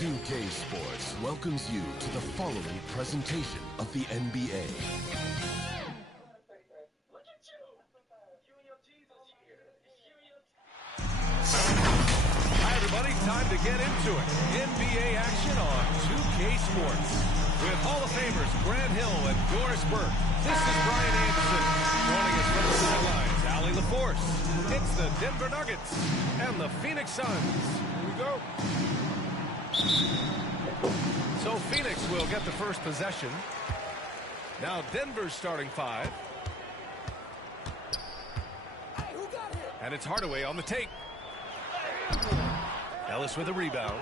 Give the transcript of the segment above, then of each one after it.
2K Sports welcomes you to the following presentation of the NBA. Hi everybody, time to get into it. NBA action on 2K Sports. With Hall of Famers Grant Hill and Doris Burke, this is Brian Anderson. Joining us from the sidelines, Allie LaForce. It's the Denver Nuggets and the Phoenix Suns. Here we go. So Phoenix will get the first possession. Now Denver's starting five. And it's Hardaway on the take. Ellis with a rebound.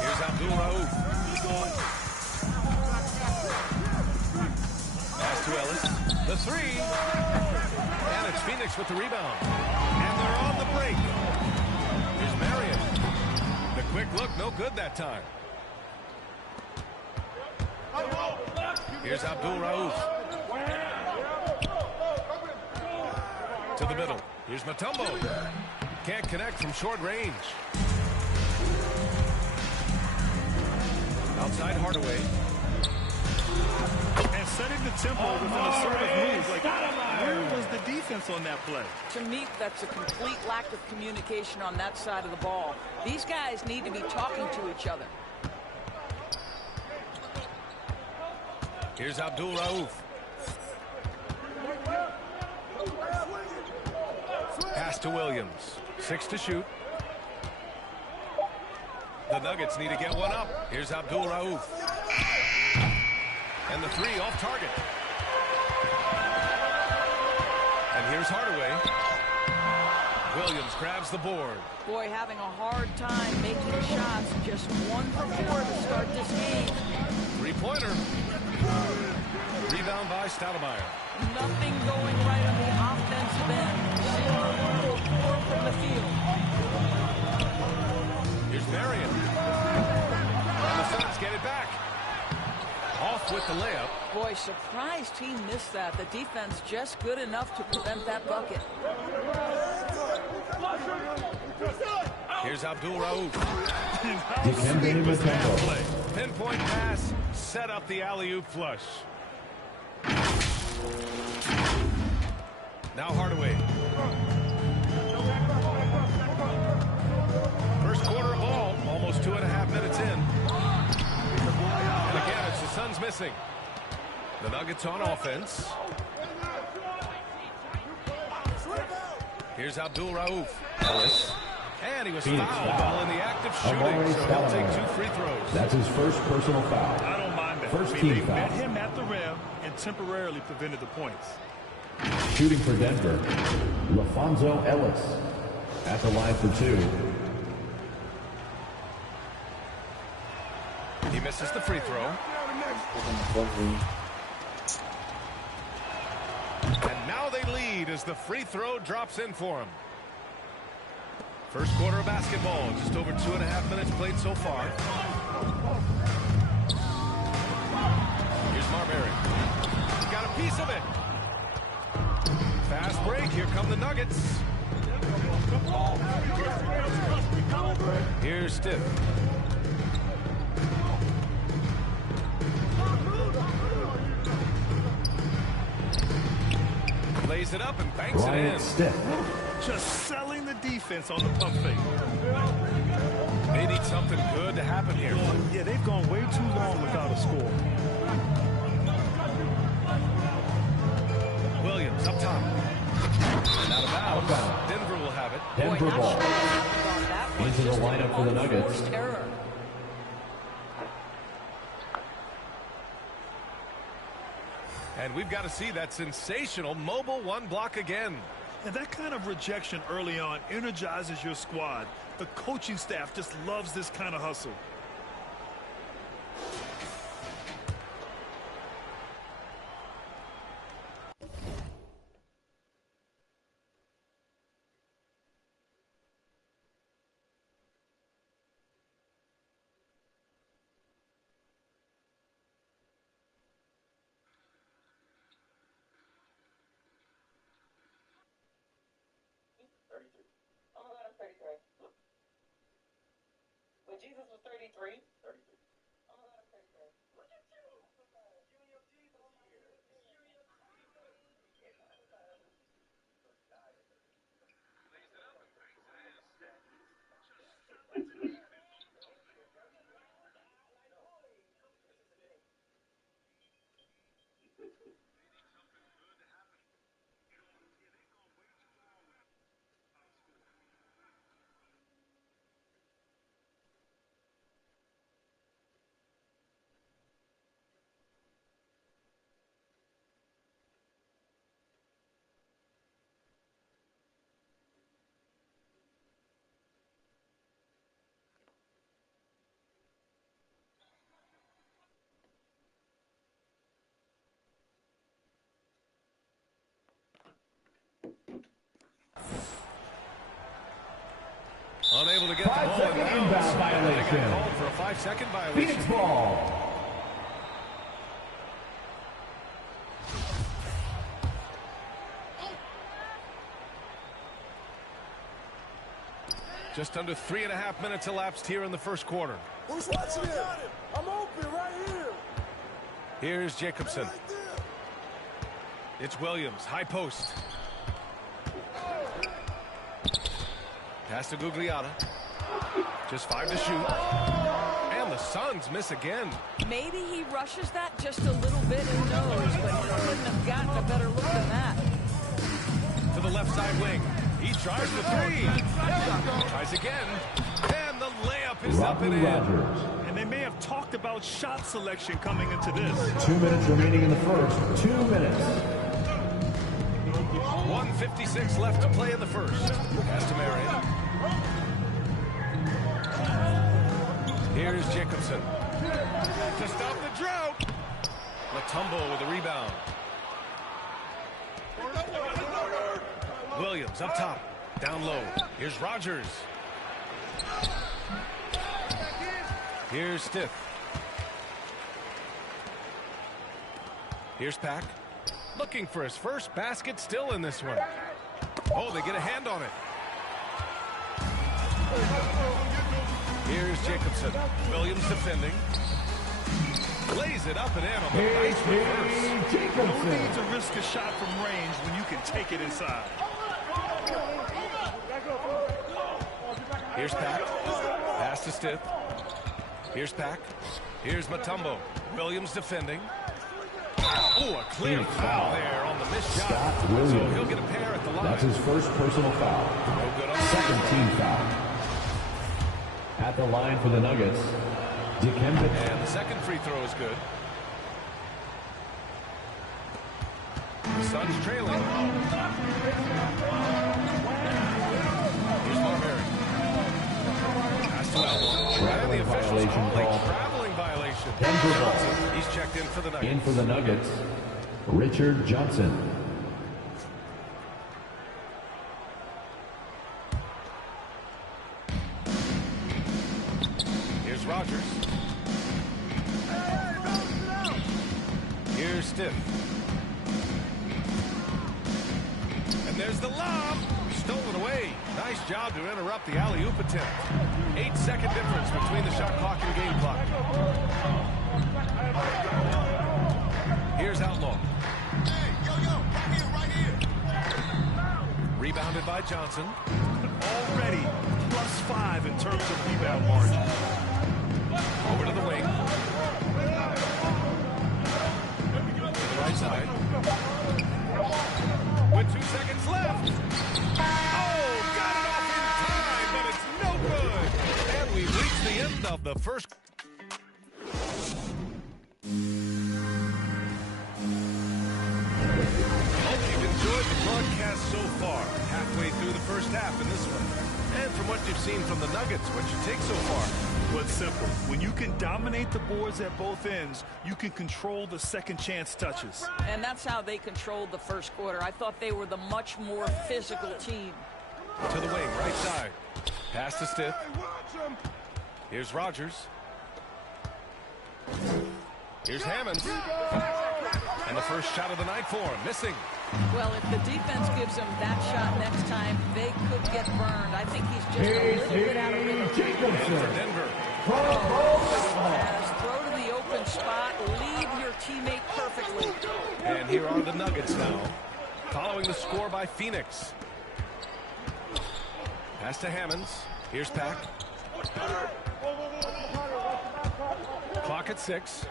Here's Abdul-Rauf. Pass to Ellis. The three. And it's Phoenix with the rebound. And they're on the break. Here's Marion. The quick look, no good that time. Here's Abdul-Rauf. To the middle. Here's Mutombo. Can't connect from short range. Outside Hardaway. And setting the tempo with an assertive move. Like, where was the defense on that play? To me, that's a complete lack of communication on that side of the ball. These guys need to be talking to each other. Here's Abdul-Rauf. Pass to Williams. 6 to shoot. The Nuggets need to get one up. Here's Abdul-Rauf. And the three off target. And here's Hardaway. Williams grabs the board. Boy, having a hard time making shots. Just 1 for 4 to start this game. Three-pointer. Rebound by Stoudemire. Nothing going right on the offensive end. 0 for 4 from the field. Here's Marion. And the Suns get it back. Off with the layup. Boy, surprised he missed that. The defense just good enough to prevent that bucket. Here's Abdul-Rauf. Defending with tempo. Pinpoint pass. Set up the alley-oop flush. Now Hardaway. First quarter of ball. Almost 2.5 minutes in. And again, it's the Suns missing. The Nuggets on offense. Here's Abdul-Rauf. Ellis. And he was fouled while in the act of shooting, so he'll take 2 free throws. That's his first personal foul. I don't mind that. First team they foul. met him at the rim and temporarily prevented the points. Shooting for Denver, LaFonso Ellis at the line for 2. He misses the free throw. And now they lead as the free throw drops in for him. First quarter of basketball, just over 2.5 minutes played so far. Here's Marbury. He's got a piece of it. Fast break, here come the Nuggets. Here's Stiff. Lays it up and banks it in. Stiff. Just selling the defense on the pump fake. They need something good to happen here. Yeah, they've gone way too long without a score. Williams up top. And out of bounds. Denver will have it. Denver Boy, ball. not sure what happened on that one. Into the Just an lineup for the Nuggets. unforced error. And we've got to see that sensational mobile one block again. And that kind of rejection early on energizes your squad. The coaching staff just loves this kind of hustle. When Jesus was 33? 33. I'm allowed to 33. Look at you! You and your Jesus. Unable to get the ball 5-second in inbound bounds. violation. They got called for a 5-second violation. Phoenix ball. Just under 3.5 minutes elapsed here in the first quarter. Who's watching it? I'm open right here. Here's Jacobson. Right there. It's Williams, high post. Pass to Gugliotta. Just 5 to shoot. And the Suns miss again. Maybe he rushes that just a little bit, who knows, but he couldn't have gotten a better look than that. To the left side wing. He tries for 3. Tries again. And the layup is up and in. Rogers. And they may have talked about shot selection coming into this. 2 minutes remaining in the first. 2 minutes. 1:56 left to play in the first. Pass to Marion. Here's Jacobson. To stop the drought. Matumbo with a rebound. Williams up top. Down low. Here's Rogers. Here's Stiff. Here's Pack. Looking for his first basket still in this one. Oh, they get a hand on it. Here's Jacobson. Williams defending. Lays it up and in on the nice reverse. No need Jacobson. to risk a shot from range when you can take it inside. Here's Pack. Pass to Stiff. Here's Pack. Here's Matumbo. Williams defending. Oh, a clear foul there on the missed shot. Scott Williams. So he'll get a pair at the line. That's his first personal foul. No good on the Second team foul. At the line for the Nuggets, Dikembe. And the second free throw is good. The Suns trailing. Here's Marbury. Pass to Alba. Traveling And the officials violation calling call. traveling violation. Denver ball. Johnson, he's checked in for the Nuggets. In for the Nuggets, Richard Johnson. Here's Rogers. Here's Stiff. And there's the lob. Stolen away. Nice job to interrupt the alley-oop attempt. 8-second difference between the shot clock and game clock. Here's Outlaw. Rebounded by Johnson. Already +5 in terms of rebound margin. End of the first. Hope you've enjoyed the broadcast so far. Halfway through the first half in this one. And from what you've seen from the Nuggets, what's your take so far? Well, it's simple. When you can dominate the boards at both ends, you can control the second chance touches. And that's how they controlled the first quarter. I thought they were the much more physical team. To the wing, right side. Pass to Stiff. Here's Rogers. Here's Hammonds. And the first shot of the night for him, missing. Well, if the defense gives him that shot next time, they could get burned. I think he's just a little bit out of rhythm. For Denver. Throw to the open spot. Lead your teammate perfectly. And here are the Nuggets now. Following the score by Phoenix. Pass to Hammonds. Here's Pack. Clock at 6.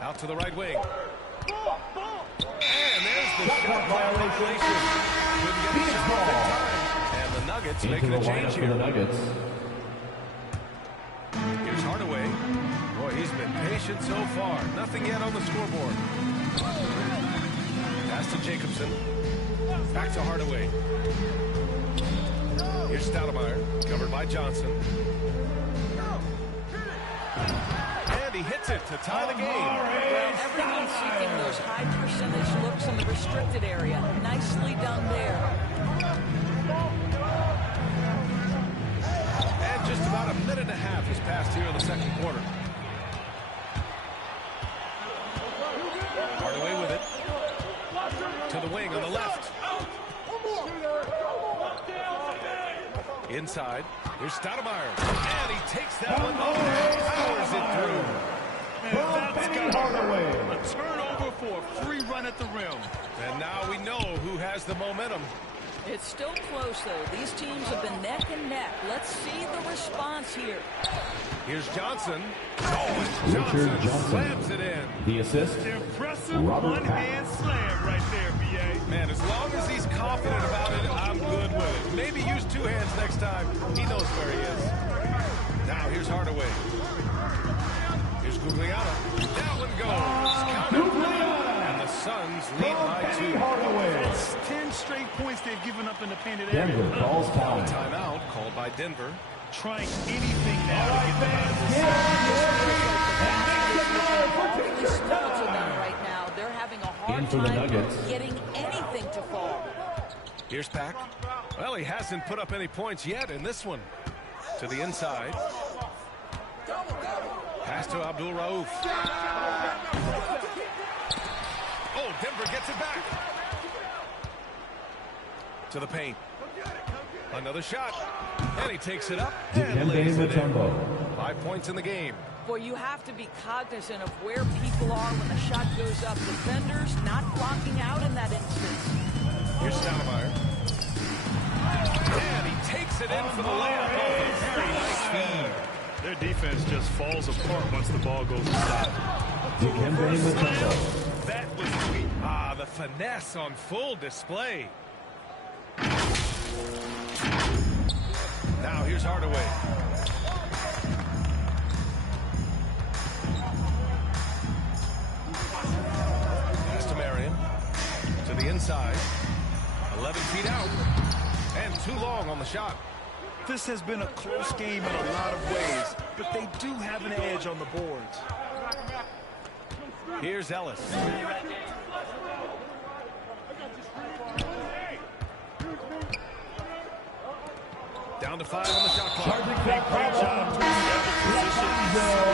Out to the right wing. And there's the shot violation. Couldn't get the shot in time. And the Nuggets making a change here. Here's Hardaway. Boy, he's been patient so far. Nothing yet on the scoreboard. Pass to Jacobson. Back to Hardaway. Here's Stoudemire, covered by Johnson. And he hits it to tie the game. Well, everyone's seeking those high percentage looks in the restricted area. Nicely done there. And just about a minute and a half has passed here in the second quarter. Hardaway with it. To the wing on the left. Inside. Here's Stoudemire. And he takes that one off and powers it through. And that's got Hardaway. A turnover for a free run at the rim. And now we know who has the momentum. It's still close, though. These teams have been neck and neck. Let's see the response here. Here's Johnson. Richard Johnson. Slams it in. The assist, Impressive Robert one-hand slam right there, B.A. Man, as long as he's confident about it, I'm good with it. Maybe use two hands next time. He knows where he is. Now here's Hardaway. Here's Gugliotta. That one goes. And the Suns lead by 2. That's 10 straight points they've given up in the painted area. Denver calls time. Timeout called by Denver. Trying anything now to get them out of this. It's tough to them right now. They're having a hard time getting anything to fall. Here's Pack. Well, he hasn't put up any points yet in this one. To the inside. Pass to Abdul Rauf. Oh, Denver gets it back. To the paint. Another shot. And he takes it up and lays it in. 5 points in the game. Boy, you have to be cognizant of where people are when the shot goes up. Defenders not blocking out in that instance. Here's Stoudemire. And he takes it in for the layup off a very nice feed. Their defense just falls apart once the ball goes inside. That was sweet. Ah, the finesse on full display. Now here's Hardaway. Pass to Marion. To the inside. 11 feet out. And too long on the shot. This has been a close game in a lot of ways, but they do have an edge on the boards. Here's Ellis. Down to 5 on the shot clock. Great job to establish position.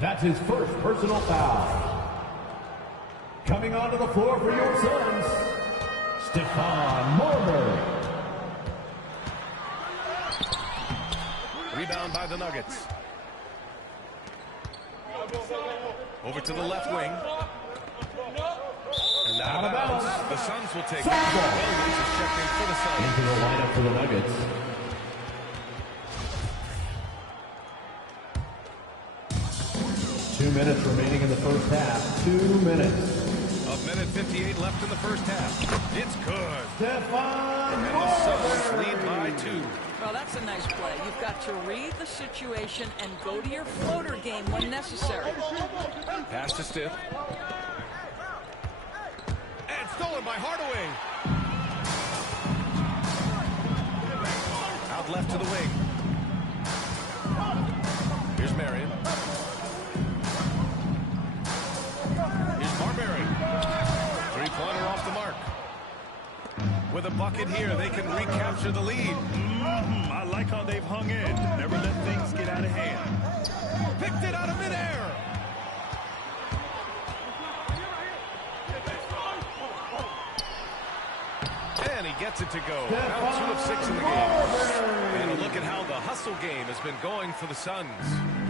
That's his first personal foul. Coming onto the floor for your Suns, Stephon Marbury. Rebound by the Nuggets. Over to the left wing. And out of bounds. The Suns will take it. Williams is checked in for the Suns. Into the lineup for the Nuggets. Two minutes remaining in the first half. 2 minutes. A minute 58 left in the first half. It's good. Stephon And the Suns lead by 2. Well, that's a nice organized play. You've got to read the situation and go to your floater game when necessary. Pass to Stiff. And stolen by Hardaway. Out left to the wing. Here's Marion. Here's Marbury. Three-pointer off the mark. With a bucket here, they can recapture the lead. I like how they've hung in. Never let things get out of hand. Picked it out of midair. And he gets it to go. Now 2 of 6 in the game. And a look at how the hustle game has been going for the Suns.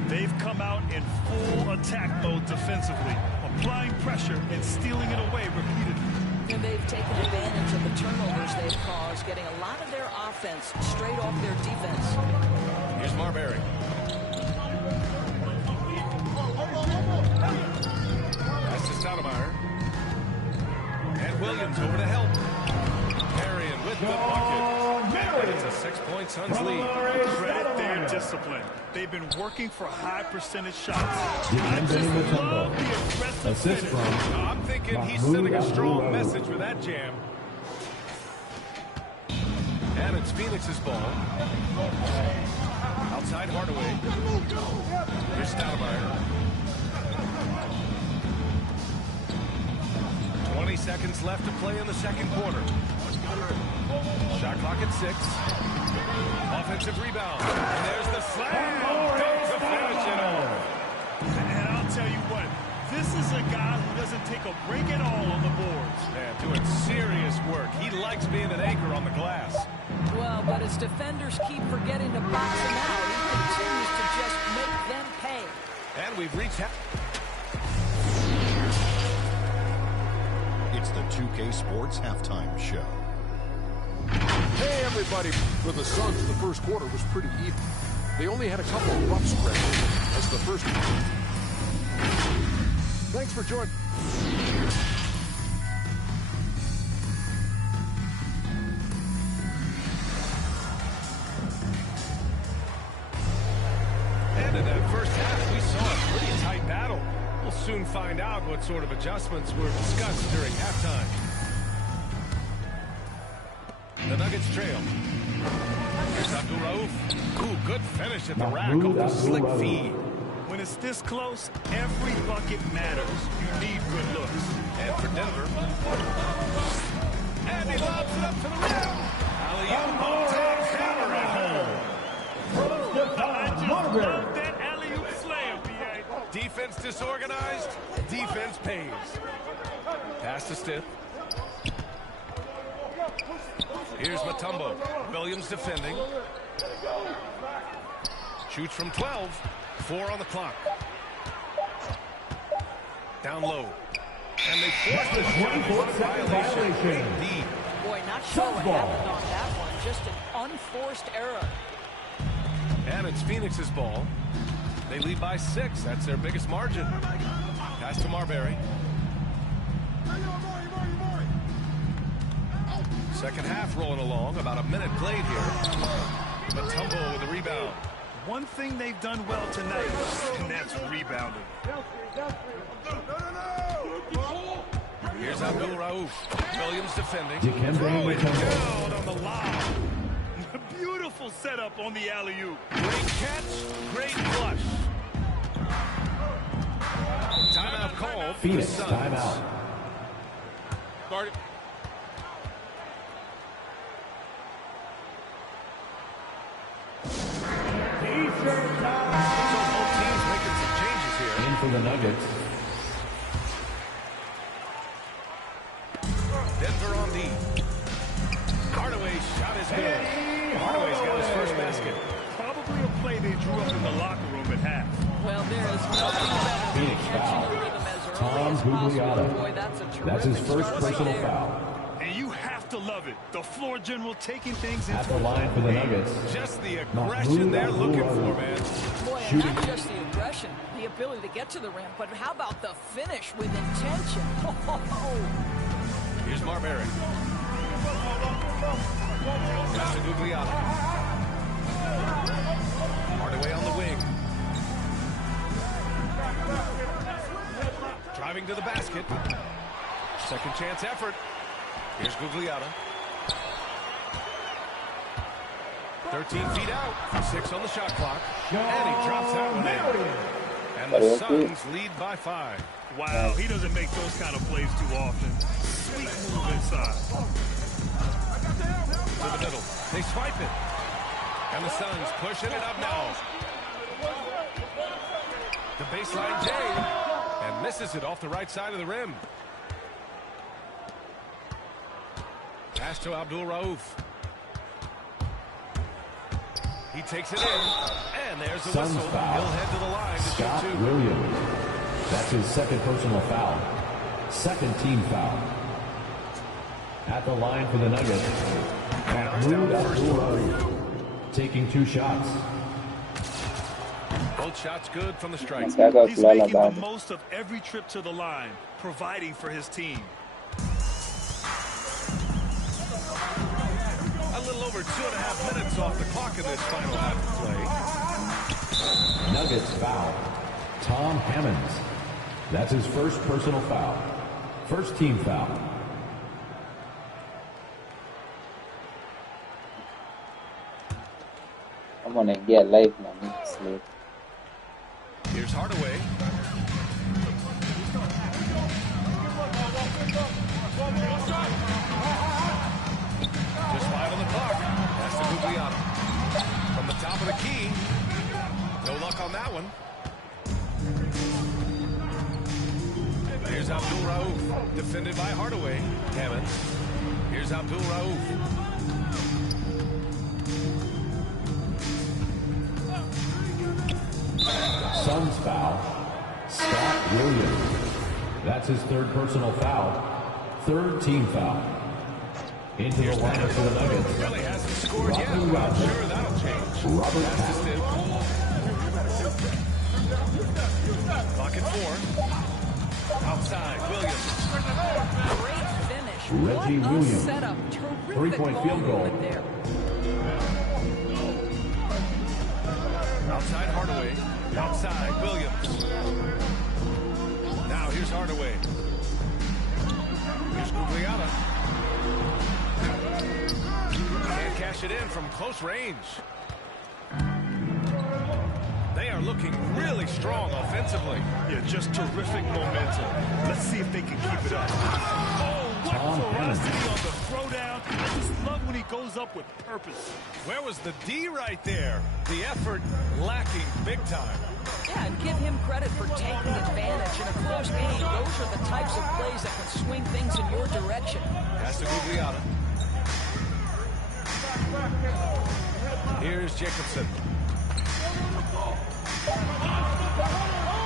They've come out in full attack mode defensively, applying pressure and stealing it away repeatedly. And they've taken advantage of the turnovers they've caused, getting a lot of their offense straight off their defense. Here's Marbury. Pass to Stoudemire. And Williams over to help. Marion with the bucket. And it's a 6-point Suns lead. Credit their discipline. They've been working for high percentage shots. I just Tatum. love the aggressive Assist finish. from I'm thinking he's sending a strong message with that jam. And it's Phoenix's ball. Outside Hardaway. Here's Stoudemire. 20 seconds left to play in the second quarter. Shot clock at 6. Offensive rebound. And there's the slam. Dunk to finish it off. And I'll tell you what, this is a guy who doesn't take a break at all on the boards. Man, doing serious work. He likes being an anchor on the glass. Well, but his defenders keep forgetting to box him out. He continues to just make them pay. And we've reached It's the 2K Sports Halftime Show. Hey, everybody. For the Suns, the first quarter was pretty even. They only had a couple of rough stretches as the first. Thanks for joining. And in that first half, we saw a pretty tight battle. We'll soon find out what sort of adjustments were discussed during halftime. The Nuggets trail. Here's Abdul-Rauf. Ooh, good finish at the rack off the slick feed. When it's this close, every bucket matters. You need good looks. And for Denver. And he lobs it up to the rim. Alley-oop, all-time hammer at home. I just love that alley-oop slam, B.A. Defense disorganized, defense pays. Pass to Stiff. Here's Mutombo. Williams defending. Shoots from 12. 4 on the clock. Down low. And they force the shot. Violation. Great D. Boy, not sure what happened on that one. Just an unforced error. And it's Phoenix's ball. They lead by 6. That's their biggest margin. Pass to Marbury. Second half rolling along. About a minute played here. Mutombo with the rebound. One thing they've done well tonight, and that's rebounding. Here's Abdul-Rauf. Williams defending. Throw it down on the lob. Beautiful setup on the alley-oop. Great catch, great flush. Timeout called. Phoenix timeout. Guard it. So both teams making some changes here. In for the Nuggets. Denver on D. Hardaway's shot is good. Hardaway's got his first basket. Probably a play they drew up in the locker room at half. Well, there is nothing better than Phoenix catching foul. the rhythm as early Tom as possible. Gugliotta. Boy, that's a terrific That's his first start right personal there. foul. And you have to love it. The floor general taking things At into the line for the Nuggets. Just the aggression they're looking for, man. Boy, and Shooting. not just the aggression, the ability to get to the rim, but how about the finish with intention? Here's Marbury. Pass to Gugliotta. Driving to the basket. Second chance effort. Here's Gugliotta. 13 feet out. 6 on the shot clock. And he drops that one in. And the Suns lead by 5. Wow, he doesn't make those kind of plays too often. Sweet move inside. To the middle. They swipe it. And the Suns pushing it up now. The baseline J. And misses it off the right side of the rim. Pass to Abdul-Rauf. He takes it in. And there's the Suns whistle. foul. He'll head to the line to Scott shoot 2. Williams. That's his second personal foul. Second team foul. At the line for the Nuggets, Mahmoud Abdul-Rauf taking 2 shots. Both shots good from the strike. He's making the most of every trip to the line, providing for his team. A little over 2.5 minutes off the clock in this final half of play. Nuggets foul. Tom Hammonds. That's his first personal foul. First team foul. I'm on India live, man. Sleep. Here's Hardaway. Just 5 on the clock. That's to Gugliotta. From the top of the key. No luck on that one. Here's Abdul-Rauf. Defended by Hardaway. Hammonds. Here's Abdul-Rauf. Suns foul. Scott Williams. That's his third personal foul. Third team foul. Into the lineup for the Nuggets. Really hasn't scored yet. Robert I'm sure that'll change. Robert That's Patton. the clock at 4. Outside, Williams. Great finish. Reggie What Williams. a setup. Terrific 3-point field goal. movement there. Outside Hardaway. Outside Williams. Now here's Hardaway. Here's Gugliotta. Can't cash it in from close range. They are looking really strong offensively. Yeah, just terrific momentum. Let's see if they can keep it up. Oh, what ferocity on the throwdown. I just love when he goes up with purpose. Where was the D right there? The effort lacking big time. Yeah, and give him credit for taking advantage in a close game. Those are the types of plays that can swing things in your direction. Pass to Gugliotta. Here's Jacobson.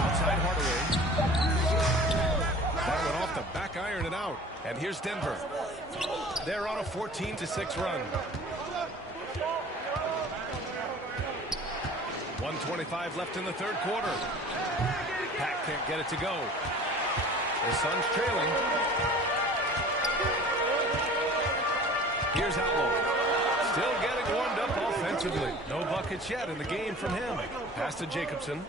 Outside Hardaway. That went off the back iron and out. And here's Denver. They're on a 14-6 run. 1:25 left in the third quarter. Pat can't get it to go. The Suns trailing. Here's Outlaw. Still getting warmed up offensively. No buckets yet in the game from him. Pass to Jacobson.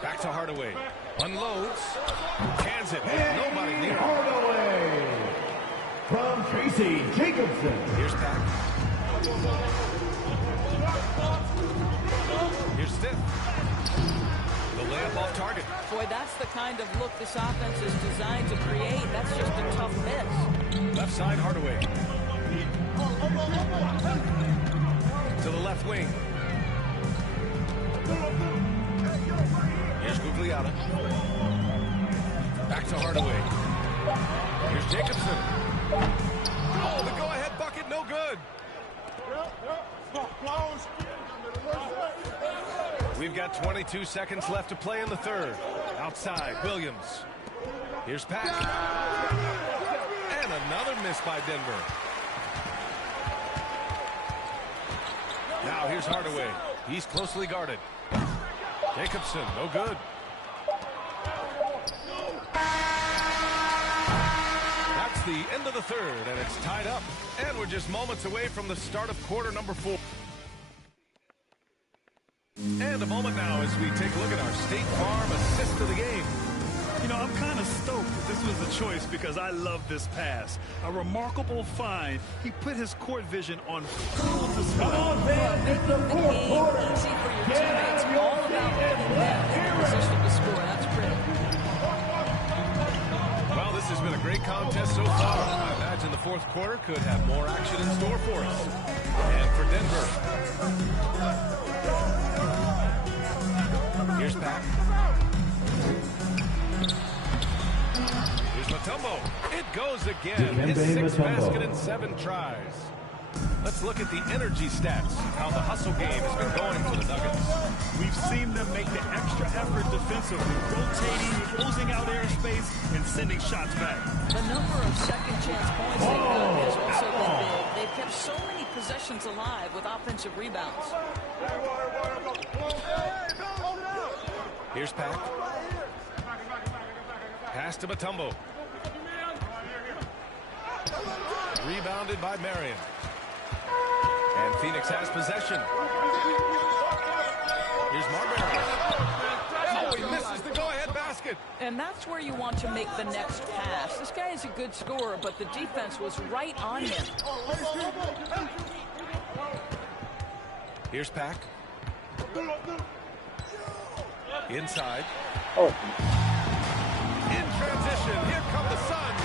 Back to Hardaway. Unloads. Cans it. Nobody near him. Hardaway from Tracy Jacobson. Here's Pat. Here's Stiff. The layup off target. Boy, that's the kind of look this offense is designed to create. That's just a tough miss. Left side Hardaway. To the left wing. Here's Gugliotta. Back to Hardaway. Here's Jacobson. Oh, the go-ahead bucket, no good. We've got 22 seconds left to play in the third. Outside, Williams. Here's Pat. And another miss by Denver. Now here's Hardaway. He's closely guarded. Jacobson, no good. That's the end of the third, and it's tied up. And we're just moments away from the start of quarter number 4. And a moment now as we take a look at our State Farm assist of the game. You know, I'm kind of stoked that this was a choice because I love this pass. A remarkable find. He put his court vision on full display. Making the game easy for your teammates. All about putting them in a position to score. That's pretty. Well, this has been a great contest so far. I imagine the fourth quarter could have more action in store for us. And for Denver. Here's Pat. Here's Mutombo. It goes again. His sixth basket in 7 tries. Let's look at the energy stats, how the hustle game has been going for the Nuggets. We've seen them make the extra effort defensively, rotating, closing out airspace, and sending shots back. The number of second chance points they've gotten has also been big. They've kept so many possessions alive with offensive rebounds. Here's Pat. Pass to Mutombo. Rebounded by Marion. And Phoenix has possession. Here's Marbury. Oh, he misses the go-ahead basket. And that's where you want to make the next pass. This guy is a good scorer, but the defense was right on him. Here's Pack. Inside. Oh, In transition, here come the Suns.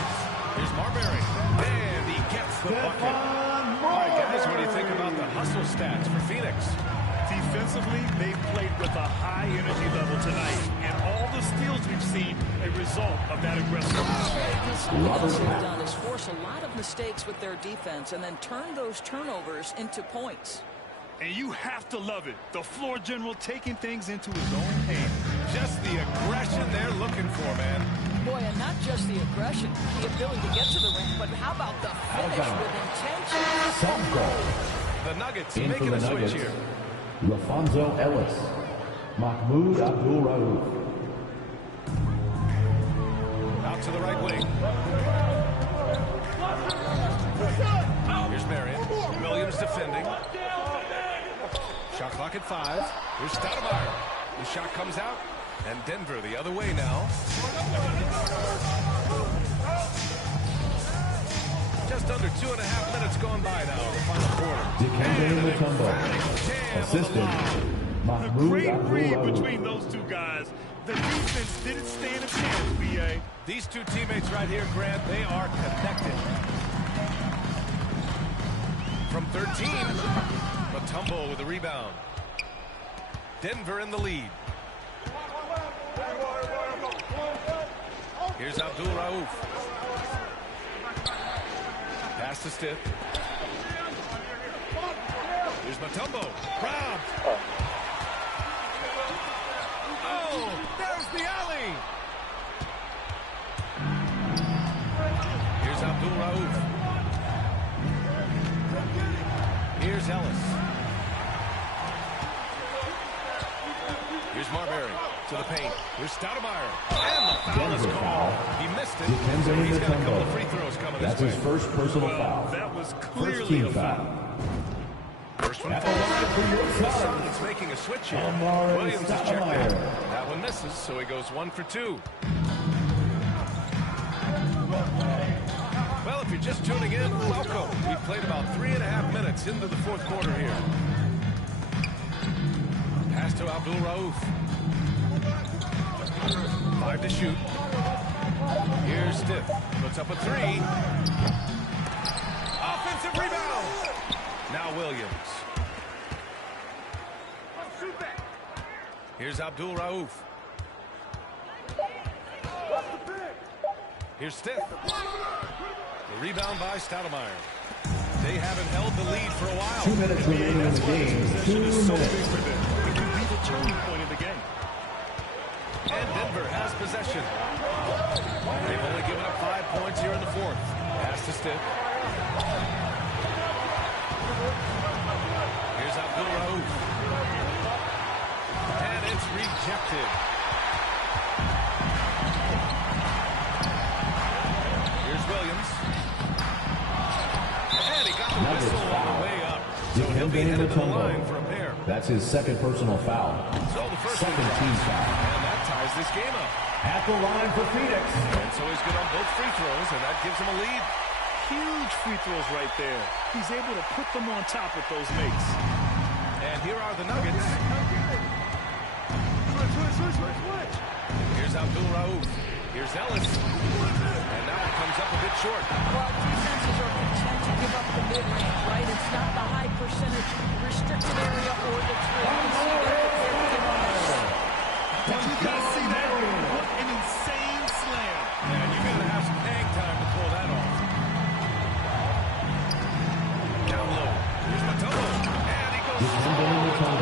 Here's Marbury. And he gets the bucket. All right, guys, what do you think about the hustle stats for Phoenix? Defensively, they've played with a high energy level tonight, and all the steals we've seen a result of that aggressiveness. Something else they've done is force a lot of mistakes with their defense and then turn those turnovers into points. And you have to love it. The floor general taking things into his own hands. Just the aggression they're looking for, man. Boy, and not just the aggression, the ability to get to the ring, but how about the finish with intention? The Nuggets In making for a the switch Nuggets, here. Lafonso Ellis, Mahmoud Abdul-Rauf. Out to the right wing. Here's Marion. Williams defending. Shot clock at 5. Here's Stoudemire. The shot comes out. And Denver the other way now. Just under 2.5 minutes gone by now in the final quarter. Dikembe Mutombo, assisted. A Mahmoud great read Abdul-Rauf. between those two guys. The defense didn't stand a chance, B.A. These two teammates right here, Grant, they are connected. From 13, Mutombo with the rebound. Denver in the lead. Here's Abdul-Rauf. Pass to Stiff. Here's Mutombo. Robbed. Oh, there's the alley. Here's Abdul-Rauf. Here's Ellis. Here's Marbury to the paint. Here's Stoudemire. And the foul is called. He missed it. So he's got a couple of free throws coming That's his his way. first personal Well, foul. that was First clearly team a foul. foul. First one At the line for your The side, Suns making a switch here. Amari Williams is checked Stoudemire. out. That one misses, so he goes 1 for 2. Well, if you're just tuning in, welcome. We've played about 3.5 minutes into the fourth quarter here. Pass to Abdul-Rauf. 5 to shoot. Here's Stiff. Puts up a 3. Offensive rebound. Now Williams. Here's Abdul-Rauf. Here's Stiff. The rebound by Stoudemire. They haven't held the lead for a while. 2 minutes remaining in the game. 2 Possession is so big minutes. for them. It can be the turning point in the game. And Denver has possession. They've only given up 5 points here in the fourth. Pass to Stiff. Here's Abdul-Rauf. And it's rejected. Here's Williams. And he got the whistle on the way up. So he'll be headed to the line for a pair. That's his second personal foul. So the first Second one team drops. foul. And that ties ties this game up. At the line for Phoenix. And so he's good on both free throws, and that gives him a lead. Huge free throws right there. He's able to put them on top with those makes. And here are the Nuggets. Here's Abdul-Rauf. Here's Ellis. And that one comes up a bit short. Well, defenses are content to give up the mid-range, right? It's not the high percentage restricted area or the three. You can see they're prepared to give on that shot. Did you guys see that? What an insane slam. And you got to have some hang time to pull that off. Down low. Here's Matumbo. And he goes with a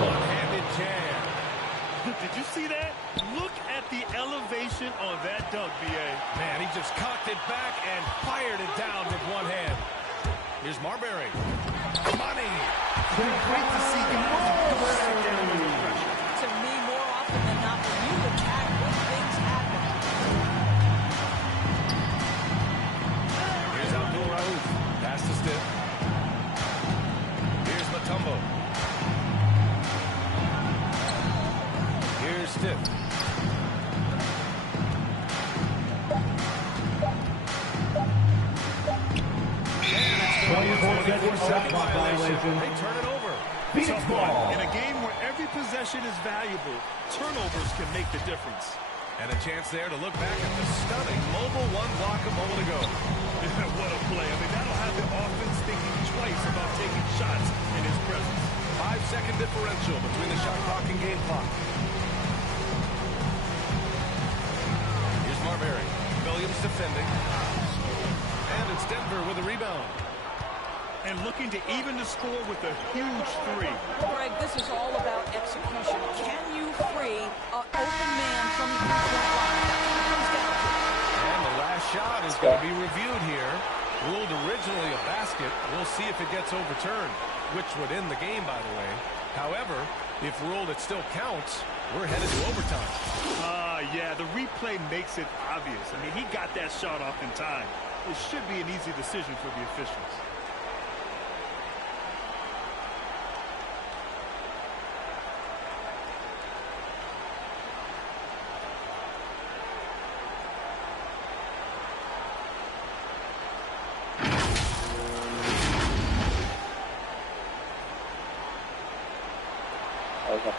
one-handed jam. Did you see that? Look at the elevation on that dunk, B.A. Man, he just cocked it back and fired it down with one hand. Here's Marbury. Money. Great to see him sit down under pressure. To me, more often than not, when you attack, good things happen. Here's Abdul-Rauf. Pass to Stiff. Here's Matumbo. Here's Stiff. They turn it over. Phoenix ball. In a game where every possession is valuable, turnovers can make the difference. And a chance there to look back at the stunning mobile one block a moment ago. What a play. I mean, that'll have the offense thinking twice about taking shots in his presence. 5-second differential between the shot clock and game clock. Here's Marbury. Williams defending. And it's Denver with a rebound. And looking to even the score with a huge three. Greg, this is all about execution. Can you free an open man from the three-point line? That's what it comes down to. And the last shot is going to be reviewed here. Ruled originally a basket. We'll see if it gets overturned, which would end the game, by the way. However, if ruled it still counts, we're headed to overtime. Yeah, the replay makes it obvious. I mean, he got that shot off in time. It should be an easy decision for the officials.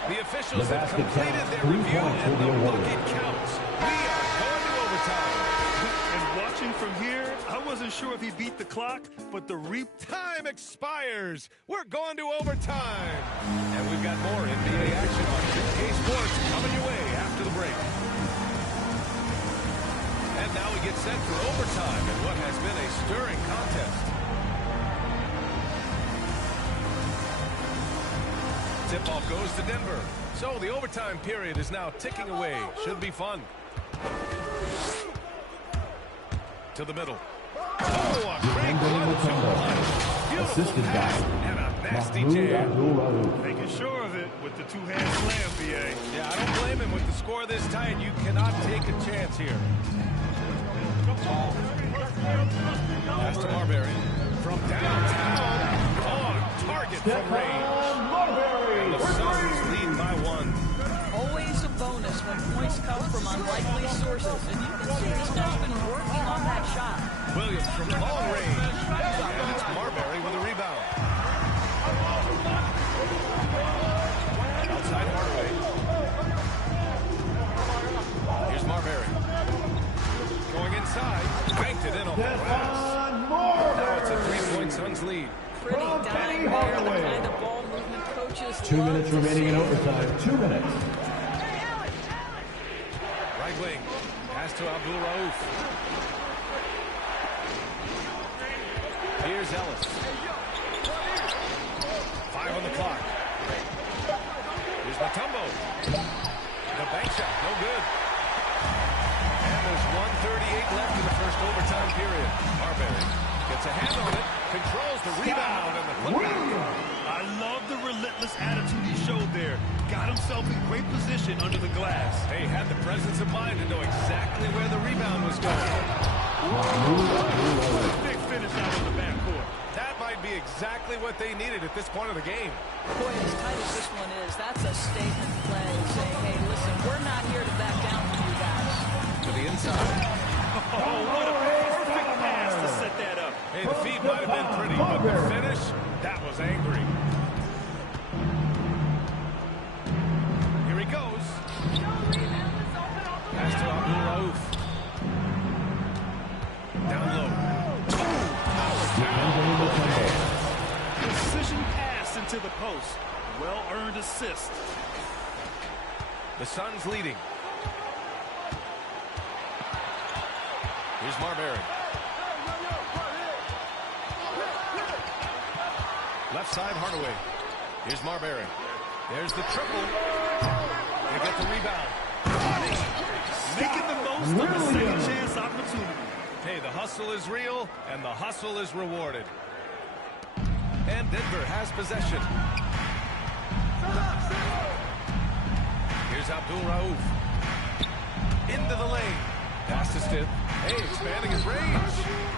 The officials have completed their review, and the look it counts. We are going to overtime. And watching from here, I wasn't sure if he beat the clock, but the time expires. We're going to overtime. And we've got more NBA action on 2K Sports coming your way after the break. And now we get set for overtime in what has been a stirring contest. Tip-off goes to Denver. So the overtime period is now ticking away. Should be fun. To the middle. Oh, a great one-two punch. Beautiful pass and a nasty jam. making sure of it with the two-hand slam, BA. Yeah, I don't blame him with the score this tight. You cannot take a chance here. Pass to Marbury. From downtown. On target from range. And the Suns lead by one. Always a bonus when points come from unlikely sources. And you can see this guy's been working on that shot. Williams from long range. And it's Marbury with a rebound. Outside Hardaway. Here's Marbury. Going inside. Banked it in on the glass. Now it's a three-point Suns lead. Pretty dime there, the kind of ball movement coaches 2 minutes remaining in overtime. 2 minutes. Right wing. Pass to Abdul-Rauf. Here's Ellis. 5 on the clock. Here's Matumbo. The bank shot, no good. And there's 1:38 left in the first overtime period. Marbury gets a hand on it, controls the rebound, and the putback. I love the relentless attitude he showed there. Got himself in great position under the glass. He had the presence of mind to know exactly where the rebound was going. Big finish out of the backcourt. That might be exactly what they needed at this point of the game. Boy, as tight as this one is, that's a statement play saying, hey, listen, we're not here to back down from the inside. Oh, what a perfect pass to set that up. Hey, the feed might have been pretty, but the finish, that was angry. Here he goes. Pass to Abdul Rauf. Down low. Precision pass into the post. Well-earned assist. The Suns leading. Here's Marbury. Left side, Hardaway. Here's Marbury. There's the triple. They get the rebound. Making the most of the second chance opportunity. Hey, the hustle is real, and the hustle is rewarded. And Denver has possession. Here's Abdul Rauf. Into the lane. Pass to Stiff. Hey, expanding his range.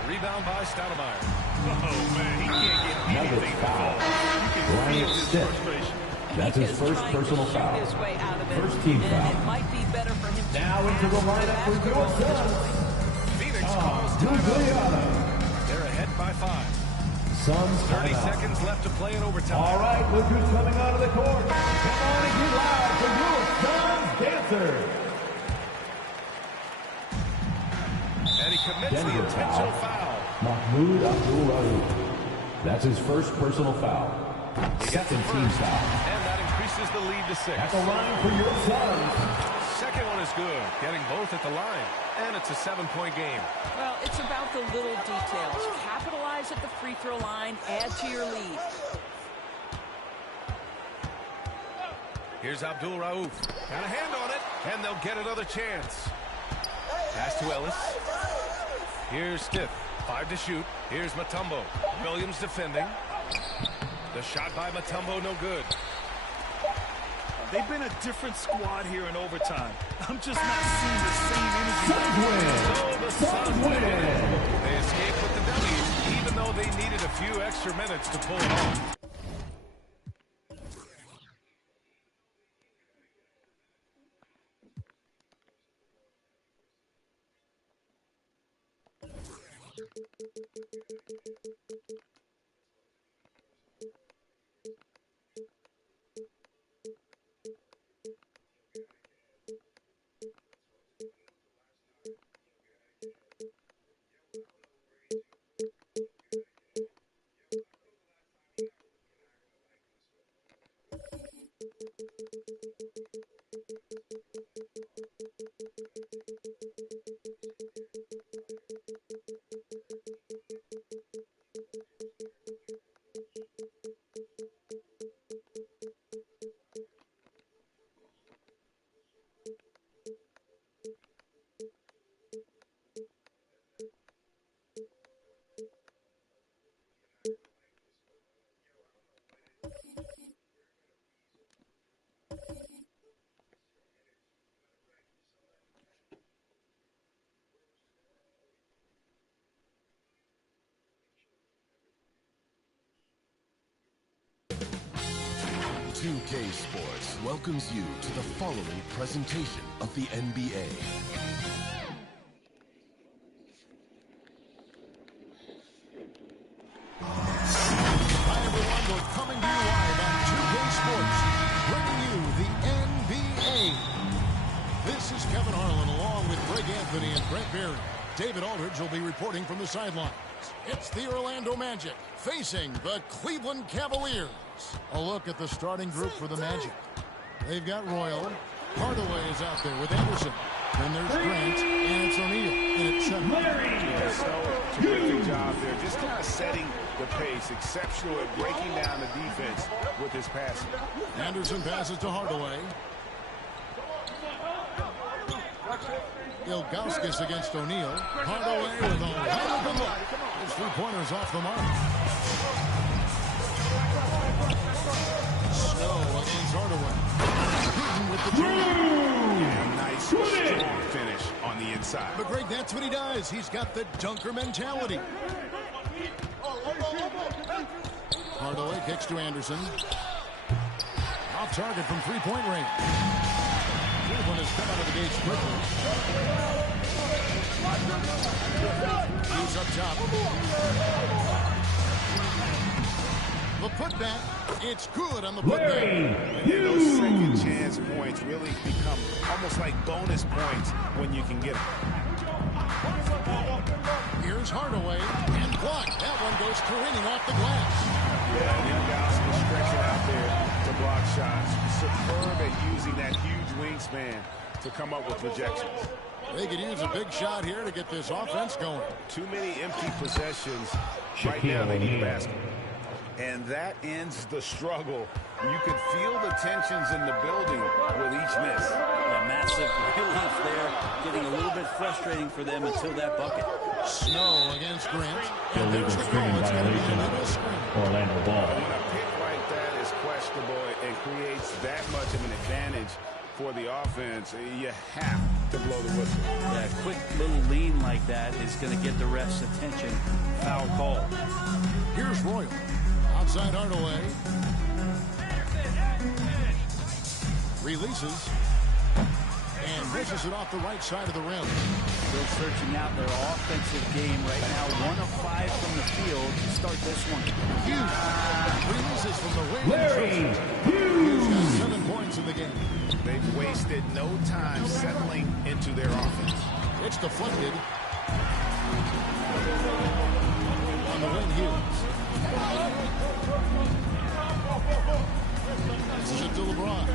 Rebound by Stoudemire. Oh, man, he can't get anything to fall. You can feel his frustration. That's his first personal foul. First team foul. It might be better for him to Now into the lineup for your Suns. Phoenix calls timeout. They're ahead by 5. Suns 30 timeout. seconds left to play in overtime. All right, look who's coming onto the court. Come on and get loud for your Suns dancers. And he commits the Denver intentional foul. foul. Mahmoud Abdul-Rauf. That's his first personal foul. Second team foul. And that increases the lead to 6. At the line for your Suns. Second one is good. Getting both at the line. And it's a 7-point game. Well, it's about the little details. Capitalize at the free throw line. Add to your lead. Here's Abdul Rauf. Got a hand on it. And they'll get another chance. Pass to Ellis. Here's Stiff. 5 to shoot. Here's Mutombo. Williams defending. The shot by Mutombo, no good. They've been a different squad here in overtime. I'm just not seeing the same energy. Suns win. So the Suns win. They escape with the W, even though they needed a few extra minutes to pull it off. NBA2K Sports welcomes you to the following presentation of the NBA. Hi everyone, we're coming to you live on 2K Sports, bringing you the NBA. This is Kevin Harlan along with Greg Anthony and Brent Barry. David Aldridge will be reporting from the sidelines. It's the Orlando Magic facing the Cleveland Cavaliers. A look at the starting group for the Magic. They've got Royal. Hardaway is out there with Anderson. Then there's Grant, and it's O'Neal. And it's Yeah, so terrific job there. Just kind of setting the pace. Exceptional at breaking down the defense with his passing. Anderson passes to Hardaway. Ilgauskas against O'Neal. Hardaway with a wide open look. His three-pointers off the mark. Snow against Hardaway. Hidden with the jam. Yeah, nice, strong finish on the inside. But Greg, that's what he does. He's got the dunker mentality. Hardaway kicks to Anderson. Off target from three-point range. Cleveland has come out of the gates quickly. Hughes up top. The putback, it's good on the putback. And those second chance points really become almost like bonus points when you can get them. Here's Hardaway and blocked. That one goes careening off the glass. Yeah, young guys are stretching out there to block shots. Superb at using that huge wingspan to come up with rejections. They could use a big shot here to get this offense going. Too many empty possessions. Right now they need a basket. And that ends the struggle. You could feel the tensions in the building with each miss. A massive relief there, getting a little bit frustrating for them until that bucket. Snow against Grant. Illegal screen violation. Orlando ball. When a pick like that is questionable and creates that much of an advantage for the offense, you have to blow the whistle. Yeah, a quick little lean like that is going to get the ref's attention. Foul call. Here's Royal. Outside Hardaway. Releases. And misses it off the right side of the rim. Still searching out their offensive game right now. 1 of 5 from the field to start this one. Hughes releases from the wing. Larry Hughes got 7 points in the game. They've wasted no time settling into their offense. It's deflected. On the wing, Hughes. This is it to LeBron.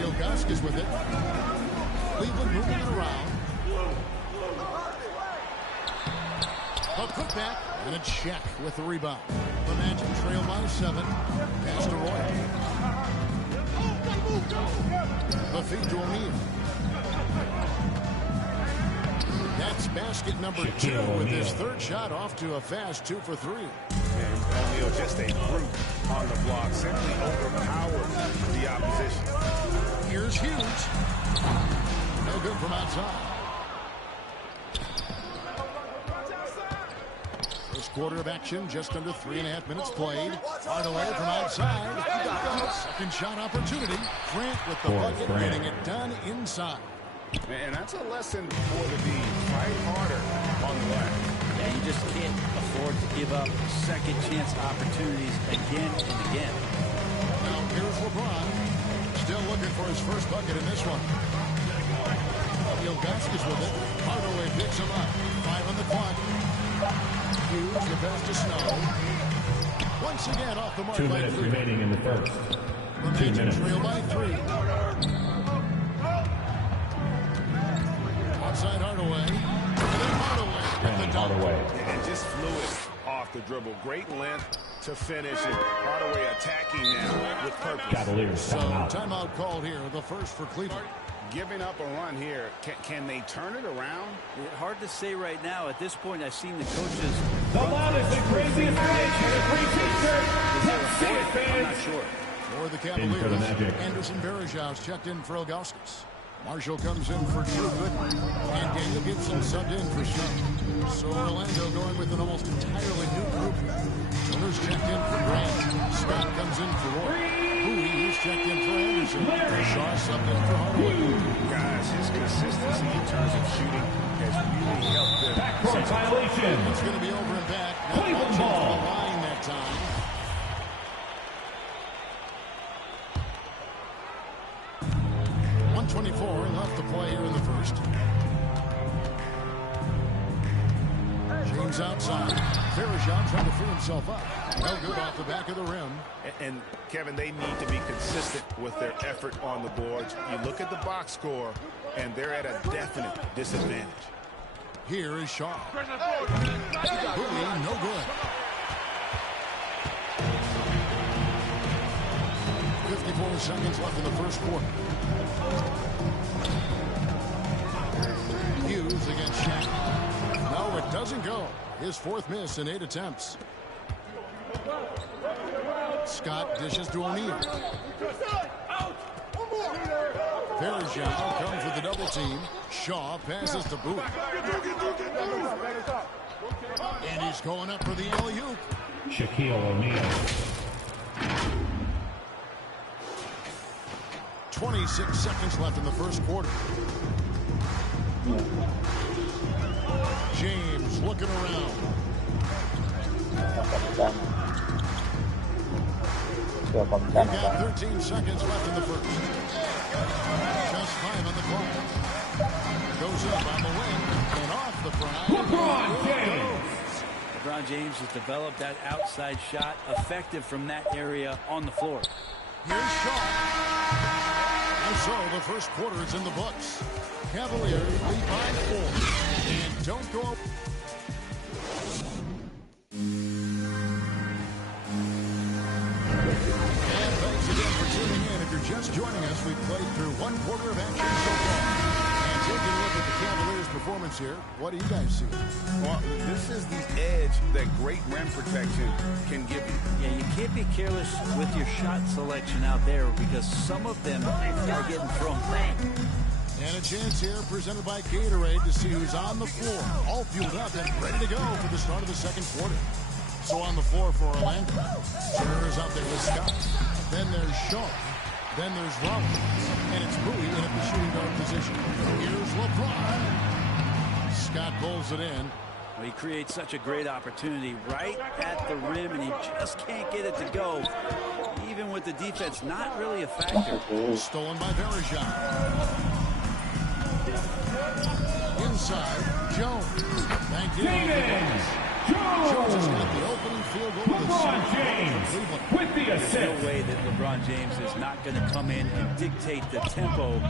Ilgauskas with it. Cleveland moving it around. A putback and a check with the rebound. The Magic trail by 7. Pass to Roy. The feed to O'Neal. That's basket number 2 with his third shot off to a fast 2 for 3. And O'Neal just a brute on the block, simply overpowered the opposition. Here's Hughes. No good from outside. First quarter of action, just under 3.5 minutes played. Hardaway from outside. Second shot opportunity. Grant with the bucket, getting it done inside. And that's a lesson for the D. Fight harder on the glass. Yeah, you just can't afford to give up second chance opportunities again and again. Now here's LeBron. Still looking for his first bucket in this one. Ilgauskas with it. Hardaway picks him up. 5 on the clock. Hughes the pass to Snow. Once again off the mark. 2 minutes remaining in the first. The Magic trail by 3. Outside Hardaway. And Hardaway. And just fluid off the dribble. Great length to finish. And Hardaway attacking now with purpose. Cavaliers so timeout called here. The first for Cleveland. Giving up a run here. Can they turn it around? Hard to say right now. At this point, I've seen the coaches. The loudest and craziest finish in a free t-shirt. I'm not sure. For the Cavaliers, Anderson Varejao checked in for Ilgauskas. Marshall comes in for Drew Gooden. And Daniel Gibson subbed in for Snow. So Orlando going with an almost entirely new group. Turner's checked in for Grant. Scott comes in for Roy. Bowie is checked in for Anderson. Shaw subbed in for Hardaway. Guys, his consistency in terms of shooting has really helped them. Backcourt violation. It's going to be over and back. Cleveland ball. The line that time. .24 left to play here in the first. James outside. Varejao trying to free himself up. Held good off the back of the rim. And Kevin, they need to be consistent with their effort on the boards. You look at the box score, and they're at a definite disadvantage. Here is Shaw. Bowie, no good. 54 seconds left in the first quarter. Hughes against Shaq. No, it doesn't go. His 4th miss in 8 attempts. Scott dishes to O'Neal. Varejao comes with the double team. Shaw passes to Bowie. And he's going up for the alley-oop. Shaquille O'Neal. 26 seconds left in the first quarter. James looking around. We've got 13 seconds left in the first. Just 5 on the clock. Goes up on the wing and off the front. LeBron James has developed that outside shot, effective from that area on the floor. Here's Shaw. And so the first quarter is in the books. Cavaliers lead by 4. And don't go up. And thanks again for tuning in. If you're just joining us, we've played through one quarter of action so far. And taking a look at the Cavaliers' performance here, what do you guys see? Well, this is the edge that great rim protection can give you. Yeah, you can't be careless with your shot selection out there because some of them are getting thrown back. And a chance here presented by Gatorade to see who's on the floor. All fueled up and ready to go for the start of the second quarter. So on the floor for Orlando. Turner's out there with Scott. Then there's Shaw. Then there's Rollins. And it's Bowie in at the shooting guard position. Here's LeBron. Scott pulls it in. Well, he creates such a great opportunity right at the rim, and he just can't get it to go. Even with the defense not really a factor. Stolen by Bergeron. Inside, Jones. Back in. Jones has got the opening field goal. LeBron James with the assist. There's no way that LeBron James is not going to come in and dictate the tempo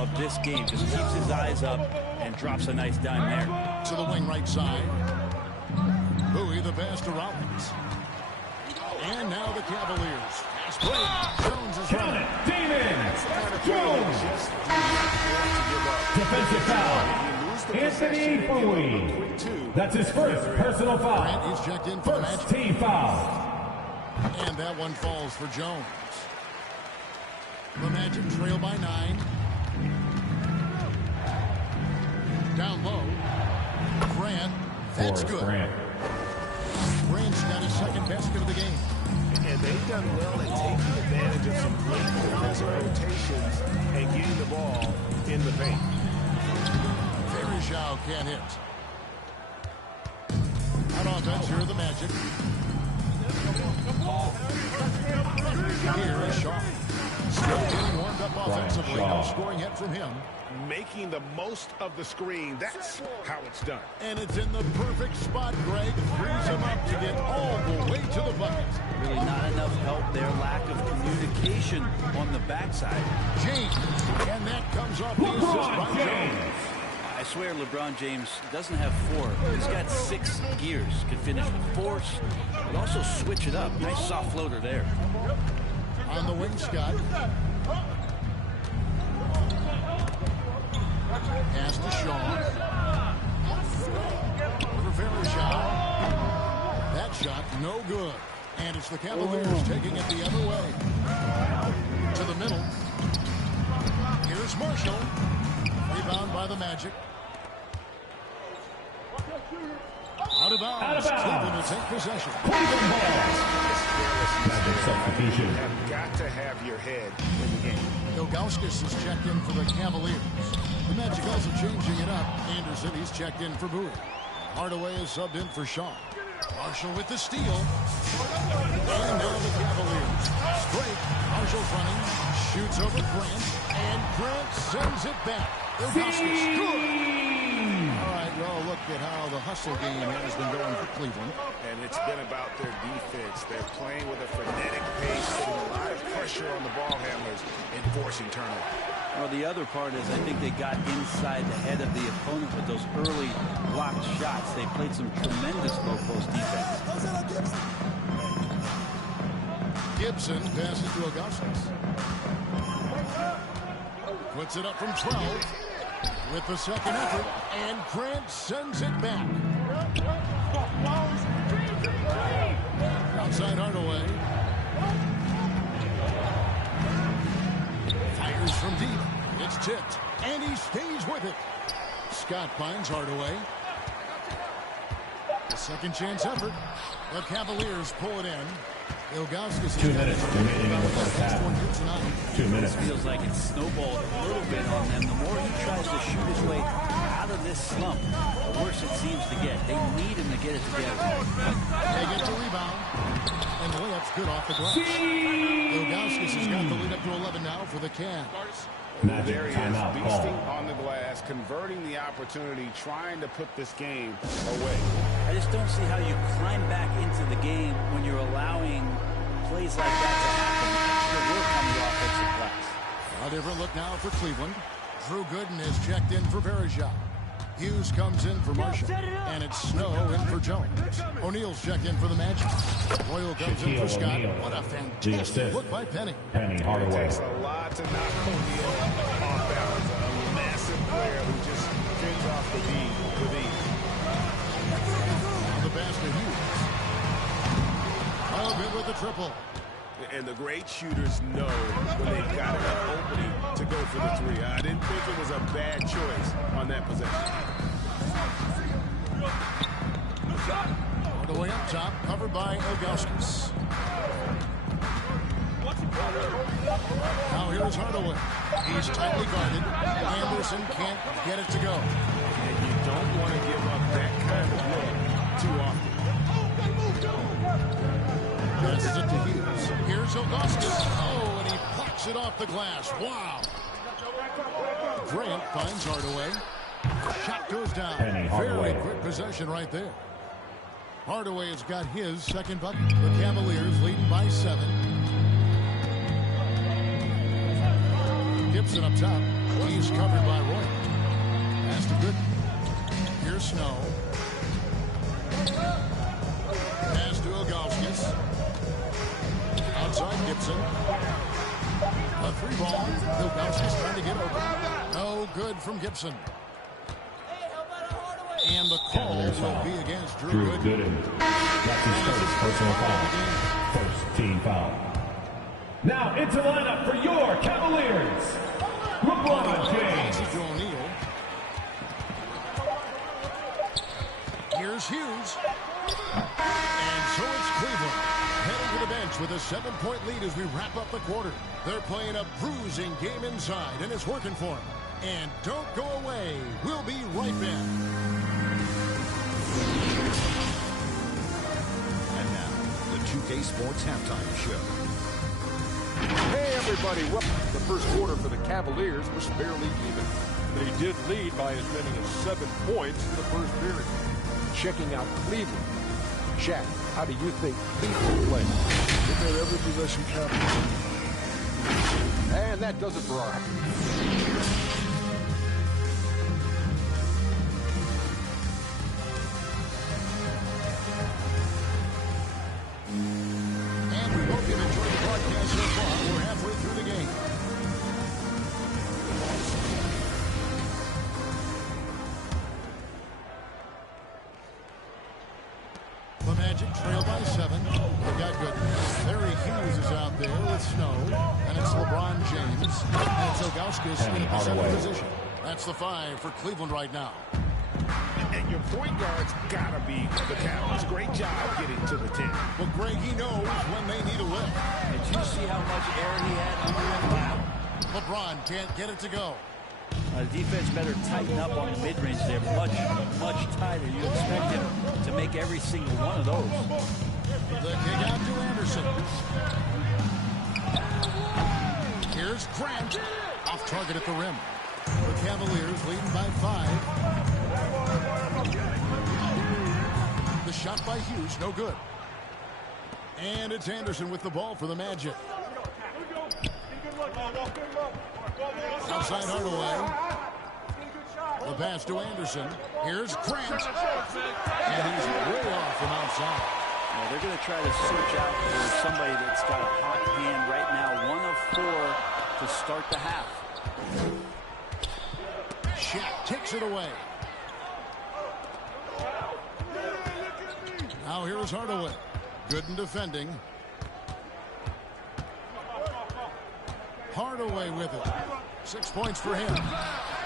of this game. Just keeps his eyes up and drops a nice dime there. To the wing right side. Bowie the pass to Rollins. And now the Cavaliers. Fast break. Jones is running. Damon Jones. Defensive foul. Anthony Bowie. That's his first personal foul. Grant is checked in for first team foul. And that one falls for Jones. The Magic trail by 9. Down low. Grant. That's good. Grant's got his second basket of the game. And they've done well at taking advantage of some great defensive rotations and getting the ball in the paint. Bergeron can't hit. On offense, here are the Magic. Here is Shaw. Still getting warmed up offensively. No scoring hit from him. Making the most of the screen. That's how it's done. And it's in the perfect spot, Greg. Frees him up to get all the way to the bucket. Really not enough help there. Lack of communication on the backside. James. And that comes off the assist by Jones. I swear LeBron James doesn't have 4. He's got 6 gears. Can finish with force, but also switch it up. Nice soft floater there. On the wing, Scott. Pass to Shaw. Rivera shot. That shot, no good. And it's the Cavaliers taking it the other way. To the middle. Here's Marshall. Rebound by the Magic. Out of bounds. Cleveland will take possession. Magic substitution. You have got to have your head in the game. Ilgauskas is checked in for the Cavaliers. The Magic also changing it up. Anderson, he's checked in for Bowie. Hardaway is subbed in for Shaw. Marshall with the steal. And now the Cavaliers. Straight. Marshall's running. Shoots over Grant. And Grant sends it back. Ilgauskas, good. All right, well, look at how the hustle game has been going for Cleveland. And it's been about their defense. They're playing with a frenetic pace, putting a lot of pressure on the ball handlers and forcing turnovers. Well, the other part is I think they got inside the head of the opponent with those early blocked shots. They played some tremendous low post defense. Gibson passes to Augustus. Puts it up from 12 with the second effort, and Grant sends it back. Outside Hardaway. Fires from deep. It's tipped, and he stays with it. Scott finds Hardaway. The second chance effort. The Cavaliers pull it in. Ilgauskas 2 minutes remaining in the first half. 2 minutes. Feels like it's snowballed a little bit on them. The more he tries to shoot his way out of this slump, the worse it seems to get. They need him to get it together. They get the rebound. And the layup's good off the glass. Ilgauskas has got the lead up to 11 now for the Cavs. There he is, beasting on the glass, converting the opportunity, trying to put this game away. I just don't see how you climb back into the game when you're allowing plays like that to happen. Extra work on the offensive glass. A different look now for Cleveland. Drew Gooden is checked in for Verejao. Hughes comes in for Marshall. And it's Snow in for Jones. O'Neal's checked in for the Magic. Royal comes in for Scott. What a fantastic look by Penny. Penny Hardaway. It takes a lot to knock O'Neal off balance. A massive player who just fends off the lead with ease. The pass to Hughes. Oh, good with the triple. And the great shooters know when they've got an opening to go for the three. I didn't think it was a bad choice on that possession. All the way up top, covered by Ilgauskas. Now here's Hardaway. He's tightly guarded. Anderson can't get it to go. And you don't want to give up that kind of look too often. Passes it to Hughes. Here's Ilgauskas. Oh, and he plucks it off the glass. Wow. Grant finds Hardaway. Shot goes down. Very quick possession right there. Hardaway has got his second bucket. The Cavaliers leading by 7. Gibson up top. He's covered by Roy. Pass to Gooden. Here's Snow. Pass to Ilgauskas. Outside Gibson. A 3 ball. Ilgauskas trying to get open. No good from Gibson. And the call will be against Drew Gooden. That's his first personal foul. First team foul. Now into lineup for your Cavaliers, LeBron James. O'Neal. Here's Hughes. And so it's Cleveland heading to the bench with a 7-point lead as we wrap up the quarter. They're playing a bruising game inside, and it's working for them. And don't go away. We'll be right back. And now, the 2K Sports Halftime Show. Hey, everybody. Well, the first quarter for the Cavaliers was fairly even. They did lead by as many as 7 points in the first period. Checking out Cleveland. Shaq, how do you think Cleveland played? They made every possession count. And that does it for our And we hope you've enjoyed the broadcast so far. We're halfway through the game. The Magic trail by 7. They got good. Larry Hughes is out there with Snow. And it's LeBron James. And it's Ilgauskas in the 7th position. That's the 5 for Cleveland right now. And your point guard's got to be the Cavs. Great job getting to the 10. Well, Greg, he knows when they need a lift. Did you see how much air he had under him? Wow. LeBron can't get it to go. The defense better tighten up on the mid-range there. Much, much tighter. You expect him to make every single one of those. The kick out to Anderson. Here's Grant. Off target at the rim. The Cavaliers leading by 5. The shot by Hughes, no good. And it's Anderson with the ball for the Magic. Outside Hardaway. The pass to Anderson. Here's Grant. And he's way off from outside. Yeah, they're going to try to search out for somebody that's got a hot hand right now. 1 of 4 to start the half. Shaq takes it away. Now here's Hardaway. Good in defending. Hardaway with it. 6 points for him.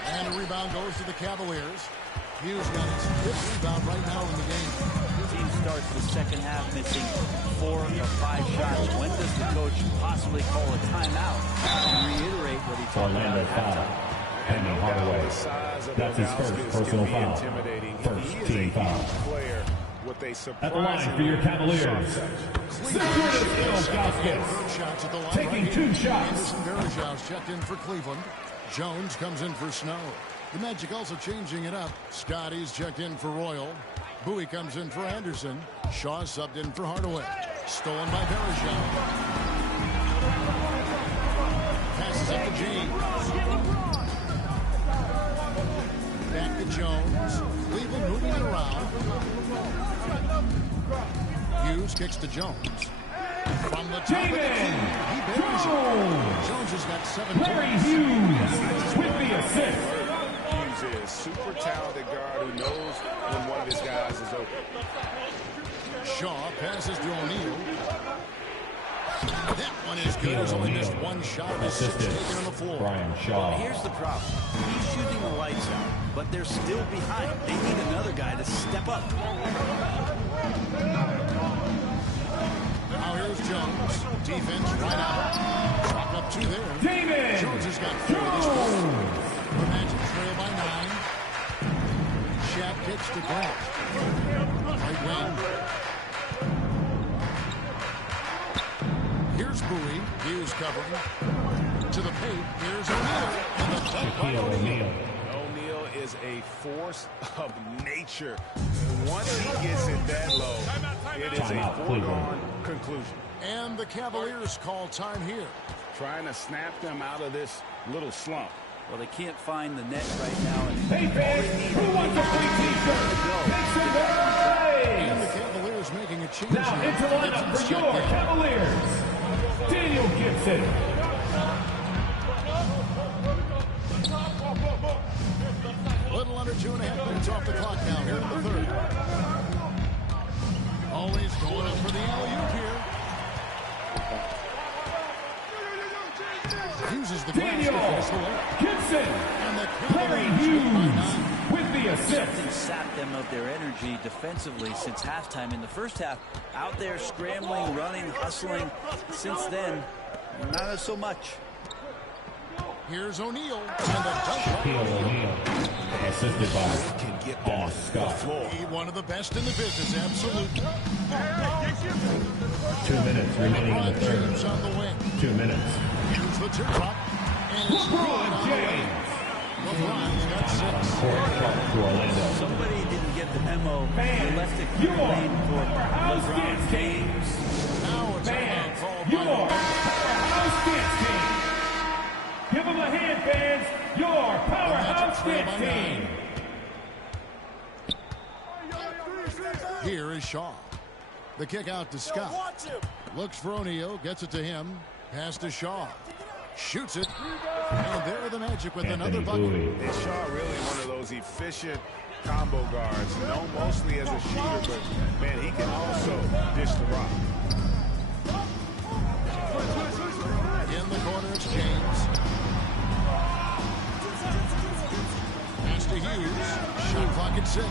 And the rebound goes to the Cavaliers. Hughes got his 5th rebound right now in the game. Team's starts the second half missing 4 or 5 shots, when does the coach possibly call a timeout and reiterate what he talked about at halftime? Henry Hardaway. That's his first personal foul. First team foul. At the line for your Cavaliers, taking 2 shots. Anderson Varejão's checked in for Cleveland. Jones comes in for Snow. The Magic also changing it up. Scotty's checked in for Royal. Bowie comes in for Anderson. Shaw subbed in for Hardaway. Stolen by Varejão. Passes up to James. Back to Jones. Cleveland moving it around. Hughes kicks to Jones. From the top of the key, he buries it. Jones has got 7 points. Hughes with the assist. Hughes is super talented guard who knows when one of his guys is open. Shaw passes to O'Neal. That one is good. He's only missed 1 shot of his 6 taken on the floor. Brian Shaw. Well, here's the problem. He's shooting the lights out, but they're still behind. They need another guy to step up. Now here's Jones. Defense right out. Chalk up 2 there. David Jones has got 4 this quarter. The Magic trail by 9. Shaq kicks to Grant. Right wing. Here's Bowie. Hughes covering. To the paint. Here's O'Neal. And the dunk by O'Neal. O'Neal is a force of nature. And once he gets it that low, it is a foregone conclusion. And the Cavaliers call time here. Trying to snap them out of this little slump. Well, they can't find the net right now. Hey, fans, who wants a free t-shirt? Make some noise! And the Cavaliers making a change. Now into lineup for your Cavaliers, Daniel Gibson. Little under 2.5 minutes off the clock now here in the third. Always going up for the alley-oop here. Uses the Daniel Gibson. And the Larry Hughes with the assist. Something sapped them of their energy defensively since halftime. In the first half, out there scrambling, running, hustling. Since then, not so much. Here's O'Neal. And the dunk by O'Neal. Assisted by Can get Dennis off Scott. the floor. one of the best in the business, absolutely. 2 minutes remaining in the third. James on the wing. 2 minutes. Here's the tip drop. And it's good on the way. LeBron's got 6. Court Sharp to Orlando. Somebody didn't get the memo. Man, They left it you clean are for powerhouse LeBron dance James. Now it's a Man, foul you by are powerhouse dance team. Give them a hand, fans. Your powerhouse dance team. Here is Shaw. The kick out to Scott. Looks for O'Neal. Gets it to him. Pass to Shaw. Shoots it. And there are the Magic with another bucket. And Shaw really one of those efficient combo guards. Known mostly as a shooter, but, man, he can also dish the rock. In the corner, it's James. Pass to Hughes. Shot clock at 6.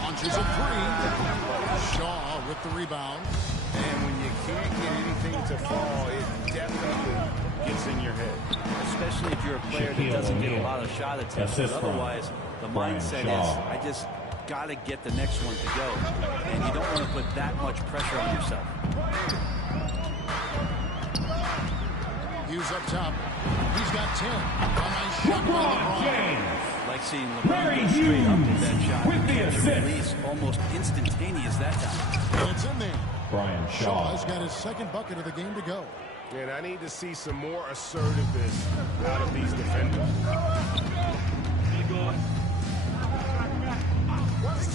Launches a 3. Shaw with the rebound. And when you can't get anything to fall, it definitely gets in your head. Especially if you're a player that doesn't get a lot of shot attempts. But otherwise, the mindset is, I just got to get the next one to go. And you don't want to put that much pressure on yourself. Hughes up top. He's got 10. A nice shot by LeBron. Like seeing LeBron go straight up with that shot. With the assist. Release almost instantaneous that time. And it's in there. Brian Shaw. Shaw's got his second bucket of the game to go. And I need to see some more assertiveness out of these defenders.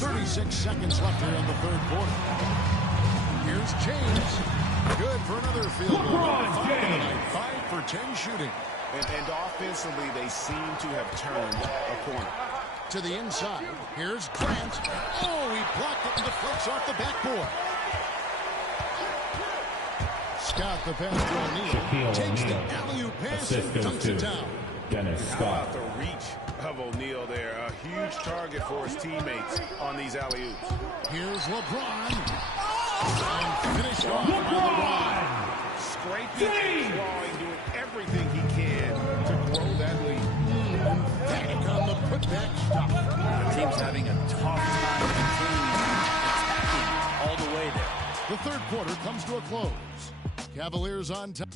36 seconds left here in the third quarter. Here's James. Good for another field goal. LeBron James. 5 for 10 shooting. And offensively, they seem to have turned a corner. To the inside. Here's Grant. Oh, he blocked it and deflects off the backboard. Scott, the pass to O'Neal. Takes the alley-oop pass and dunks it down. Dennis How Scott. about the reach of O'Neal there. A huge target for his teammates on these alley-oops. Here's LeBron. And finished off by LeBron. Scraping and clawing, doing everything he can to grow that lead. Back on the putback stop. The team's having a tough time containing and attacking all the way there. The third quarter comes to a close. Cavaliers on top.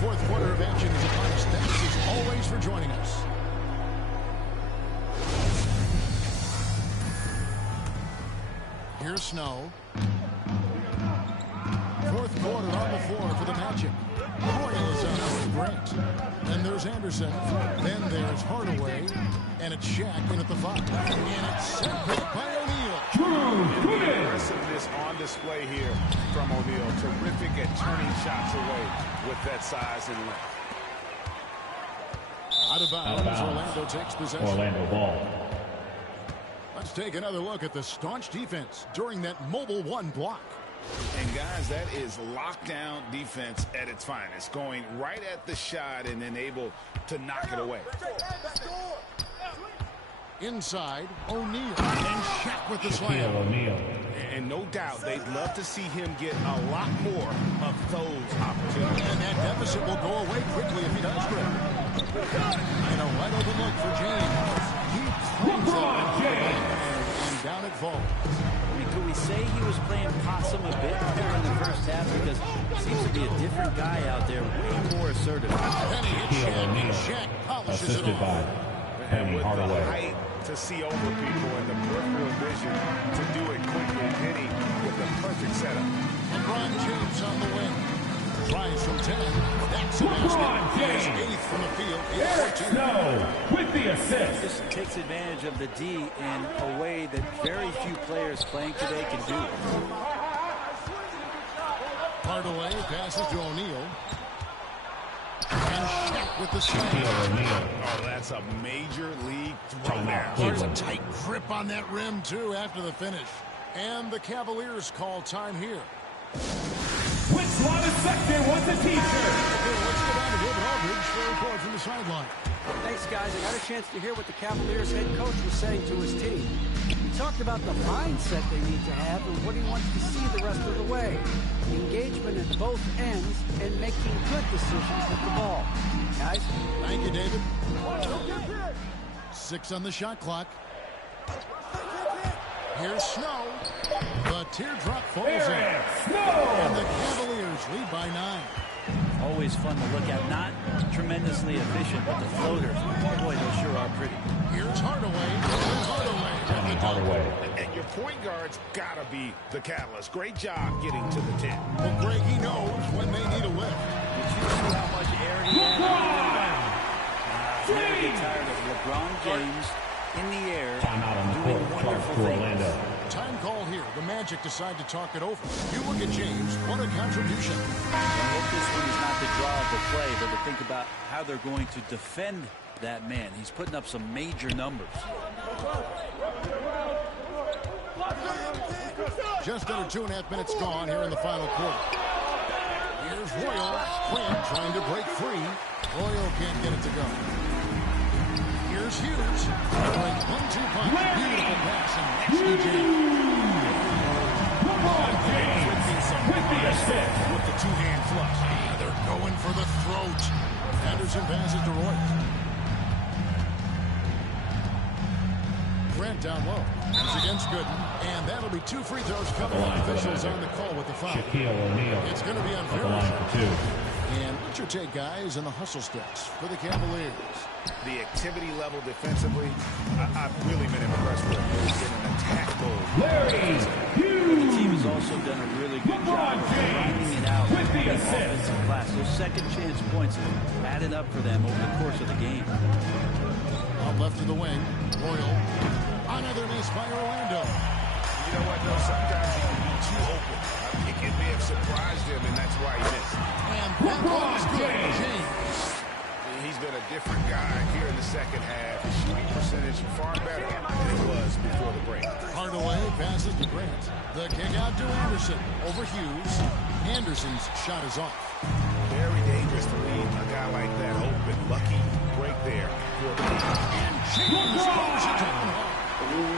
Fourth quarter of action is upon us. Thanks as always for joining us. Here's Snow. Fourth quarter on the floor for the Magic. Royal is on with Grant. Then there's Anderson. Then there's Hardaway. And it's Shaq in at the 5. And it's set back by O'Neal. Aggressiveness on display here from O'Neal. Terrific at turning shots away with that size and length. Out of bounds. Orlando takes possession. Orlando ball. Let's take another look at the staunch defense during that mobile 1 block. And guys, that is lockdown defense at its finest. Going right at the shot and then able to knock it away. Inside, O'Neal. And Shaq with the slam. O'Neal. And no doubt they'd love to see him get a lot more of those opportunities. And that deficit will go away quickly if he does grip. And a wide open look for James. He cleans it. And down it falls. I mean, could we say he was playing possum a bit there in the first half? Because it seems to be a different guy out there, way more assertive. Then he hits Shaq, and Shaq polishes it Assisted by And with the Hardaway. height to see over people and the peripheral vision to do it quickly. Penny with the perfect setup. LeBron James on the wing. Tries from 10. That's a basket. He's 8th from the field. Snow with the assist. This takes advantage of the D in a way that very few players playing today can do. Hardaway passes to O'Neal. And Shaq with the slam. Oh, that's a major league throwdown. There's a tight grip on that rim, too, after the finish. And the Cavaliers call time here. Which one is second? What's the teacher? Let's go down to David Aldridge for a report from the sideline. Thanks, guys. I got a chance to hear what the Cavaliers head coach was saying to his team. He talked about the mindset they need to have and what he wants to see the rest of the way. Engagement at both ends and making good decisions with the ball. Guys? Thank you, David. 6 on the shot clock. Here's Snow. The teardrop falls in. And the Cavaliers lead by 9. Always fun to look at. Not tremendously efficient, but the floaters, boy, they sure are pretty. Here's Hardaway. Hardaway. And your point guard's got to be the catalyst. Great job getting to the 10. Well, Greg, he knows when they need a lift. Did you see how much air he had? Never get tired of LeBron James in the air doing wonderful things. Time call here. The Magic decide to talk it over. You look at James. What a contribution. I hope this one is not the draw of the play, but to think about how they're going to defend that man. He's putting up some major numbers. Just under 2.5 minutes gone here in the final quarter. Here's Royal. Quinn trying to break free. Royal can't get it to go. Here's Hughes. 1-2 punch. Beautiful pass. And that's James with the assist. With the two-hand flush. They're going for the throat. Anderson passes to Roy. Grant down low. It's against Gooden. And that'll be 2 free throws coming up. Officials on the call with the foul. It's going to be unfair. And what's your take, guys, in the hustle steps for the Cavaliers? The activity level defensively, I've really been impressed with. There's been an attack goal. The team has also done a really good job of grinding it out with the offensive class. Those second chance points have added up for them over the course of the game. Up left to the wing. Royal. Another miss by Orlando. You know what, though? Sometimes he can be too open. I think it may have surprised him, and that's why he missed. And that was good. James. He's been a different guy here in the second half. His shooting percentage far better than it was before the break. Hardaway passes to Grant. The kick out to Anderson. Over Hughes. Anderson's shot is off. Very dangerous chance to leave a guy like that open. Lucky break there for the And James throws it down.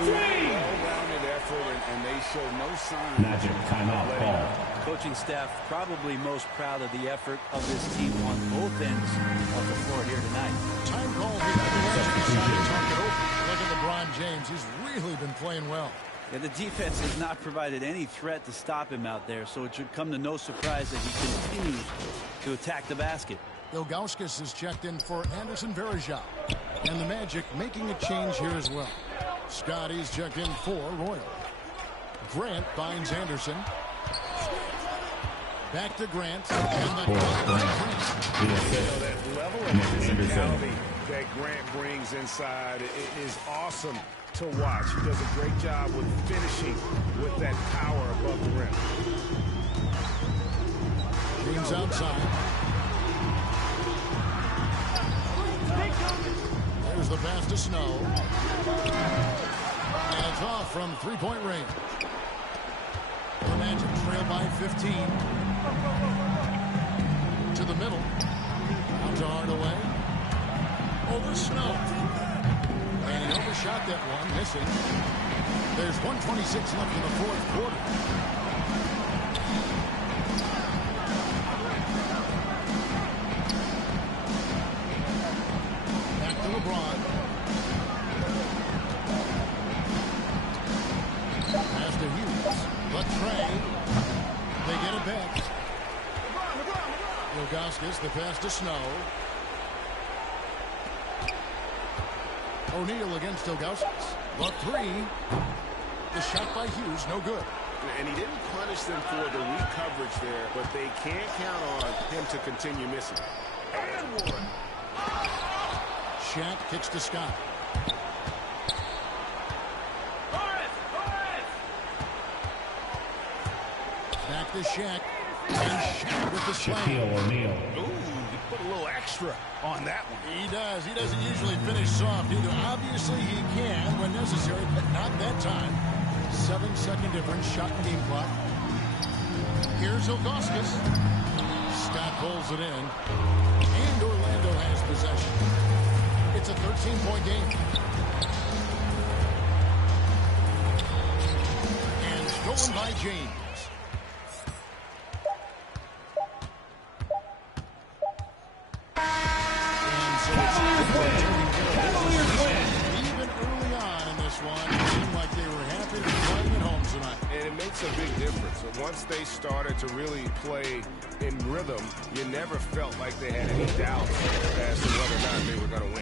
well-rounded effort, and they show no sign. Magic timeout call. Coaching staff probably most proud of the effort of this team on both ends of the floor here tonight. Time called here. Decided to talk it over. Look at LeBron James. He's really been playing well. Yeah, the defense has not provided any threat to stop him out there, so it should come to no surprise that he continues to attack the basket. Ilgauskas is checked in for Anderson Varejao. And the Magic making a change here as well. Scotty's checked in for Royal. Grant finds Anderson. Back to Grant. And the that level of physicality that Grant brings inside is awesome to watch. He does a great job with finishing with that power above the rim. James outside. There's the pass to Snow. And it's off from three-point range. The Magic trail by 15. To the middle. Out to Hardaway. Over Snow. And he overshot that one, missing. There's 1:26 left in the fourth quarter. Back to LeBron. Pass to Hughes. But Trey. They get it back. Ilgauskas, the pass to Snow. O'Neal against Ilgauskas. The three. The shot by Hughes, no good. And he didn't punish them for the weak coverage there, but they can't count on him to continue missing. And one. Shaq kicks to Scott. Back to Shaq. And Shaq with the slam. Shaquille O'Neal. Ooh, he put a little extra on that one. He does. He doesn't usually finish soft either. Obviously, he can when necessary, but not that time. 7-second difference. Shot and game clock. Here's Ilgauskas. Scott pulls it in. And Orlando has possession. It's a 13-point game. And stolen by James. Even early on in this one, it seemed like they were happy to be playing at home tonight. And it makes a big difference. Once they started to really play in rhythm, you never felt like they had any doubt as to whether or not they were going to win.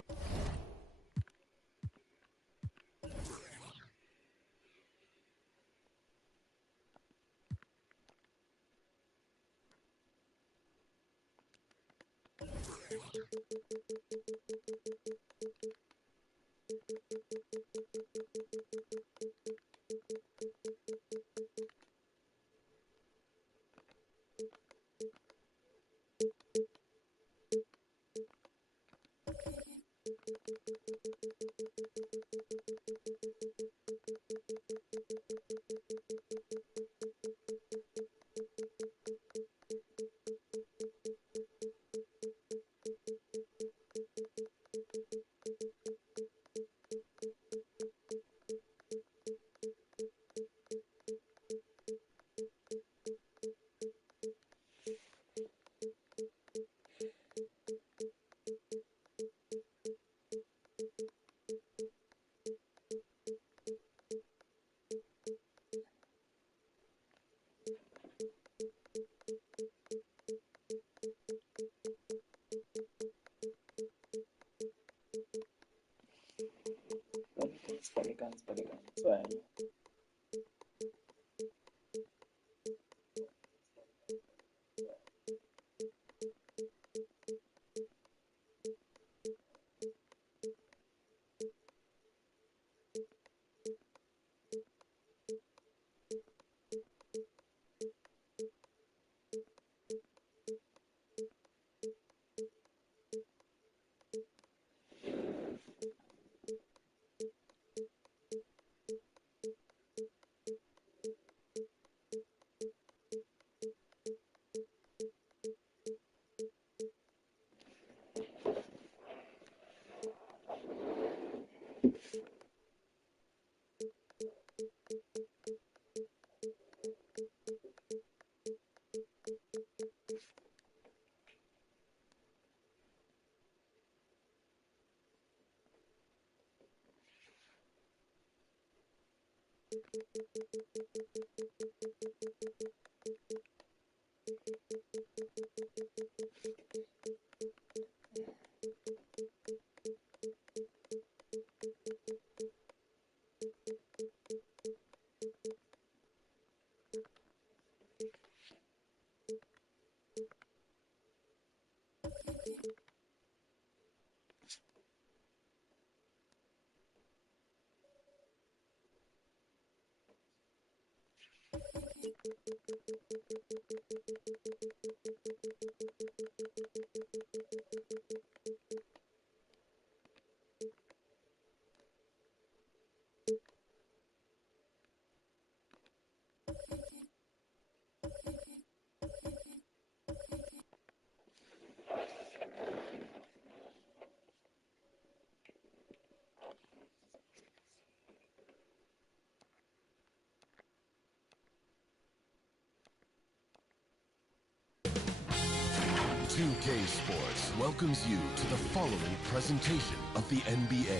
2K Sports welcomes you to the following presentation of the NBA.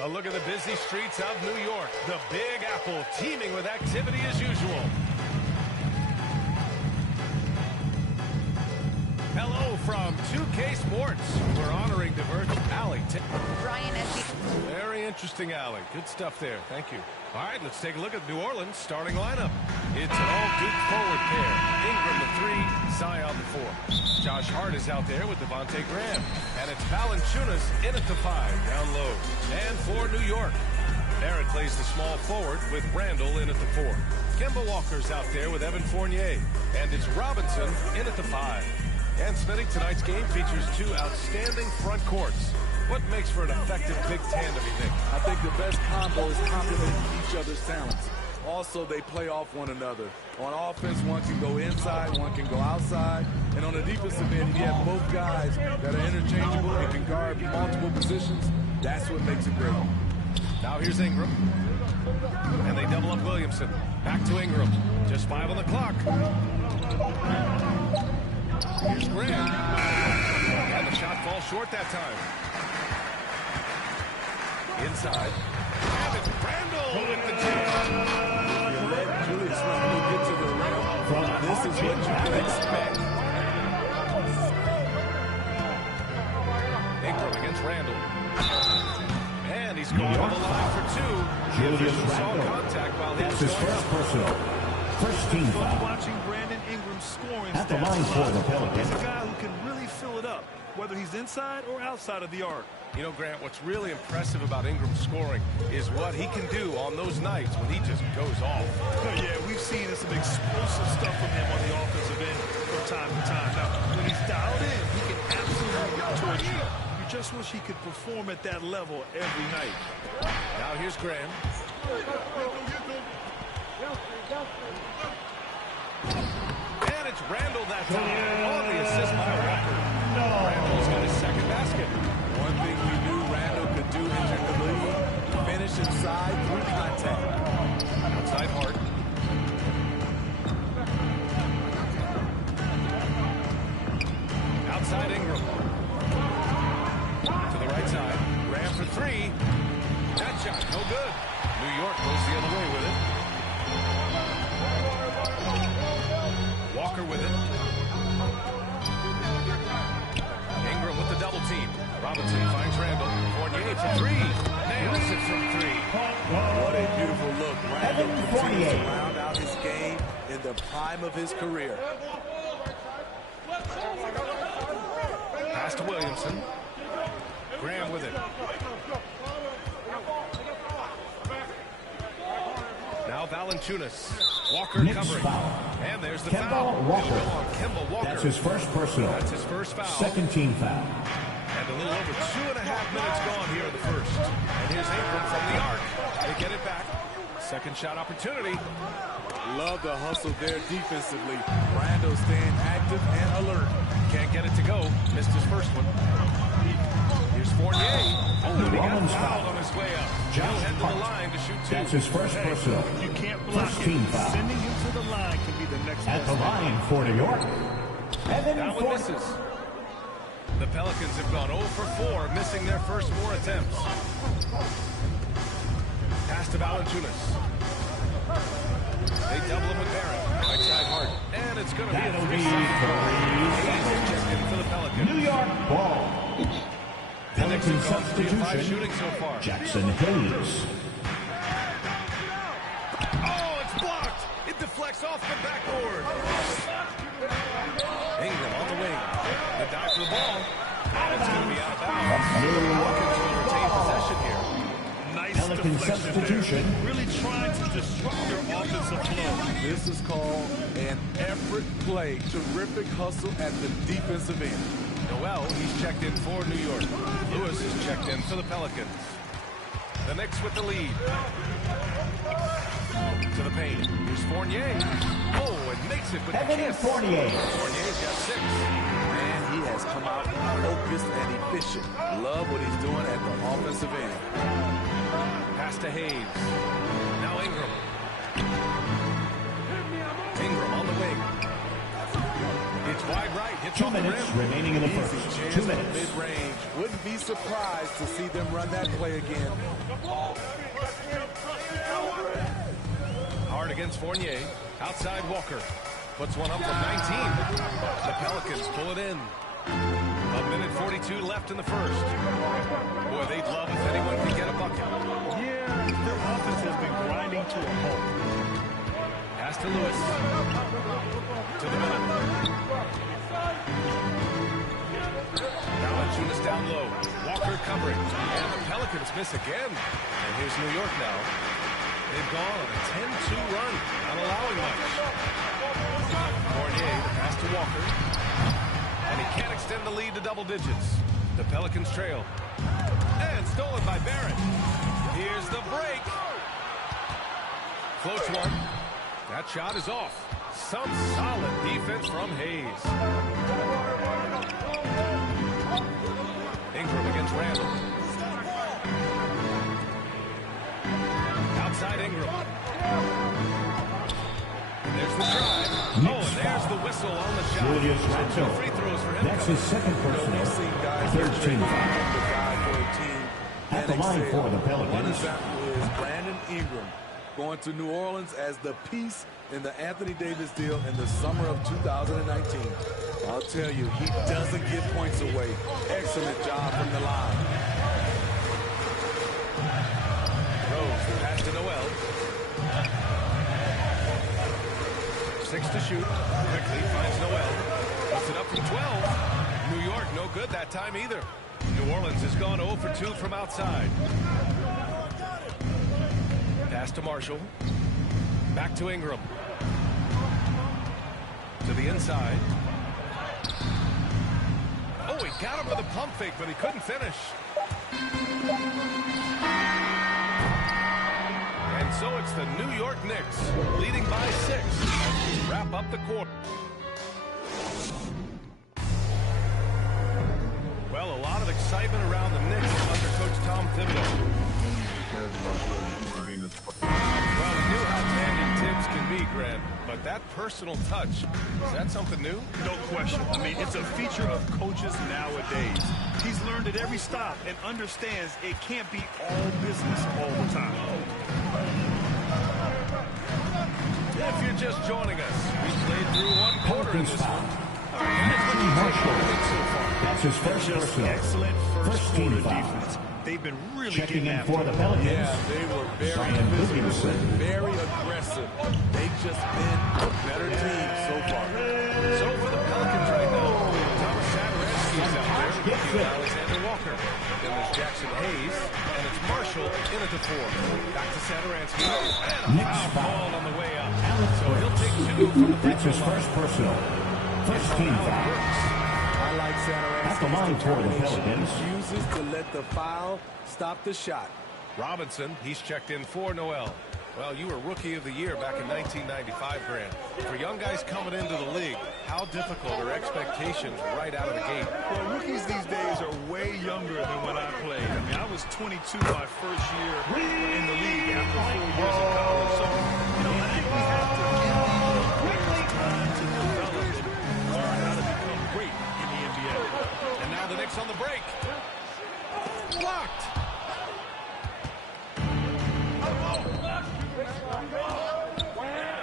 A look at the busy streets of New York. The Big Apple teeming with activity as usual. Hello from 2K Sports. We're honoring diverse Allie. Brian, very interesting, Allie. Good stuff there. Thank you. All right, let's take a look at New Orleans' starting lineup. It's an all-Duke forward pair. Ingram the 3, Zion the 4. Josh Hart is out there with Devontae Graham. And it's Valanciunas in at the 5, down low. And for New York, Barrett plays the small forward with Randall in at the 4. Kemba Walker's out there with Evan Fournier. And it's Robinson in at the 5. And Smitty, tonight's game features 2 outstanding front courts. What makes for an effective big tandem, you think? I think the best combo is complementing each other's talents. Also, they play off one another. On offense, one can go inside, one can go outside. And on the defensive end, if you have both guys that are interchangeable and can guard multiple positions, that's what makes it great. Now here's Ingram. And they double up Williamson. Back to Ingram. Just 5 on the clock. Here's Graham. And the shot falls short that time. Inside. And it's Randall with the tip. You let Julius Randle get to the rim. This is what you can expect. Ingram against Randall. And he's going on the line for 2. Julius saw Randle. contact while he That's was his going first up. personal. First team foul. Watching Brandon Ingram's scoring At the stats line for the Pelicans. He's a guy who can really fill it up, whether he's inside or outside of the arc. You know, Grant, what's really impressive about Ingram's scoring is what he can do on those nights when he just goes off. Yeah, we've seen some explosive stuff from him on the offensive end from time to time. Now, when he's dialed in, he can absolutely torch you. You just wish he could perform at that level every night. Now here's Graham. And it's Randall that time on the assist by Walker. Randall's got his second basket. One thing we knew Randall could do entering the league, finish inside through contact. Outside Hart. Outside Ingram. To the right side. Graham for 3. That shot, no good. New York goes the other way with it. Walker with it. Ingram with the double team. Robinson finds Randall. Fournier for 3. Nails it from 3. What a beautiful look. Randall continues to round out his game in the prime of his career. Pass to Williamson. Graham with it. Now Valanciunas. Walker Knicks covering. foul. And there's the Kemba foul. Walker. It'll go on Kemba Walker. That's his first personal. That's his first foul. Second team foul. And a little over 2.5 minutes gone here in the first. And here's Ingram from the arc. They get it back. Second shot opportunity. Love the hustle there defensively. Randall staying active and alert. Can't get it to go. Missed his first one. Here's Fournier. Oh, and he got fouled on his way up. He'll head to the line to shoot 2. That's his first personal. You can't block First team it. foul. Sending him to the line can be the next At the best thing. line for New York. And then That one misses. The Pelicans have gone 0 for 4, missing their first 4 attempts. Pass to Valanciunas. They double him with Barrett. Right side Hart. And it's going to be a 3-shot for the Pelicans. New York ball. Pelican substitution. Shooting so far. Jackson Hayes. Oh, it's blocked. It deflects off the backboard. Ingram on the wing. The dive for the ball. And it's going to be out of bounds. Pelicans will retain possession here. Pelican substitution. Really trying to disrupt their offensive flow. This is called an effort play. Terrific hustle at the defensive end. Noel, he's checked in for New York. Lewis is checked in for the Pelicans. The Knicks with the lead. To the paint. Here's Fournier. Oh, and makes it with the kiss. Fournier. Fournier's got 6. And he has come out focused and efficient. Love what he's doing at the offensive end. Pass to Hayes. Now Ingram. Ingram on the wing. It's wide right. Hits 2 off the minutes rim. remaining in the first. 2 minutes. Mid-range. Wouldn't be surprised to see them run that play again. Hard against Fournier. Outside Walker. Puts one up from 19. The Pelicans pull it in. 1:42 left in the first. Boy, they'd love if anyone could get a bucket. Yeah, their offense has been grinding to a halt. Pass to Lewis. To the middle. Valanciunas down low. Walker covering. And the Pelicans miss again. And here's New York now. They've gone on a 10-2 run, not allowing much. Fournier, the pass to Walker. And he can't extend the lead to double digits. The Pelicans trail. And stolen by Barrett. Here's the break. Floats one. That shot is off. Some solid defense from Hayes. Ingram against Randall. Outside Ingram. And there's the drive. Oh, and there's the whistle on the shot. Julius Two Randle. free throws for him. That's his second personal. Third team foul. At the line for the One Pelicans. example is Brandon Ingram going to New Orleans as the piece in the Anthony Davis deal in the summer of 2019. I'll tell you, he doesn't give points away. Excellent job from the line. Rose, the pass to Noel. 6 to shoot. Quickly finds Noel. Puts it up from 12. New York, no good that time either. New Orleans has gone 0 for 2 from outside. Pass to Marshall. Back to Ingram. To the inside. Oh, he got him with a pump fake, but he couldn't finish. And so it's the New York Knicks leading by 6 as we wrap up the quarter. Well, a lot of excitement around the Knicks under Coach Tom Thibodeau. Well, we knew how demanding Tibbs can be, Grant, but that personal touch, is that something new? No question. I mean, it's a feature of coaches nowadays. He's learned at every stop and understands it can't be all business all the time. If you're just joining us, we played through one quarter in this one. All right, guys, what do you take so far? That's his first personal. Excellent first team quarter foul. defense. They've been really Checking getting in after for the it. Pelicans. Yeah, they were very physical, very aggressive. They've just been a better team so far. So for the Pelicans right now, Thomas Satoransky's out there with Alexander Walker. Then there's Jackson Hayes, and it's Marshall in at the 4. Back to Satoransky, and a foul call on the way up. So he'll take 2 from the That's his first personal. First team foul. I like At the line Satoransky's for the determination. Pelicans. He refuses to let the foul stop the shot. Robinson, he's checked in for Noel. Well, you were Rookie of the Year back in 1995, Grant. For young guys coming into the league, how difficult are expectations right out of the gate? Well, rookies these days are way younger than when I played. I mean, I was 22 my first year in the league after 4 years of college. So, you know, I think we have to give these players time to develop and learn how to become great in the NBA. And now the Knicks on the break. Blocked.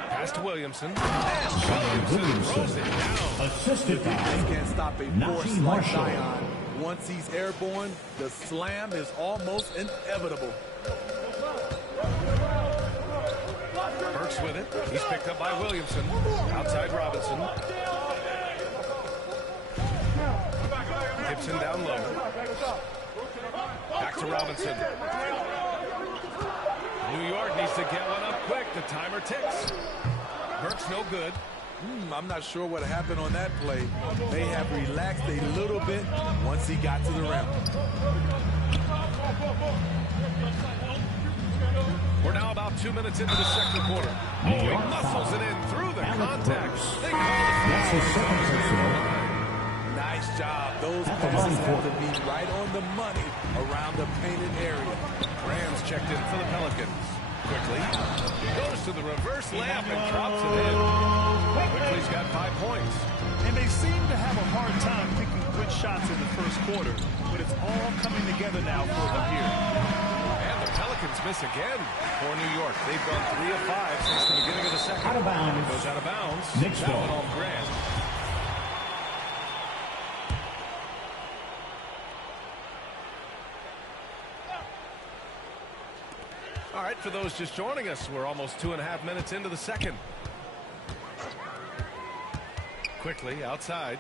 Pass to Williamson. And Williamson throws it down. Assisted by Can't stop a force Naji like Marshall. Zion. Once he's airborne, the slam is almost inevitable. Burks with it. He's picked up by Williamson. Outside Robinson. Gibson down low. Back to Robinson. to get one up quick. The timer ticks. Burke's no good. I'm not sure what happened on that play. May have relaxed a little bit once he got to the rim. We're now about 2 minutes into the second quarter. Oh, he muscles it in through the contact. They call That's his second personal. Nice job. Those passes have to be right on the money around the painted area. Graham's checked in for the Pelicans. Quickly goes to the reverse layup and drops it in. Quickly's got 5 points. And they seem to have a hard time picking good shots in the first quarter, but it's all coming together now for them here. And the Pelicans miss again for New York. They've gone 3 of 5 since the beginning of the second. Out of bounds. Goes out of bounds. Next that ball. one off Grant. All right, for those just joining us, we're almost 2.5 minutes into the second. Quickly, outside.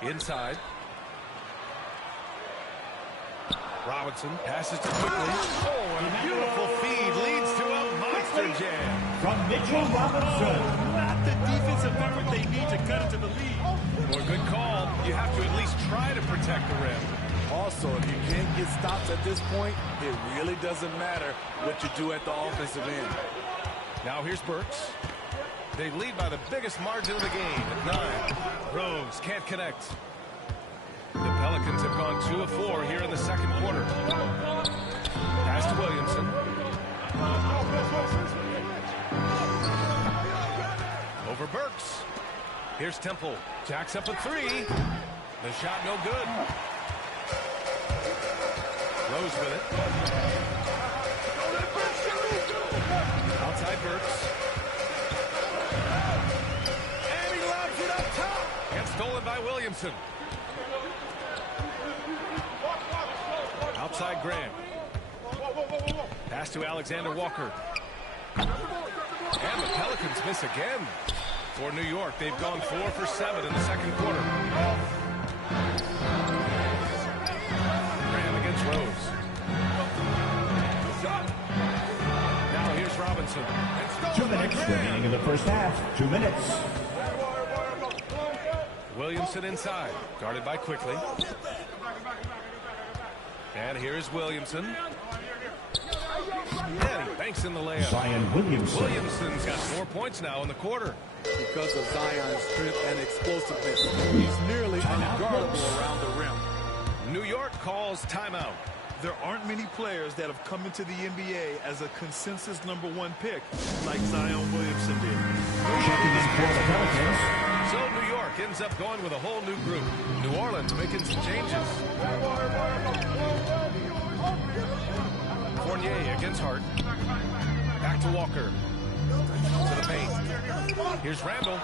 Inside. Robinson passes to Quickly. Oh, and a beautiful feed leads to a monster jam. From Mitchell Robinson. Not the defensive effort they need to cut into the lead. Boy, good call. You have to at least try to protect the rim. Also, if you can't get stops at this point, it really doesn't matter what you do at the offensive end. Now here's Burks. They lead by the biggest margin of the game at 9. Rose can't connect. The Pelicans have gone 2 of 4 here in the second quarter. Pass to Williamson. Over Burks. Here's Temple. Jacks up a 3. The shot no good. Rose with it. Outside Burks. And he lobs it up top. And stolen by Williamson. Outside Graham. Pass to Alexander Walker. And the Pelicans miss again. For New York, they've gone 4 for 7 in the second quarter. Graham against Rose. Now here's Robinson. 2 minutes remaining in the first half. 2 minutes. Williamson inside. Guarded by Quickly. And here's Williamson. And he banks in the layup. Zion Williamson. Williamson's got 4 points now in the quarter. Because of Zion's strength and explosiveness, he's nearly unguardable around the rim. New York calls timeout. There aren't many players that have come into the NBA as a consensus #1 pick like Zion Williamson did. Checking in for the Pelicans. So New York ends up going with a whole new group. New Orleans making some changes. Fournier against Hart. Back to Walker. To the paint. Here's Randall.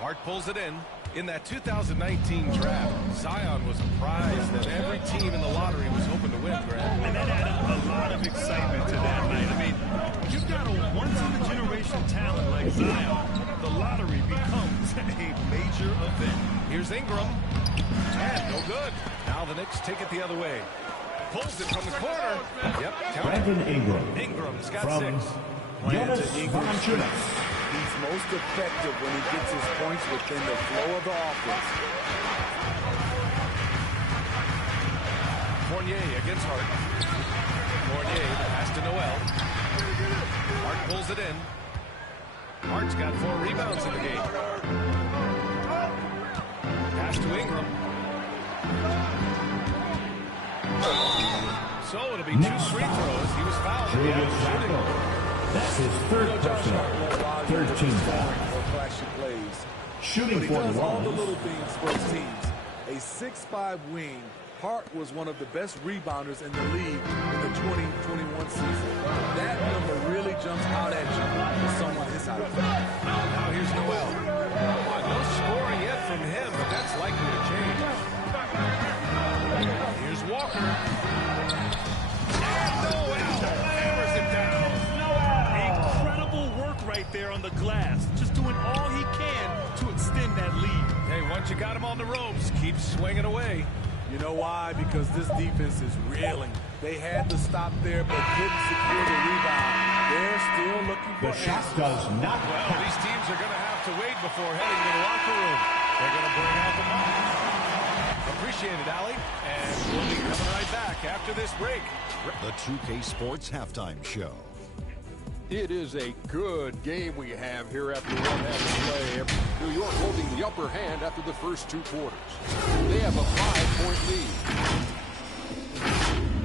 Hart pulls it in. In that 2019 draft, Zion was a prize that every team in the lottery was hoping to win, Grant. And that added a lot of excitement to that night. I mean, when you've got a once-in-a-generation talent like Zion, the lottery becomes a major event. Here's Ingram. And no good. Now the Knicks take it the other way. Pulls it from the corner. Yep. Brandon Ingram. Ingram's got From 6. Jonas Valanciunas. He's most effective when he gets his points within the flow of the offense. Fournier against Hart. Fournier pass to Noel. Hart pulls it in. Hart's got 4 rebounds in the game. Pass to Ingram. So it'll be 2 free throws. He was fouled. Julius Randle. That's his 3rd personal. 3rd team foul. Shooting but he for does the all the Rollins. little things for his teams. A 6'5" wing, Hart was one of the best rebounders in the league in the 2021 season. That number really jumps out at you for someone his height. Now here's Noel. No scoring yet from him, but that's likely to change. Here's Walker. And Noel hammers it down. Incredible work right there on the glass. Just doing all he can to extend that lead. Hey, once you got him on the ropes, keep swinging away. You know why? Because this defense is reeling. They had to stop there, but couldn't secure the rebound. They're still looking for the shot does not count. Well, these teams are going to have to wait before heading to the locker room. They're going to bring out the ball. Appreciate it, Allie. And we'll be coming right back after this break. The 2K Sports Halftime Show. It is a good game we have here after one half of play. New York holding the upper hand after the first 2 quarters. They have a 5-point lead.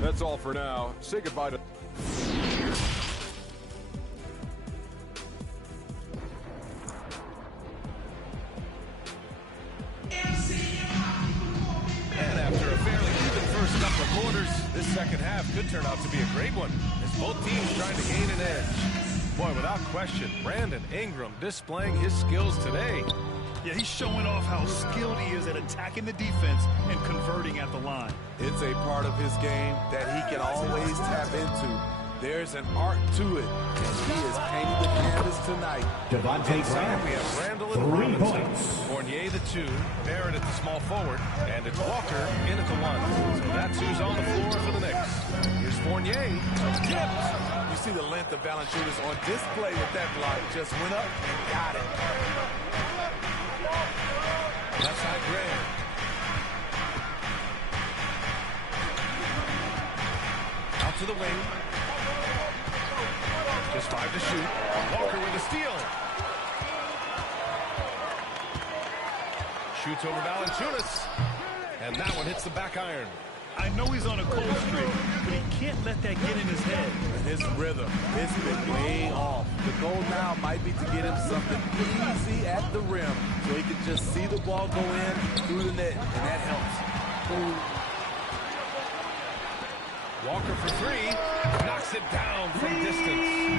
That's all for now. Say goodbye to... And after a fairly even first couple of quarters, this second half could turn out to be a great one, as both teams trying to gain an edge. Boy, without question, Brandon Ingram displaying his skills today. Yeah, he's showing off how skilled he is at attacking the defense and converting at the line. It's a part of his game that he can always tap into. There's an art to it, and he is painting the canvas tonight. Devontae Graham, we have Randall and 3 Robinson. points. Fournier the 2, Barrett at the small forward, and it's Walker in at the 1. So that's who's on the floor for the Knicks. Here's Fournier, tipped. You see the length of Valanciunas on display with that block. Just went up and got it. Left side Graham. Out to the wing. Just 5 to shoot. Walker with a steal. Shoots over Valanciunas. And that one hits the back iron. I know he's on a cold streak, but he can't let that get in his head. And his rhythm, it's been way off. The goal now might be to get him something easy at the rim so he can just see the ball go in through the net, and that helps. Walker for 3. Knocks it down from distance.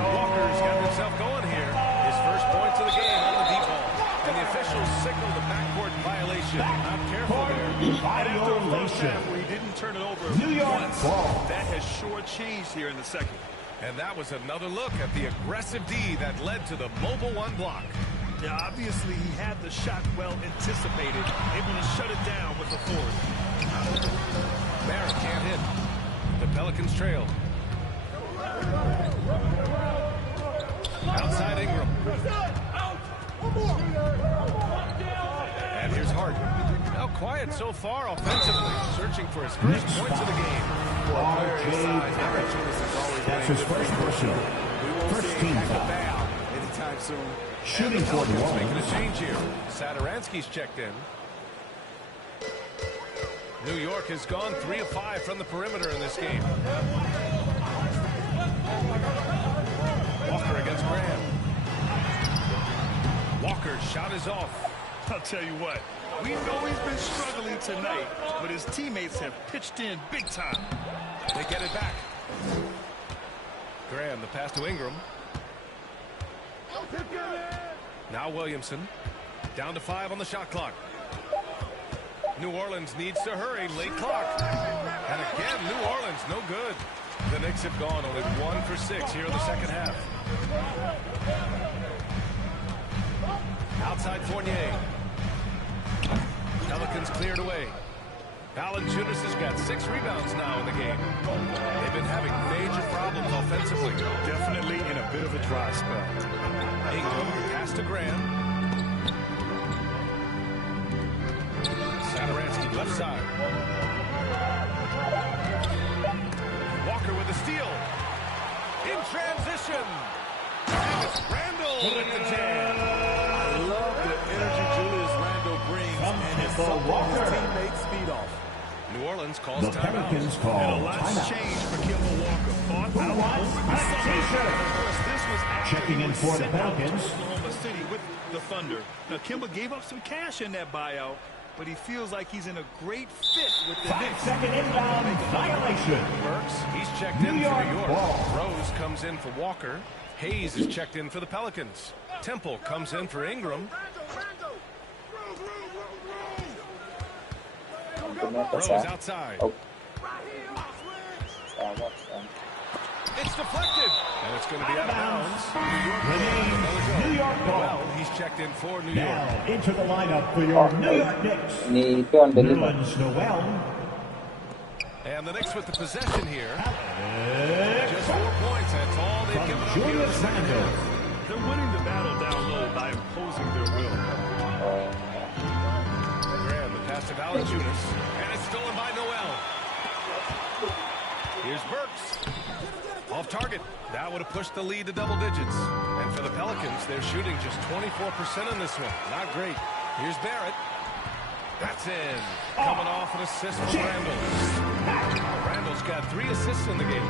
Walker's got himself going here. His first points of the game on the deep ball. And the officials signal the backcourt violation. Not careful there. Violation. We didn't turn it over New York once. ball. That has short-changed here in the second. And that was another look at the aggressive D that led to the mobile 1 block. Yeah, obviously he had the shot well anticipated, able to shut it down with authority. Barrett can't hit. The Pelicans trail. Outside Ingram. And here's Harden. Now quiet so far offensively, searching for his first points of the game. That's his first personal. First team foul. Anytime soon. Shooting for the wall. Making a change here. Satoransky's checked in. New York has gone 3 of 5 from the perimeter in this game. Walker against Graham. Walker's shot is off. I'll tell you what, we know he's been struggling tonight, but his teammates have pitched in big time. They get it back. Graham, the pass to Ingram. Now Williamson. Down to 5 on the shot clock. New Orleans needs to hurry. Late clock. And again, New Orleans, no good. The Knicks have gone only 1 for 6 here in the second half. Outside Fournier. Pelicans cleared away. Valanciunas has got 6 rebounds now in the game. They've been having major problems offensively. Definitely in a bit of a dry spell. Ingram pass to Graham. Satoransky left side. Walker with a steal. In transition. And it's Randall with the jam. I love the energy Julius Randle brings, and it's something his teammates feed off. New Orleans calls The Pelicans timeout. call And a lot's timeout. changed for Kemba Walker. Checking in for the Pelicans. Oklahoma City with the Thunder. Now, Kemba gave up some cash in that buyout, but he feels like he's in a great fit with the Knicks. 5-second inbound violation. Burks, he's checked in for New York. Rose comes in for Walker. Hayes is checked in for the Pelicans. Temple comes in for Ingram. Rose outside. Oh. It's deflected. And it's going to be out of bounds. New York ball. Well, he's checked in for New York. Now into the lineup for your New York Knicks. Ni itu on deliver. Nerlens Noel. And the Knicks with the possession here. Just 4 points. That's all they've given up here in the second half. They're winning the battle down low by imposing their will. Graham, the pass to Valanciunas. And it's stolen by Noel. Here's Burks. Off target. That would have pushed the lead to double digits. And for the Pelicans, they're shooting just 24% in this one. Not great. Here's Barrett. That's in. Coming off an assist from Randall. Randall's got 3 assists in the game.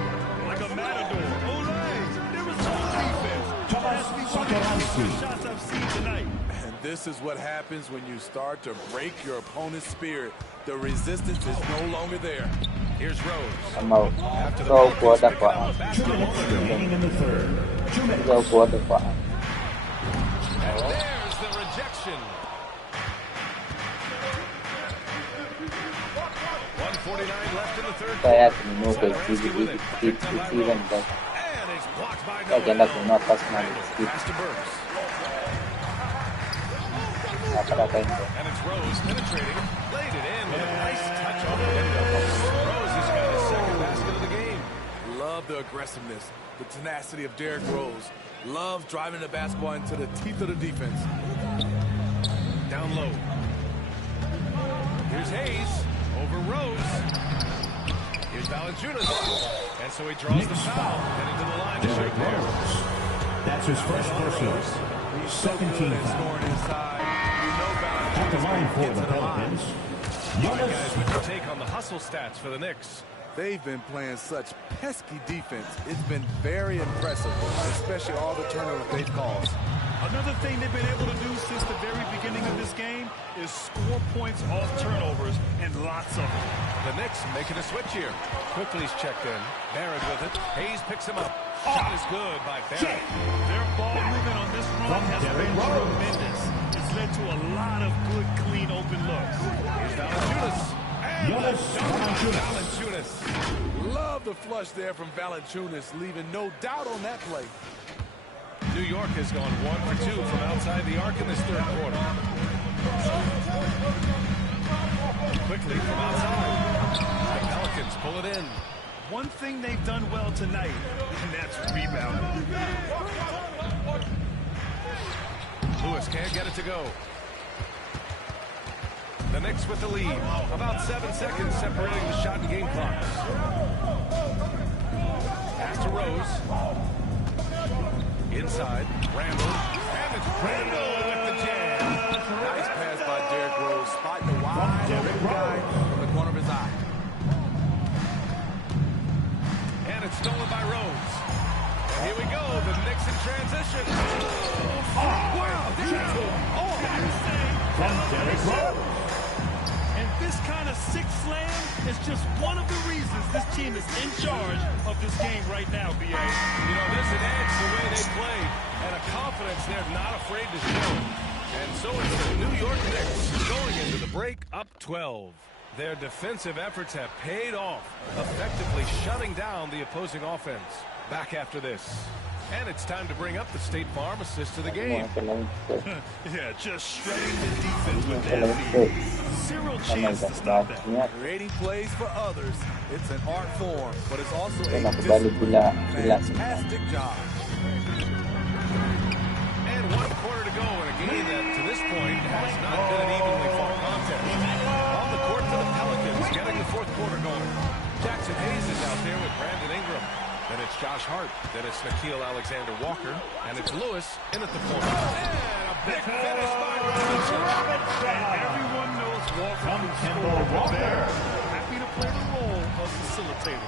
Like a matador. Olay! There was no defense. That's one of the best shots I've seen tonight. And this is what happens when you start to break your opponent's spirit. The resistance is no longer there. Here's Rose. I'm out. Go quarter for 2 minutes remaining in the third. 2 minutes. Go quarter for And there's the rejection. 1:49 left in the third Kaya quarter. minute it's even better. And it's blocked by Kaya Noel. not personal. Pass to Burks. And it's Rose penetrating. Laid it in with a nice touch on the window. Rose has got his second basket of the game. Love the aggressiveness, the tenacity of Derrick Rose. Love driving the basketball into the teeth of the defense. Down low. Here's Hayes over Rose. Here's Valanciunas. And so he draws the foul. Headed to the line to shoot there. That's his first personal. Second team foul. At the line for the Pelicans. Guys with the take on the hustle stats for the Knicks. They've been playing such pesky defense. It's been very impressive, especially all the turnovers they've caused. Another thing they've been able to do since the very beginning of this game is score points off turnovers, and lots of them. The Knicks making a switch here. Quickly's checked in. Barrett with it. Hayes picks him up. Shot is good by Barrett. Their ball movement on this run has been tremendous. It's led to a lot of good, clean, open looks. Here's Valanciunas. Valanciunas. Love the flush there from Valanciunas, leaving no doubt on that play. New York has gone 1 for 2 from outside the arc in this third quarter. Quickly from outside. The Pelicans pull it in. One thing they've done well tonight, and that's rebounding. Lewis can't get it to go. The Knicks with the lead. About 7 seconds separating the shot and game clocks. Pass to Rose. Inside. Randall. And it's Randall with the jam. Nice pass by Derrick Rose, spotting the wide open guy from the corner of his eye. And it's stolen by Rose. And here we go. The Knicks in transition. Oh, wow. From Derrick Rose. This kind of sick slam is just one of the reasons this team is in charge of this game right now, B.A. You know, there's an edge the way they play and a confidence they're not afraid to show. And so it's the New York Knicks going into the break up 12. Their defensive efforts have paid off, effectively shutting down the opposing offense. Back after this. And it's time to bring up the State Farm assist to the game. Yeah, just shredding the defense with that lead. Zero chance to stop that. Creating plays for others. It's an art form, but it's also a fantastic job. And 1 quarter to go in a game that, to this point, has not been an evenly fought contest. On the court for the Pelicans, getting the fourth quarter going. Jackson Hayes is out there with Brandon Ingram. Then it's Josh Hart. Then it's Nickeil Alexander-Walker. And it's Lewis in at the corner. And a big finish by Robinson. And everyone knows Walker can score from there. Happy to play the role of facilitator.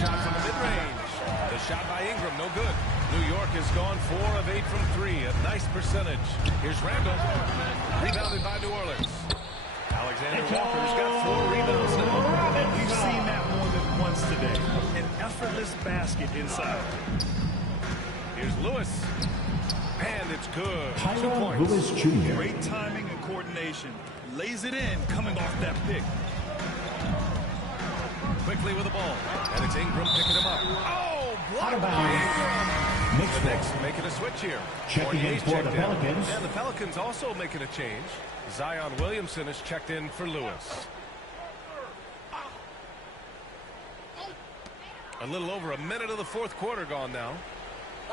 Shot from the mid-range. The shot by Ingram, no good. New York has gone 4 of 8 from 3. A nice percentage. Here's Randall. Rebounded by New Orleans. Alexander-Walker's got 4 rebounds now. We've seen that more than once today. An effortless basket inside. Here's Lewis. And it's good. 2 points. Lewis Jr. Great timing and coordination. Lays it in coming off that pick. Quickly with the ball. And it's Ingram picking him up. Oh, blocked by Ingram. The Knicks making a switch here. Checking in for the Pelicans. And the Pelicans also making a change. Zion Williamson is checked in for Lewis. A little over a minute of the fourth quarter gone now.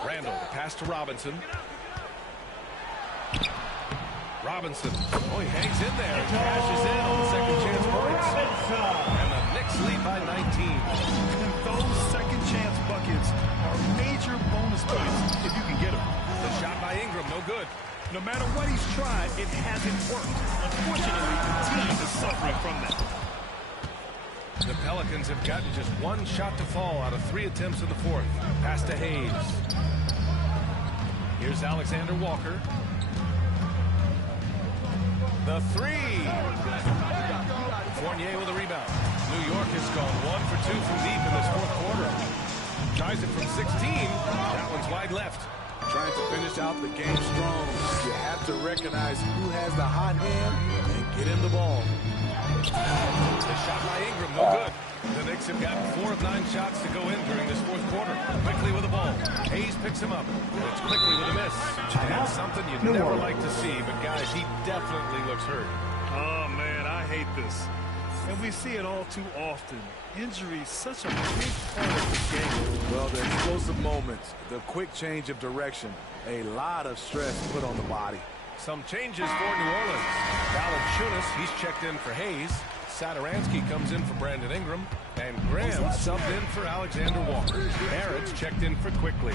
Randall, the pass to Robinson. Robinson. Oh, he hangs in there and cashes in on the second chance points. And the Knicks lead by 19. And those second chance buckets are major bonus points if you can get them. The shot by Ingram, no good. No matter what he's tried, it hasn't worked. Unfortunately, the team is suffering from that. The Pelicans have gotten just one shot to fall out of 3 attempts in the fourth. Pass to Hayes. Here's Alexander Walker. The three. Fournier with a rebound. New York has gone 1 for 2 from deep in this fourth quarter. Tries it from 16. That one's wide left. Trying to finish out the game strong. You have to recognize who has the hot hand and get in the ball. The shot by Ingram, no good. The Knicks have gotten 4 of 9 shots to go in during this fourth quarter. Quickly with the ball. Hayes picks him up. And it's quickly with a miss. And something you'd never like to see, but guys, he definitely looks hurt. Oh, man, I hate this. And we see it all too often. Injury is such a big part of the game. Well, the explosive moments, the quick change of direction, a lot of stress put on the body. Some changes for New Orleans. Valanciunas, he's checked in for Hayes. Satoransky comes in for Brandon Ingram. And Graham subbed in for Alexander Walker. Barrett's checked in for Quickly.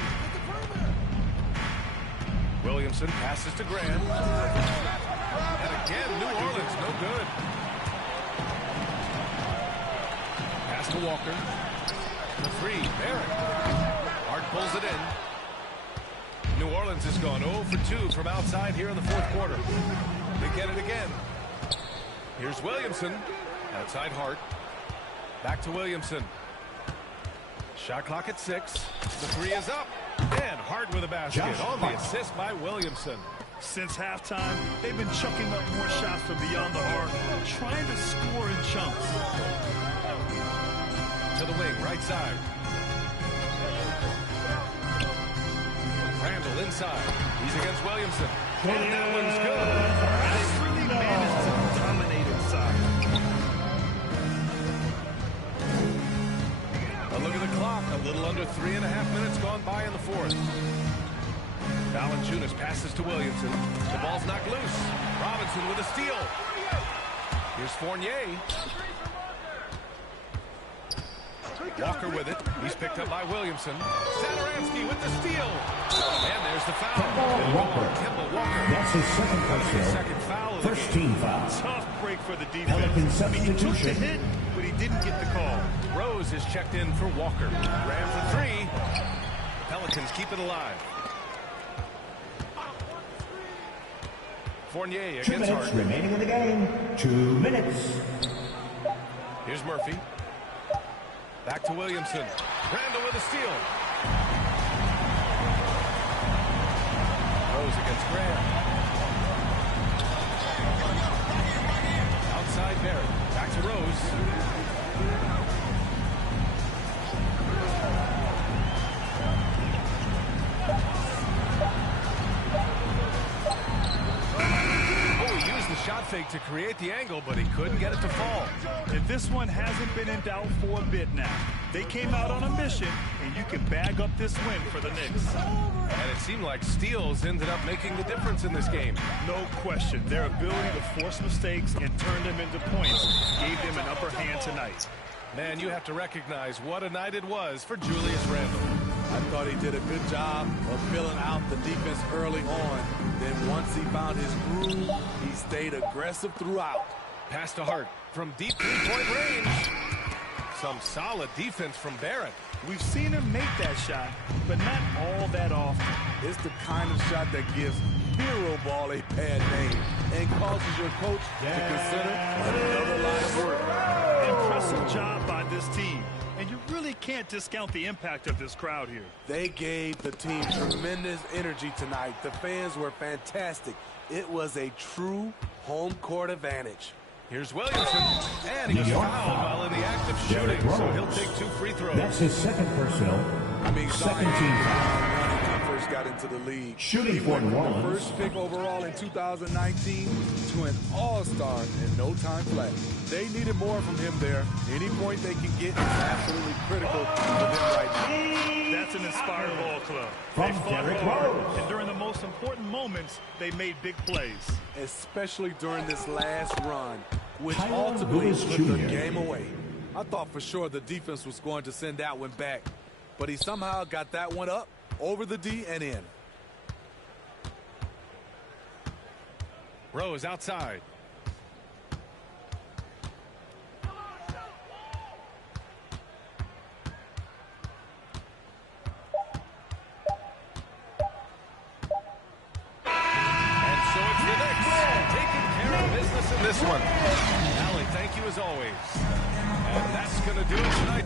Williamson passes to Graham. And again, New Orleans, no good. Pass to Walker. The three, Barrett. Hart pulls it in. New Orleans has gone 0 for 2 from outside here in the fourth quarter. They get it again. Here's Williamson. Outside Hart. Back to Williamson. Shot clock at 6. The three is up. And Hart with a basket on the assist by Williamson. Since halftime, they've been chucking up more shots from beyond the arc, trying to score in chunks. To the wing, right side. Randall inside. He's against Williamson. And that one's good. They really managed to dominate inside. A look at the clock. A little under 3.5 minutes gone by in the fourth. Valanciunas passes to Williamson. The ball's knocked loose. Robinson with a steal. Here's Fournier. Walker with it. He's picked up by Williamson. Satoransky with the steal. And there's the foul. Kemba Walker. That's his second personal. Second foul. First team foul. Tough break for the defense. Pelican He took the substitution. hit, but he didn't get the call. Rose is checked in for Walker. Ran for 3. Pelicans keep it alive. Fournier 2 against minutes Hart. remaining in the game. 2 minutes. Here's Murphy. Back to Williamson. Randall with a steal. Rose against Graham. Outside Barrett. Back to Rose. Shot fake to create the angle, but he couldn't get it to fall. And this one hasn't been in doubt for a bit now. They came out on a mission, and you can bag up this win for the Knicks. And it seemed like steals ended up making the difference in this game. No question. Their ability to force mistakes and turn them into points gave them an upper hand tonight. Man, you have to recognize what a night it was for Julius Randle. I thought he did a good job of filling out the defense early on. Then once he found his groove, he stayed aggressive throughout. Pass to Hart from deep three-point range. Some solid defense from Barrett. We've seen him make that shot, but not all that often. It's the kind of shot that gives hero ball a bad name and causes your coach to consider another line of work. Impressive job by this team. And you really can't discount the impact of this crowd here. They gave the team tremendous energy tonight. The fans were fantastic. It was a true home court advantage. Here's Williamson, and he was fouled while in the act of shooting, so he'll take 2 free throws. That's his second personal. I mean, second team foul. Running on first got into the league. Shooting He went for from the Orleans. first pick overall in 2019 to an all-star in no time flat. They needed more from him there. Any point they can get is absolutely critical for them right now. That's an inspired ball club. From They fought Derrick hard, Rose. and during the most important moments, they made big plays. Especially during this last run, which Tyler ultimately Lewis put the Jr. game away. I thought for sure the defense was going to send that one back, but he somehow got that one up, over the D, and in. Rose outside. And so it's the Knicks taking care of business in this one. Allie, thank you as always. And that's going to do it tonight.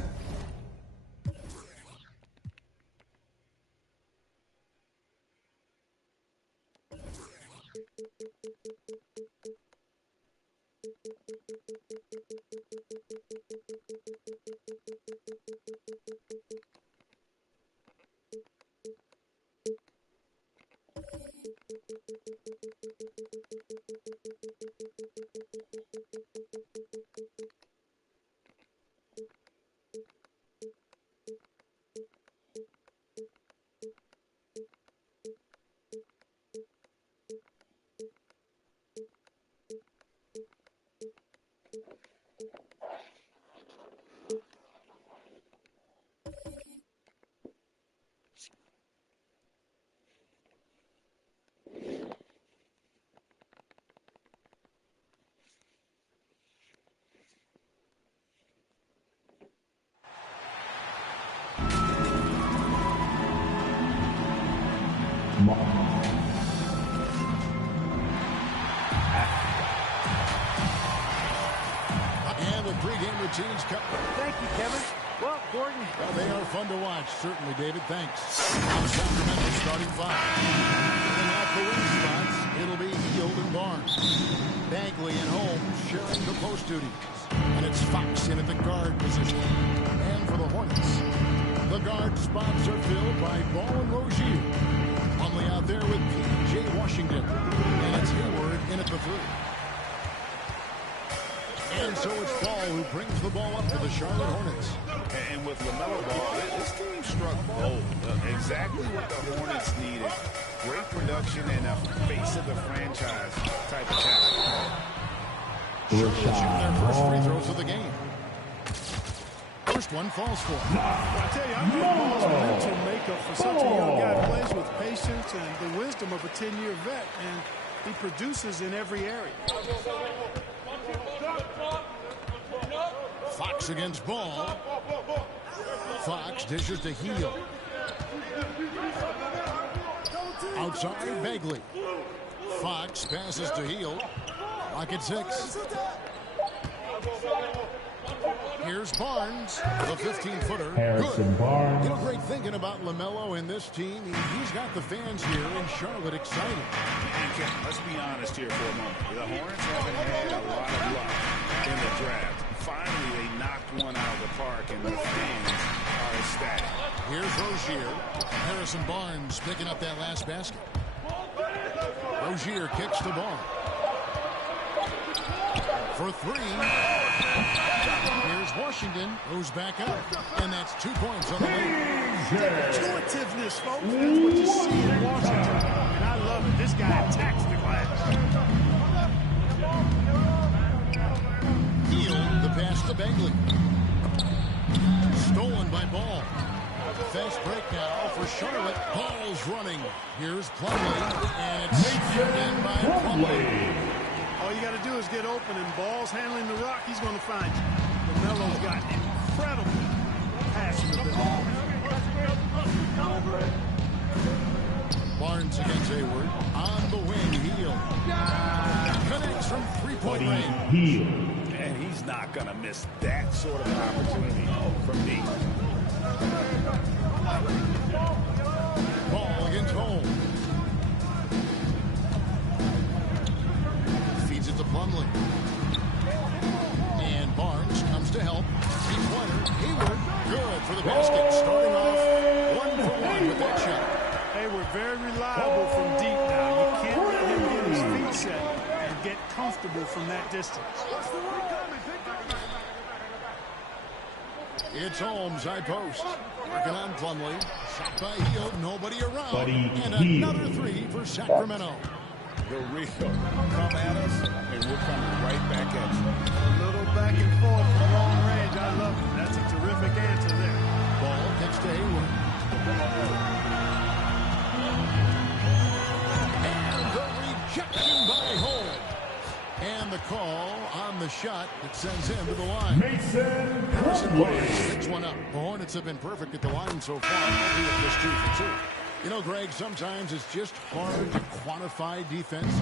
And the pregame routines come. Thank you, Kevin. Well, Gordon. Well, they are fun to watch, certainly, David. Thanks. Now Sacramento starting five. Filling out the wing spots, it'll be Hield and Barnes. Bagley and Holmes sharing the post duties. And it's Fox in at the guard position. And for the Hornets, the guard spots are filled by Ball and Rozier. Plumlee out there with P.J. Washington. And it's Hayward in at the three. And so it's Ball who brings the ball up to the Charlotte Hornets. And with LaMelo Ball, this team struck gold. Exactly what the Hornets needed. Great production and a face of the franchise type of talent. Charlotte shooting their first free throws of the game. First one falls for him. I tell you, I'm getting Ball's mental makeup for such a young guy. Plays with patience and the wisdom of a 10-year vet, and he produces in every area. Fox against Ball. Fox dishes to Hield. Outside, Bagley. Fox passes to Hield. Lock at 6. Here's Barnes, the 15-footer. Harrison Barnes. You know, great thinking about LaMelo and this team. He's got the fans here in Charlotte excited. Let's be honest here for a moment. The Hornets haven't had a lot of luck in the draft. Finally, they knocked one out of the park, and the fans are ecstatic. Here's Rozier. Harrison Barnes picking up that last basket. Rozier kicks the ball. For three. Here's Washington. Goes back up. And that's 2 points on the way. Intuitiveness, folks. That's what you see in Washington. And I love it. This guy attacks the glass. Hield, the pass to Bagley. Stolen by Ball. Fast break now for Charlotte. Ball's running. Here's Plumlee. And it's in by Plumlee. All you got to do is get open, and Ball's handling the rock. He's going to find you. LaMelo's got incredible passing ability. Barnes against Hayward. On the wing, Hield. Connects from three-point range. Hield. And he's not going to miss that sort of opportunity from deep. Ball against Holmes. Feeds it to Plumlee. And Barnes comes to help. Three-pointer. Hayward. Good for the basket. Starting off 1 for 1 with that shot. Hayward very reliable from deep now. You can't let him get his feet set and get comfortable from that distance. It's Holmes, high post. Working on Plumlee. Shot by Hield, nobody around. And another three for Sacramento. The Rio come at us, and we're coming right back at you. A little back and forth from long range. I love it. That's a terrific answer there. Ball gets to Hayward. And the rejection by Holmes. And the call on the shot that sends him to the line. Harrison Barnes picks one up. The Hornets have been perfect at the line so far, albeit just 2 for 2. You know, Greg, sometimes it's just hard to quantify defense,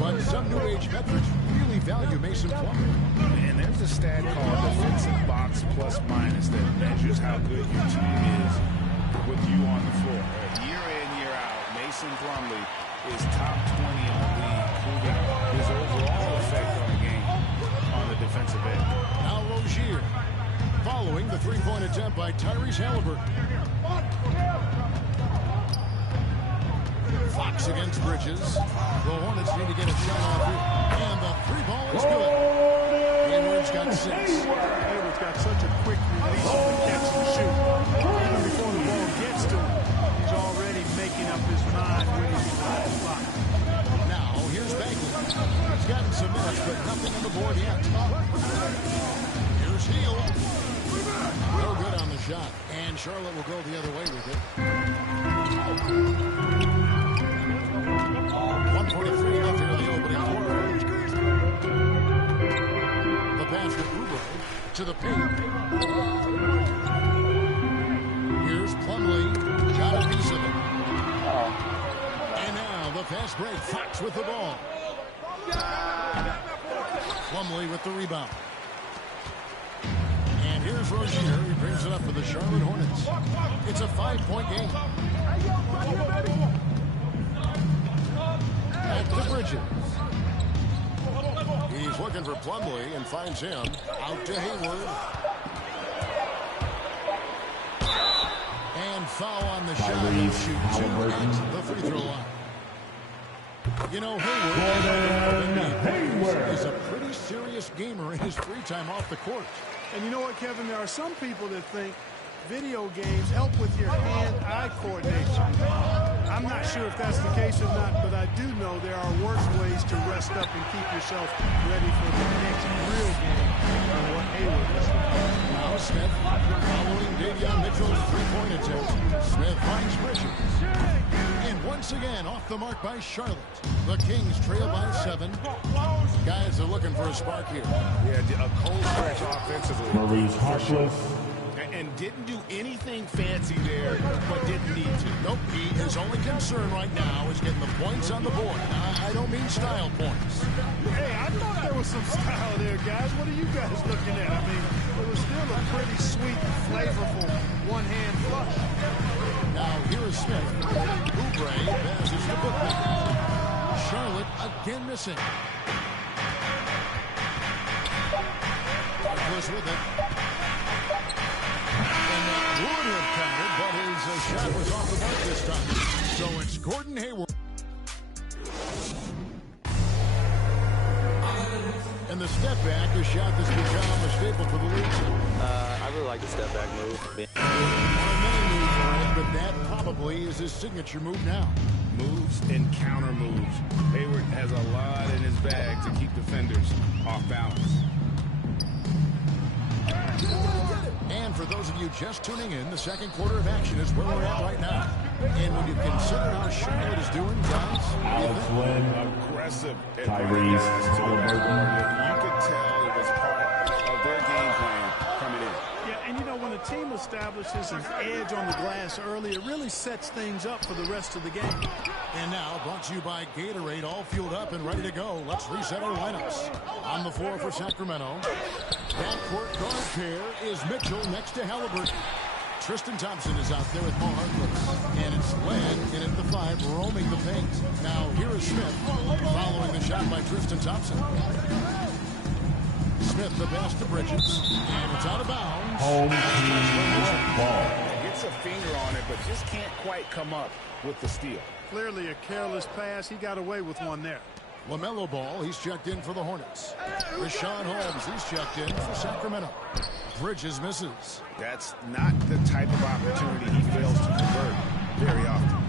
but some new age metrics really value Mason Plumlee. And there's a stat called defensive box plus minus that measures how good your team is with you on the floor. Year in, year out, Mason Plumlee is top 20 in the league, proving his overall effect on the game on the defensive end. Now Rozier, following the three-point attempt by Tyrese Halliburton. Fox against Bridges. The Hornets need to get a shot off it. And the three ball is good. Hayward's got 6. Hayward's got such a quick release on the catch and shoot. Even before the ball gets to him, he's already making up his mind when he's inside the spot. Now, here's Bagley. He's gotten some minutes, but nothing on the board yet. Here's Hield. No good on the shot. And Charlotte will go the other way with it. 1:43 left here in the opening quarter. The pass to Uber to the paint. Here's Plumlee. Got a piece of it. And now the fast break. Fox with the ball. Plumlee with the rebound. And here's Rozier. He brings it up for the Charlotte Hornets. It's a 5-point game. Back to Bridges. He's looking for Plumlee and finds him. Out to Hayward. And foul on the shot. He'll shoot 2 at the free throw line. You know, Hayward is a pretty serious gamer in his free time off the court. And you know what, Kevin? There are some people that think video games help with your hand-eye coordination. I'm not sure if that's the case or not, but I do know there are worse ways to rest up and keep yourself ready for the next real game than what Hayward is. Now Smith following Davion Mitchell's three-point attempt. Smith finds Bridges. And once again, off the mark by Charlotte. The Kings trail by 7. Guys are looking for a spark here. Yeah, a cold stretch offensively. Maurice Harkless. And didn't do anything fancy there, but didn't need to. Nope, his only concern right now is getting the points on the board. I don't mean style points. Hey, I thought there was some style there, guys. What are you guys looking at? I mean, it was still a pretty sweet, flavorful one-hand flush. Now, here is Smith. Oubre passes to Bookman. Charlotte again missing. Harkless with it. Would have counted, but his shot was off the mark this time. So it's Gordon Hayward. And the step back, a shot that's become a staple for the league. I really like the step back move. Many moves, right, but that probably is his signature move now. Moves and counter moves. Hayward has a lot in his bag to keep defenders off balance. And for those of you just tuning in, the second quarter of action is where we're at right now. And when you consider how Charlotte is doing, guys, Alex Lynn, aggressive, Tyrese Halliburton. You could tell it was part of their game plan coming in. Yeah, and you know, when a team establishes an edge on the glass early, it really sets things up for the rest of the game. And now, brought to you by Gatorade, all fueled up and ready to go. Let's reset our lineups. On the floor for Sacramento, backcourt guard pair is Mitchell next to Halliburton. Tristan Thompson is out there with Mo Harkless. And it's Len in at the 5, roaming the paint. Now, here is Smith, following the shot by Tristan Thompson. Smith, the pass to Bridges. And it's out of bounds. Home team ball. Gets a finger on it, but just can't quite come up with the steal. Clearly a careless pass. He got away with one there. LaMelo Ball, he's checked in for the Hornets. Rashawn Holmes, he's checked in for Sacramento. Bridges misses. That's not the type of opportunity he fails to convert very often.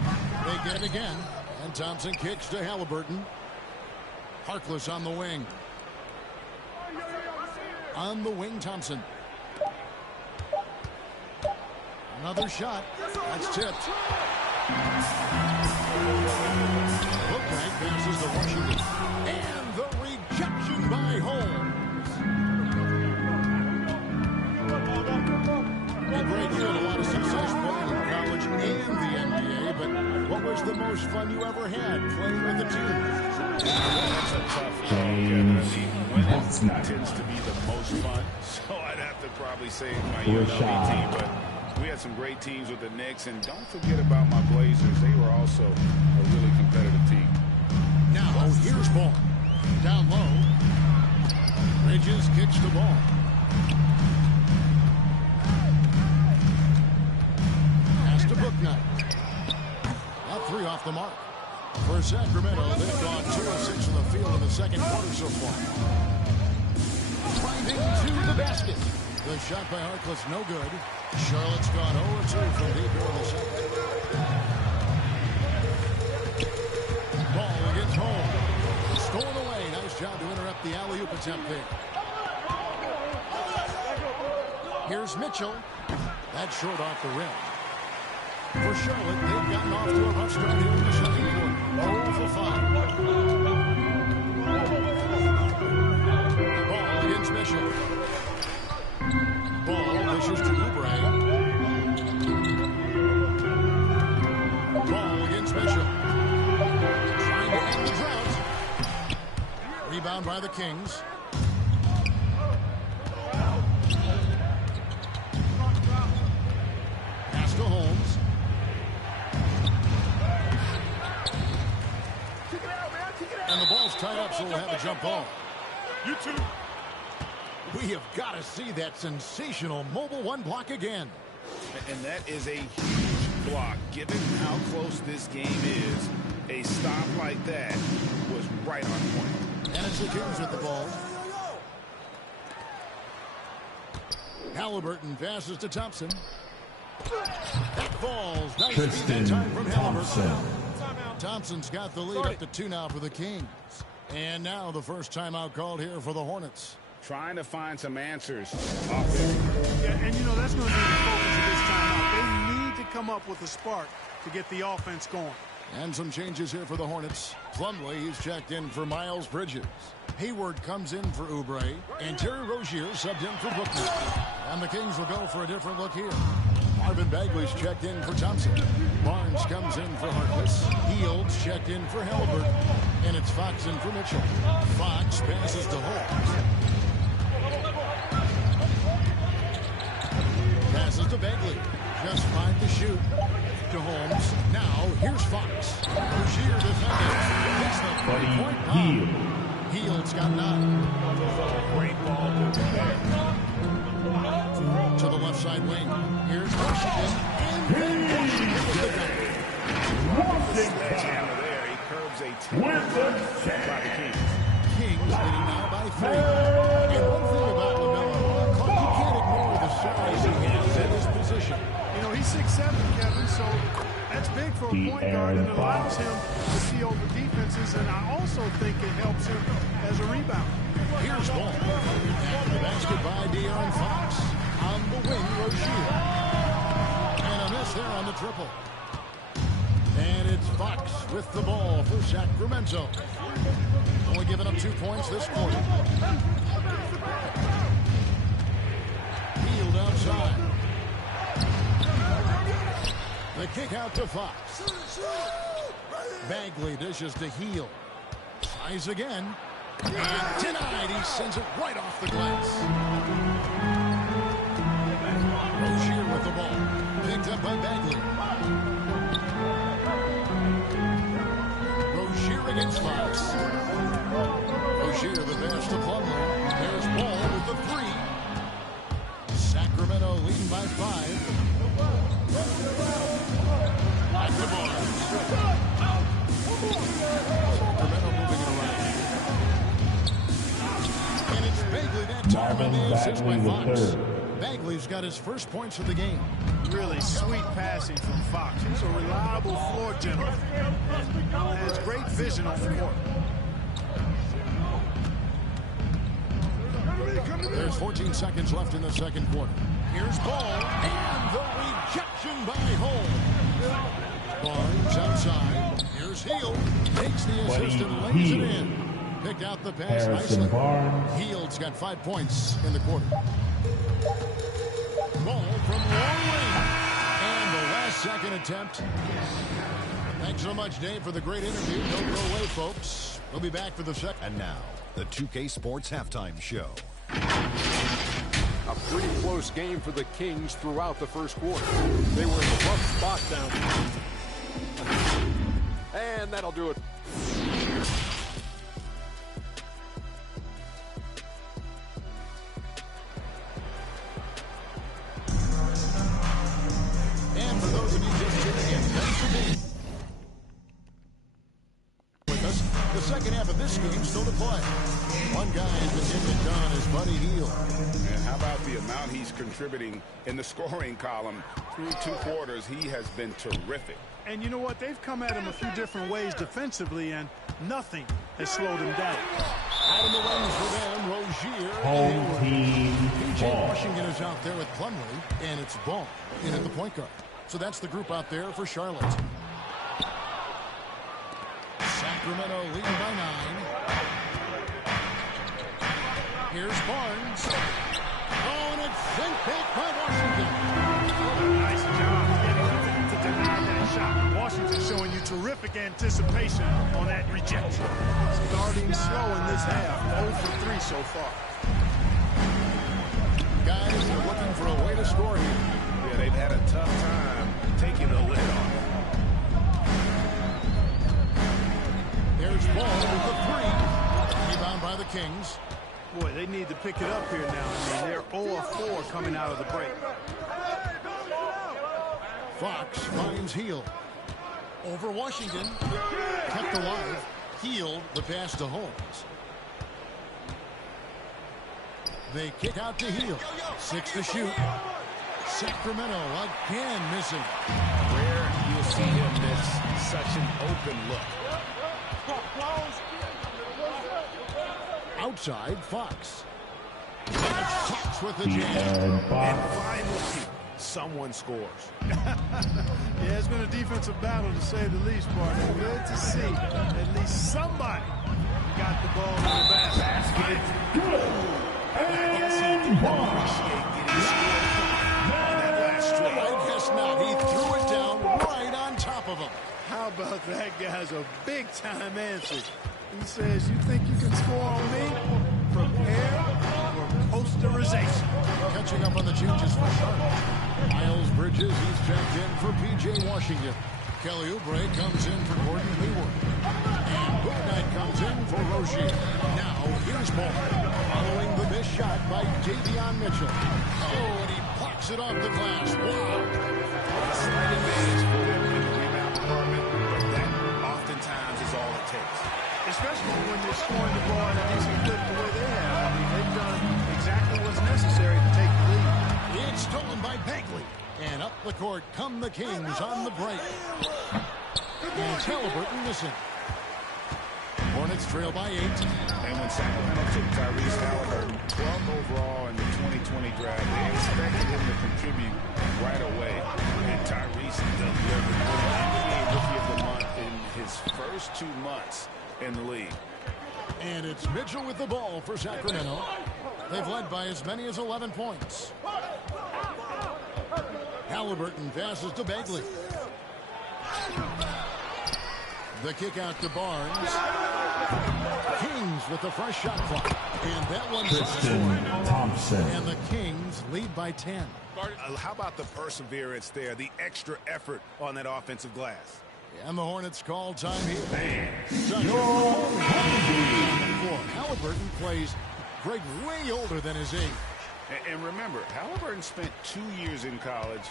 They get it again, and Thompson kicks to Halliburton. Harkless on the wing. On the wing, Thompson. Another shot. That's tipped. Booknight passes to Washington. And the rejection by Holmes. Well, Greg, you had a lot of success playing in college and the NBA, but what was the most fun you ever had playing with the team? That's a tough call, Kevin. I mean, winning tends to be the most fun, so I'd have to probably say my UNLV team, but we had some great teams with the Knicks, and don't forget about my Blazers. They were also a really competitive team. Now, here's Ball. Down low. Bridges kicks the ball. Pass to Booknight. Up 3 off the mark. For Sacramento, they've gone 2 of 6 in the field in the second quarter so far. Driving to the basket. The shot by Harkless, no good. Charlotte's gone 0-2 from deep here in the second. Ball against Holmes. Stolen away. Nice job to interrupt the alley-oop attempt there. Here's Mitchell. That's short off the rim. For Charlotte, they've gotten off to a rough start here in the second quarter. 0 for 5. Ball against Mitchell. Ball dishes to Oubre. Ball against Mitchell. Trying to end the drought. Rebound by the Kings. Pass to Holmes. And the ball's tied up, so we'll have a jump ball. You two. We have got to see that sensational mobile one block again. And that is a huge block. Given how close this game is, a stop like that was right on point. And it's the Kings with the ball. Halliburton passes to Thompson. That falls. Nice feed that time from Halliburton. Thompson's got the lead up to 2 now for the Kings. And now the first timeout called here for the Hornets. Trying to find some answers offensively. Yeah, and you know that's going to be the focus of this timeout. They need to come up with a spark to get the offense going. And some changes here for the Hornets. Plumlee, he's checked in for Miles Bridges. Hayward comes in for Oubre. And Terry Rozier subbed in for Booknight. And the Kings will go for a different look here. Marvin Bagley's checked in for Thompson. Barnes comes in for Harkless. Fields checked in for Halliburton. And it's Fox in for Mitchell. Fox passes to Holmes. Passes to Bagley. Just 5 to shoot. To Holmes. Now, here's Fox. Rozier defending. Hits the 3-point bomb. Hield's got 9. Great ball movement there. To the left side wing. Here's Washington. And then Washington with the dunk. Sledgehammer there. He curbs a 10 by the Kings. Kings leading now by 3. And one thing about LaMelo, you can't ignore the size he has at his position. You know, he's 6'7", Kevin, so that's big for a point guard and allows him to see over defenses, and I also think it helps him as a rebounder. Here's Ball. After the basket by De'Aaron Fox. On the wing, Rozier. And a miss there on the triple. And it's Fox with the ball for Sacramento. Only giving up 2 points this quarter. Hield outside. The kick out to Fox. Bagley dishes to Hield. Tries again. And denied. He sends it right off the glass. Rozier with the ball. Picked up by Bagley. Rozier against Fox. Rozier the pass to Plumlee. There's Ball with the 3. Sacramento leading by 5. the assist by Bagley Fox. III. Bagley's got his first points of the game. Really sweet passing from Fox. He's a reliable floor general and has great vision on the court. There's 14 seconds left in the second quarter. Here's Ball, and the rejection by Holmes. Barnes outside. Here's Hield. Takes the assist and lays it in. Picked out the pass Harrison nicely. Barnes. Hield's got 5 points in the quarter. Ball from long range. And the last second attempt. Thanks so much, Dave, for the great interview. Don't go away, folks. We'll be back for the second. And now, the 2K Sports Halftime Show. A pretty close game for the Kings throughout the first quarter. They were in a rough spot down. And that'll do it. And for those of you just tuning in, thanks for being with us. The second half of this game still to play. One guy has been getting it done is Buddy Hield. And how about the amount he's contributing in the scoring column through 2 quarters? He has been terrific. And you know what? They've come at him a few different ways defensively, and nothing has slowed him down. Out of the wings for them, Rozier. Home team P.J. ball. Washington is out there with Plumlee, and it's Ball in at the point guard. So that's the group out there for Charlotte. Sacramento leading by 9. Here's Barnes. Oh, and it's sent back by Washington. Nice job getting to deny that shot. Washington showing you terrific anticipation on that rejection. Starting slow in this half. 0 for 3 so far. Guys are looking for a way to score here. Yeah, they've had a tough time taking the lid off. Here's Ball with the 3. Rebound by the Kings. Boy, they need to pick it up here now. I mean, they're 0 of 4 coming out of the break. Fox finds Hield. Over Washington. Kept alive. Hield the pass to Holmes. They kick out to Hield. 6 to shoot. Sacramento again missing. Rare you'll see him miss such an open look. Outside, Fox. Fox with the jam. And finally, someone scores. Yeah, it's been a defensive battle to say the least, partner. Good to see at least somebody got the ball in the basket. I guess not. He threw it down right on top of him. How about that guy's a big-time answer. He says, you think you can score on me? Prepare for posterization. Catching up on the changes for Charlotte. Miles Bridges, he's checked in for P.J. Washington. Kelly Oubre comes in for Gordon Hayward. And Booknight comes in for Rozier. Now, here's Ball. Following the missed shot by Davion Mitchell. Oh, and he blocks it off the glass. Wow. Slight advantage for them in the rebound department, but that oftentimes is all it takes. Especially when they're scoring the ball in a decent clip the way they have. I mean, they've done exactly what's necessary to take the lead. It's stolen by Bagley. And up the court come the Kings on the break. And Halliburton missing. Hornets trail by 8. And when Sacramento took Tyrese Halliburton 12th overall in the 2020 draft, they expected him to contribute right away. And Tyrese delivered. NBA Rookie of the Month in his first 2 months in the league. And it's Mitchell with the ball for Sacramento. They've led by as many as 11 points. Halliburton passes to Bagley. The kick out to Barnes. Kings with the fresh shot clock. And that one's Tristan Thompson. And the Kings lead by 10. How about the perseverance there, the extra effort on that offensive glass? And the Hornets call time here. Your Halliburton plays Greg way older than his age. And remember, Halliburton spent 2 years in college.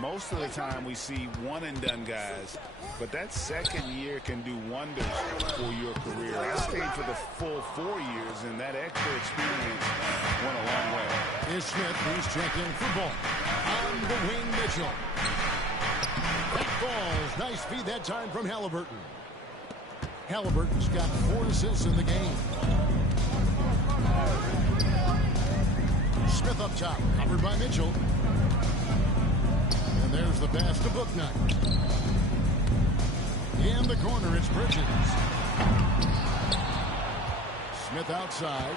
Most of the time we see one-and-done guys, but that second year can do wonders for your career. I stayed for the full 4 years, and that extra experience went a long way. Here's Smith, who's checking for ball. On the wing, Mitchell. That falls. Nice feed that time from Halliburton. Halliburton's got 4 assists in the game. Smith up top, covered by Mitchell. And there's the pass to Booknight. In the corner, it's Bridges. Smith outside.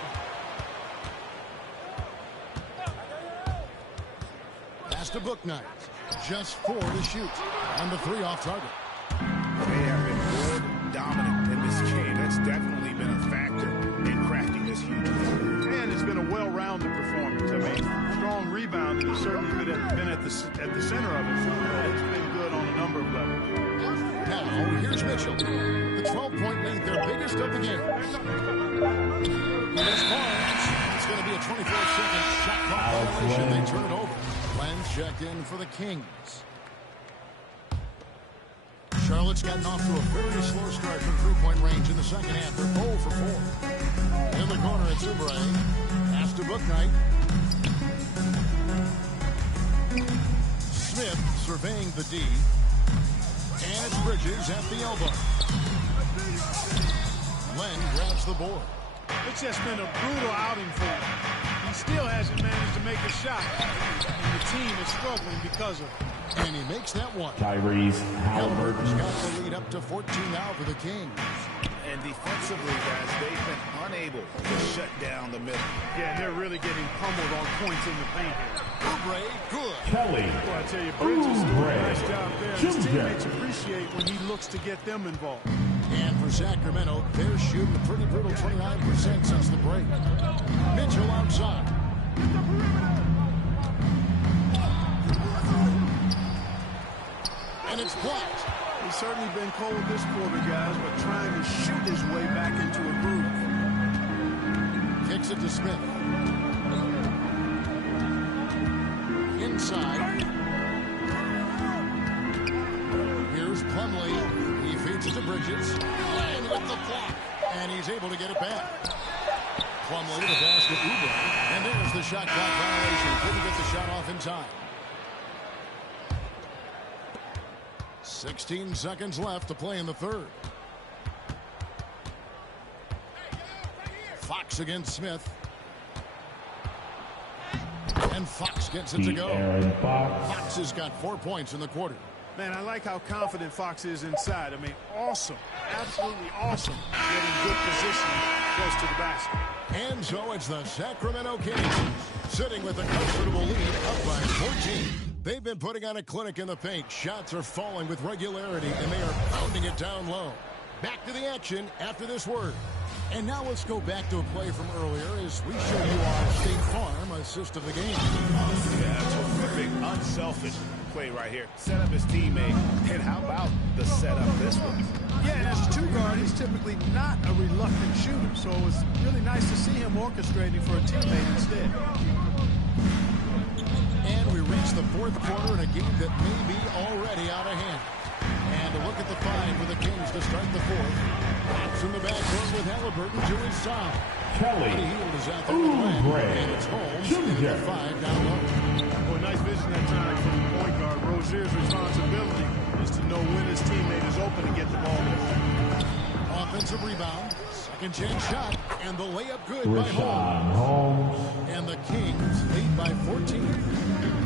Pass to Booknight. Just 4 to shoot. And the 3 off target. They have been good, dominant in this game. That's definitely been a factor in cracking this huge lead. And it's been a well-rounded performance. I mean, strong rebounding has certainly been at the center of it. It's been good on a number of levels. Now, here's Mitchell. The 12-point lead, their biggest of the game. Here's Barnes. It's going to be a 24-second shot clock violation. They turn it over. Lenz checked in for the Kings. Charlotte's gotten off to a very slow start from three-point range in the second half. They're 0 for 4. In the corner, it's Oubre. Pass to Booknight. Smith surveying the D. And it's Bridges at the elbow. Len grabs the board. It's just been a brutal outing for him. He still hasn't managed to make a shot. And the team is struggling because of it. And he makes that one. Tyrese Halliburton's got the lead up to 14 now for the Kings. And defensively, guys, they've been unable to shut down the middle. Yeah, and they're really getting pummeled on points in the paint here. Oubre, good. Kelly. Well, I tell you, Bridges doing a nice job there. His teammates appreciate when he looks to get them involved. And for Sacramento, they're shooting a pretty brutal 29% since the break. Mitchell outside. And it's blocked. He's certainly been cold this quarter, guys, but trying to shoot his way back into a groove. Kicks it to Smith. Inside. Here's Plumlee. He feeds it to Bridges. And with the block. And he's able to get it back. Plumlee to pass to Oubre. And there's the shot clock violation. Couldn't get the shot off in time. 16 seconds left to play in the third. Fox against Smith. And Fox gets it to go. Fox has got 4 points in the quarter. Man, I like how confident Fox is inside. I mean, awesome. Absolutely awesome. Getting good position close to the basket. And so it's the Sacramento Kings sitting with a comfortable lead up by 14. They've been putting on a clinic in the paint. Shots are falling with regularity, and they are pounding it down low. Back to the action after this word. And now let's go back to a play from earlier as we show you our State Farm assist of the game. Yeah, terrific, unselfish play right here. Set up his teammate. And how about the setup this one? Yeah, and as a two guard, he's typically not a reluctant shooter. So it was really nice to see him orchestrating for a teammate instead. And we reach the fourth quarter in a game that may be already out of hand. And a look at the five for the Kings to start the fourth. Pops in the backcourt with Halliburton to his side. Kelly. Hield is out there with Len. And it's Holmes in the 5 down low. Well, nice vision that time from the point guard. Rozier's responsibility is to know when his teammate is open and get the ball there. Offensive rebound. Second chance shot. And the layup good by Holmes. And the Kings lead by 14.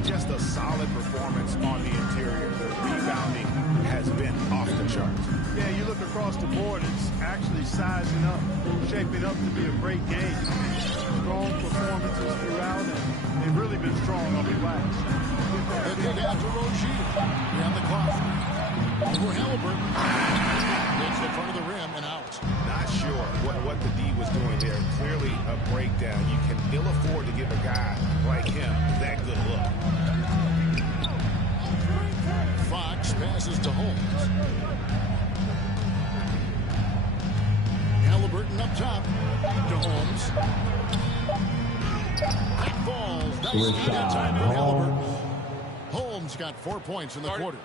Just a solid performance on the interior. The rebounding has been off the charts. Yeah, you look across the board, it's actually sizing up, shaping up to be a great game. Strong performances throughout, and they've really been strong on the glass. The kick out to Rozier. Down the clock. Over Halliburton. Hits the front of the rim and out. Not sure what the D was doing there. Clearly a breakdown. You can ill afford to give a guy like him that good look. Fox passes to Holmes. Halliburton up top to Holmes. That falls. Nice that time for Halliburton. Holmes got 4 points in the quarter.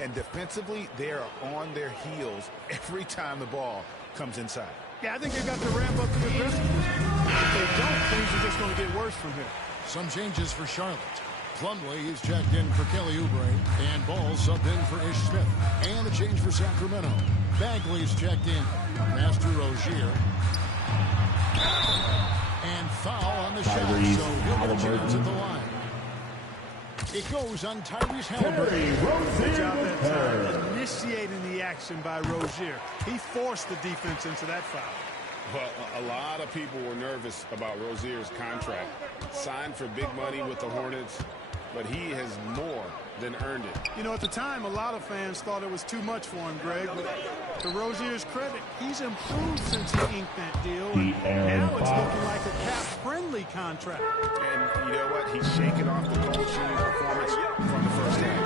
And defensively, they are on their heels every time the ball comes inside. Yeah, I think they've got to ramp up the aggressiveness. If they don't, things are just going to get worse from here. Some changes for Charlotte. Plumlee is checked in for Kelly Oubre, and Ball subbed in for Ish Smith. And a change for Sacramento. Bagley's checked in. Master Rozier. And foul on the shot, so he'll get a chance at the line. It goes on Tyrese Halliburton. Good job that time initiating the action by Rozier. He forced the defense into that foul. Well, a lot of people were nervous about Rozier's contract. Signed for big money with the Hornets, but he has more than earned it. You know, at the time, a lot of fans thought it was too much for him, Greg. But to Rozier's credit, he's improved since he inked that deal. And now it's looking like a cap-friendly contract. And you know what? He's shaking off the cold shooting performance from the first game.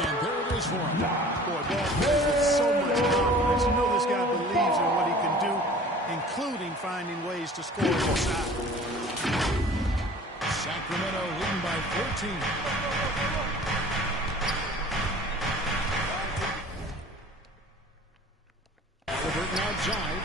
And there it is for him. Boy, ball plays with so much confidence. You know this guy believes in what he can do, including finding ways to score inside. Sacramento leading by 14. Halliburton outside.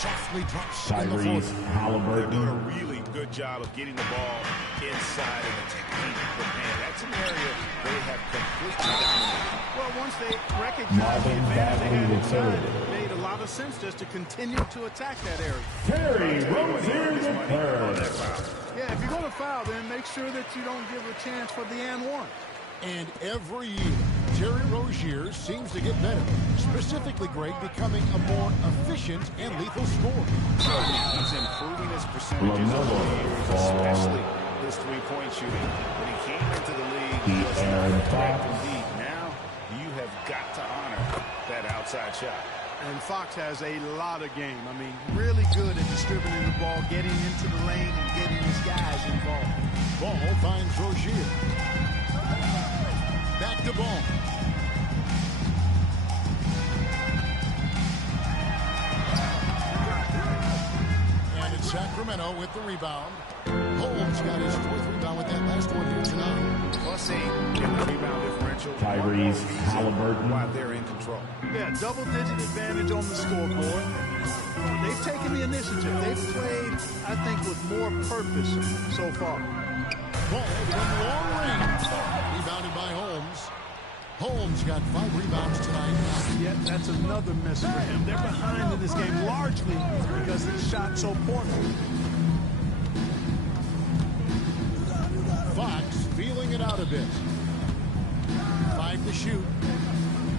Softly drops Tyrese Halliburton. They're doing a really good job of getting the ball inside and the technique of the paint. That's an area they have completely dominated. Well, once they recognized the advantage they had inside, it made a lot of sense just to continue to attack that area. Terry Rozier III. Yeah, if you're going to foul, then make sure that you don't give a chance for the and one. And every year, Terry Rozier seems to get better. Specifically, Greg, becoming a more efficient and lethal scorer. He's improving his percentages over the years, especially his three-point shooting. When he came into the league, he was not a threat from deep. Now, you have got to honor that outside shot. And Fox has a lot of game. I mean, really good at distributing the ball, getting into the lane, and getting his guys involved. Ball finds Rozier. Back to Ball. And it's Sacramento with the rebound. Holmes got his fourth rebound with that last one here tonight. +8 in the rebound differential. Tyrese Halliburton. While they're in control. Yeah, double-digit advantage on the scoreboard. They've taken the initiative. They've played, I think, with more purpose so far. Ball from long range. Rebounded by Holmes. Holmes got 5 rebounds tonight. Yet that's another miss for him. They're behind in this game largely because he shot so poorly. Fox feeling it out a bit. 5 to shoot.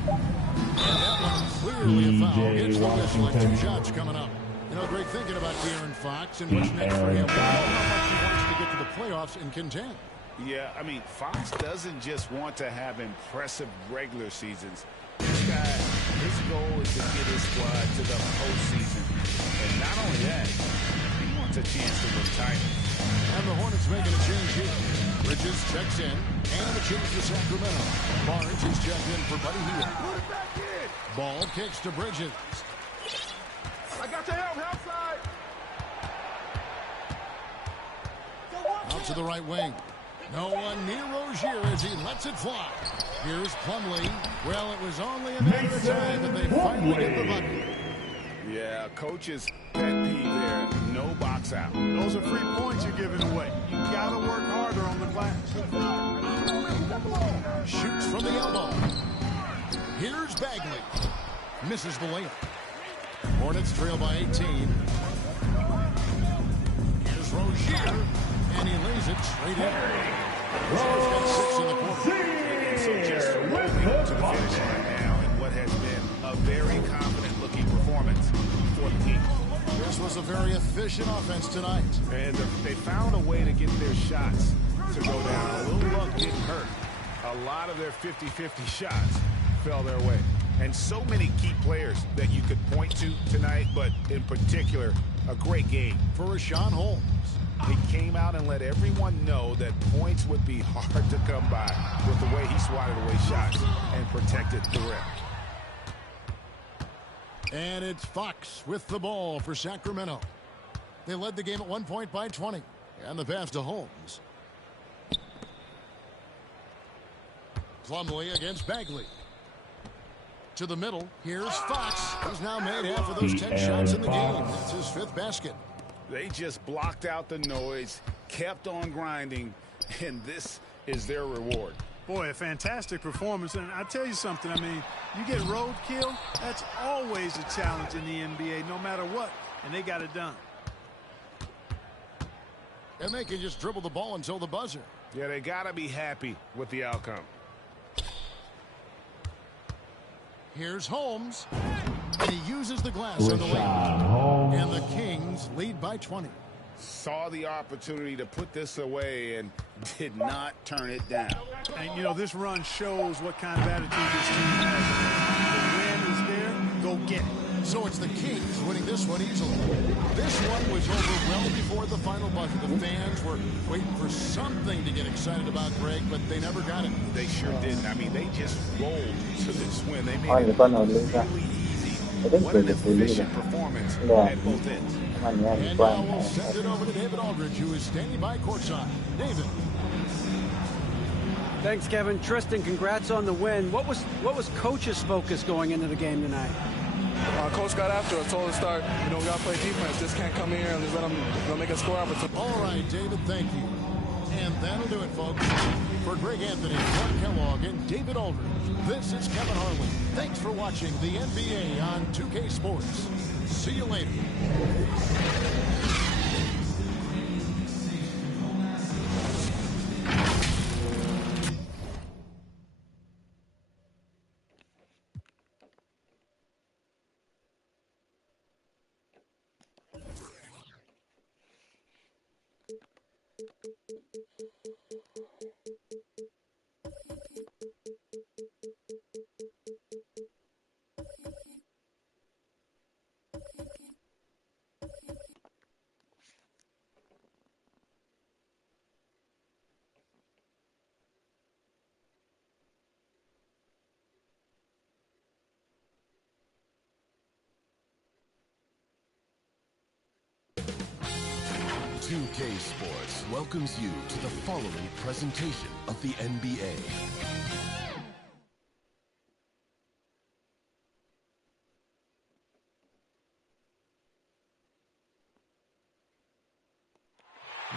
And that one clearly a foul. Gets the whistle like 2 shots coming up. You know, great thinking about De'Aaron Fox and what's next for him. We don't know how much he wants to get to the playoffs and contend. Yeah, I mean, Fox doesn't just want to have impressive regular seasons. This guy, his goal is to get his squad to the postseason. And not only that, he wants a chance to win titles. And the Hornets making a change here. Bridges checks in, and a change for Sacramento. Barnes is checked in for Buddy Hield. Put it back in. Ball kicks to Bridges. I got the help, outside. Out to the right wing. No one near Rozier as he lets it fly. Here's Plumlee. Well, it was only a matter of time, but they finally get the bucket. Yeah, coach's pet peeve there. No box out. Those are free points you're giving away. You got to work harder on the glass. Shoots from the elbow. Here's Bagley. Misses the layup. Hornets trail by 18. Here's Rozier. And he lays it straight in. Rozier's got 6 in the quarter. And so just moving to the finish line now in what has been a very confident-looking performance for the team. This was a very efficient offense tonight. And they found a way to get their shots to go down. A little luck didn't hurt. A lot of their 50-50 shots fell their way. And so many key players that you could point to tonight, but in particular, a great game for Rashawn Holmes. He came out and let everyone know that points would be hard to come by with the way he swatted away shots and protected the rim. And it's Fox with the ball for Sacramento. They led the game at 1 point by 20. And the pass to Holmes. Plumlee against Bagley. To the middle. Here's Fox. He's now made half of those 10 shots in the game. That's his 5th basket. They just blocked out the noise, kept on grinding, and this is their reward. Boy, a fantastic performance. And I tell you something, I mean, you get roadkill, that's always a challenge in the NBA, no matter what, and they got it done. And they can just dribble the ball until the buzzer. Yeah, they got to be happy with the outcome. Here's Holmes. And he uses the glass on the lane. And the Kings lead by 20. Saw the opportunity to put this away and did not turn it down. And, you know, this run shows what kind of attitude this team has. The win is there, go get it. So it's the Kings winning this one easily. This one was over well before the final buzzer. The fans were waiting for something to get excited about, Greg, but they never got it. They sure didn't. I mean, they just rolled to this win. They made it really easy. What an efficient performance at both ends. And now we'll send it over to David Aldridge, who is standing by courtside. David. Thanks, Kevin. Tristan, congrats on the win. What was Coach's focus going into the game tonight? Coach got after us, told us to start, we got to play defense. Just can't come here and just let them make a score opportunity. All right, David, thank you. And that'll do it, folks. For Greg Anthony, Mark Kellogg, and David Aldridge, this is Kevin Harlan. Thanks for watching the NBA on 2K Sports. See you later. 2K Sports welcomes you to the following presentation of the NBA.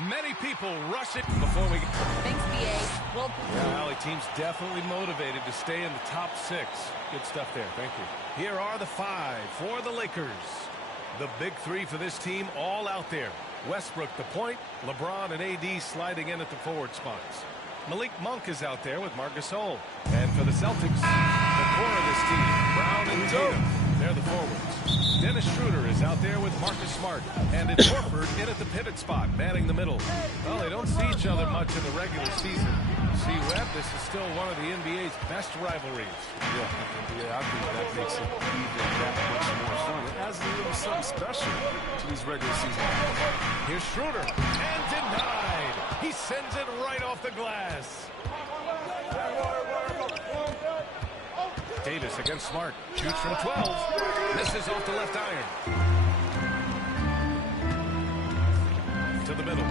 Many people rush it before we get... Thanks, BA. Well... Yeah, Allie, team's definitely motivated to stay in the top 6. Good stuff there. Thank you. Here are the 5 for the Lakers. The big 3 for this team all out there. Westbrook the point, LeBron and AD sliding in at the forward spots. Malik Monk is out there with Marc Gasol. And for the Celtics, the core of this team, Brown and Tatum. They're the forwards. Dennis Schroeder is out there with Marcus Smart. And it's Horford in at the pivot spot, manning the middle. Well, they don't see each other much in the regular season. See, Webb, this is still one of the NBA's best rivalries. Yeah, I think that makes it even that much more fun. It adds a little something special to these regular season. Here's Schroeder, and denied. He sends it right off the glass. Davis against Smart. Shoots from 12. Misses off the left iron. To the middle.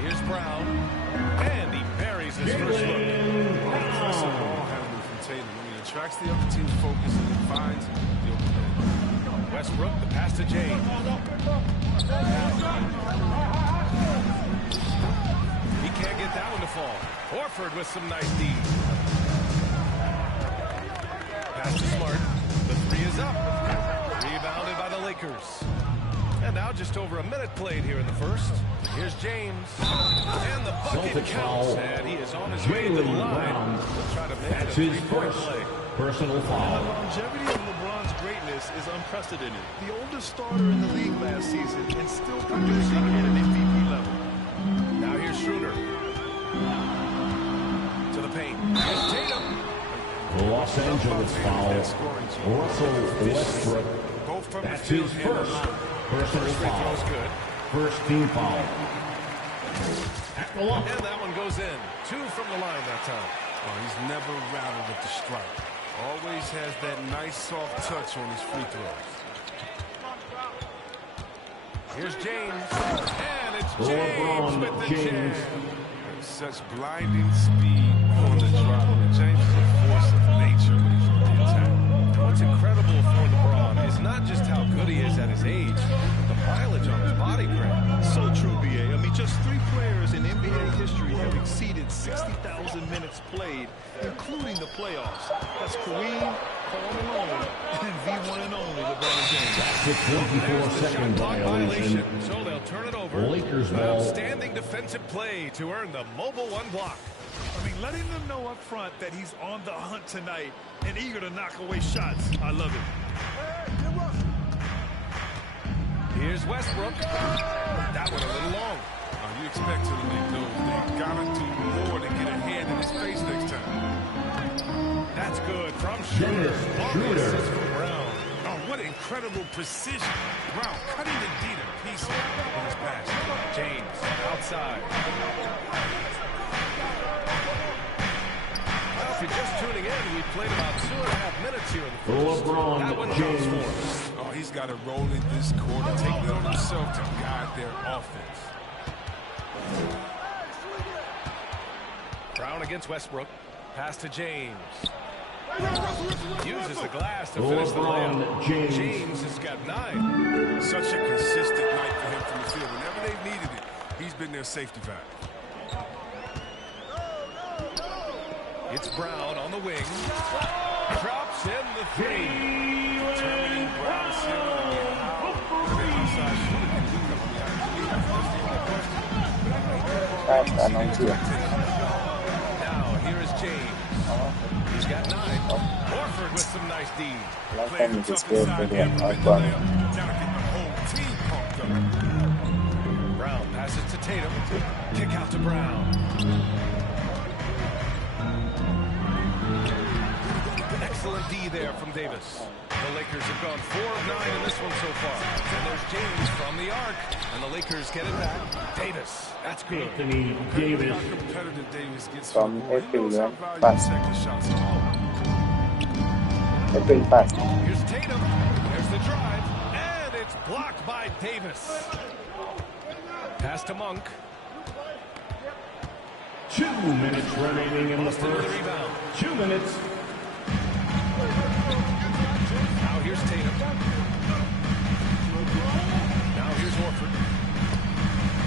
Here's Brown. And he buries his first look. Impressive ball handling from Tatum. I mean, it attracts the other team's focus and it finds the open man. Westbrook, the pass to James. He can't get that one to fall. Horford with some nice D. Pass to Smart. The 3 is up. Rebounded by the Lakers. And now just over a minute played here in the first. Here's James. And the bucket counts. And he is on his way to the line. He'll try to make it a three-point play. Personal foul. The longevity of LeBron's greatness is unprecedented. The oldest starter in the league last season and still producing at an MVP level. Now here's Schroeder. To the paint. Here's Tatum. Los Angeles foul. Russell Westbrook. That's his first personal foul. First team foul. And that one goes in. 2 from the line that time. Oh, he's never rattled with the strike. Always has that nice soft touch on his free throws. Here's James. And it's James with the jam. Such blinding speed on the drop. James is a force of nature when he's on the attack. And what's incredible for LeBron is not just how good he is at his age, but the mileage on his body, Greg. So true, B.A. I mean, just 3 players in NBA history have exceeded 60,000 minutes played, including the playoffs. That's Kareem, Karl Malone, and V1 and only LeBron James. That's a 24-second violation. So they'll turn it over. Lakers An ball. outstanding defensive play to earn the mobile 1 block. I mean, letting them know up front that he's on the hunt tonight and eager to knock away shots. I love it. Here's Westbrook. That one a little long. You expect to leave those. They gotta do more to get a hand in his face next time. That's good from Schroeder. Schroeder. From Brown. Oh, what incredible precision. Brown cutting the D to pieces in his pass. James outside. Well, if you're just tuning in, we played about 2.5 minutes here in the first. LeBron That one James. comes for. Oh, he's got to roll in this quarter, take it on himself to guide their offense. Brown against Westbrook. Pass to James. Uses the glass to finish the layup. James has got 9. Such a consistent night for him from the field. Whenever they've needed it, he's been their safety valve. It's Brown on the wing. Drops in the 3. Determining Brown's Now, here is James. He's got 9. Horford with some nice D. Playing the tough inside game, now to get the whole team pumped up. Brown passes to Tatum. Kick out to Brown. Excellent D there from Davis. The Lakers have gone 4 of 9 in this one so far. And there's James from the arc. And the Lakers get it back. Davis. That's good. Anthony Davis. Competitive Davis gets from Ps5. Here's Tatum. There's the drive. And it's blocked by Davis. Pass to Monk. 2 minutes remaining in the first. 2 minutes. Now here's Tatum. Now here's Horford.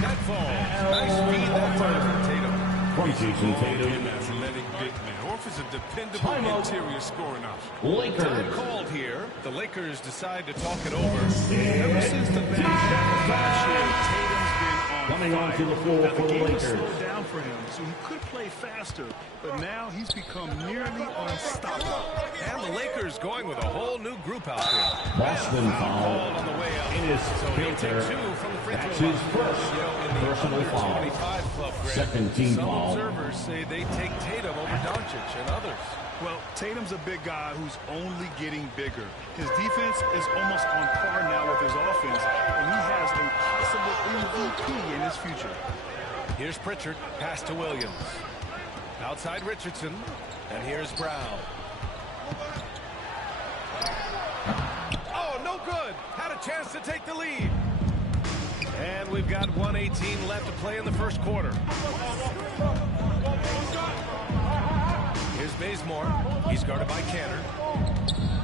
That falls. Nice speed that time from Tatum. From Jason Tatum. Athletic big man. Horford's a dependable interior scoring option. Lakers. Time called here. The Lakers decide to talk it over. Ever since the bench back last year, Tatum's been on Coming onto the floor for the Lakers. Slowed down for him, so he could play faster, but now he's become nearly unstoppable. And the Lakers going with a whole new group out there. Boston foul. On the way out. It is So he'll take Painter. 2 from the free That's throw his line. first In the personal under foul. 25 club, Greg. Second team Some foul. observers say they take Tatum over Doncic and others. Well, Tatum's a big guy who's only getting bigger. His defense is almost on par now with his offense, and he has a possible MVP in his future. Here's Pritchard, pass to Williams. Outside Richardson, and here's Brown. Oh, no good. Had a chance to take the lead. And we've got 1:18 left to play in the first quarter. Here's Bazemore. He's guarded by Canner.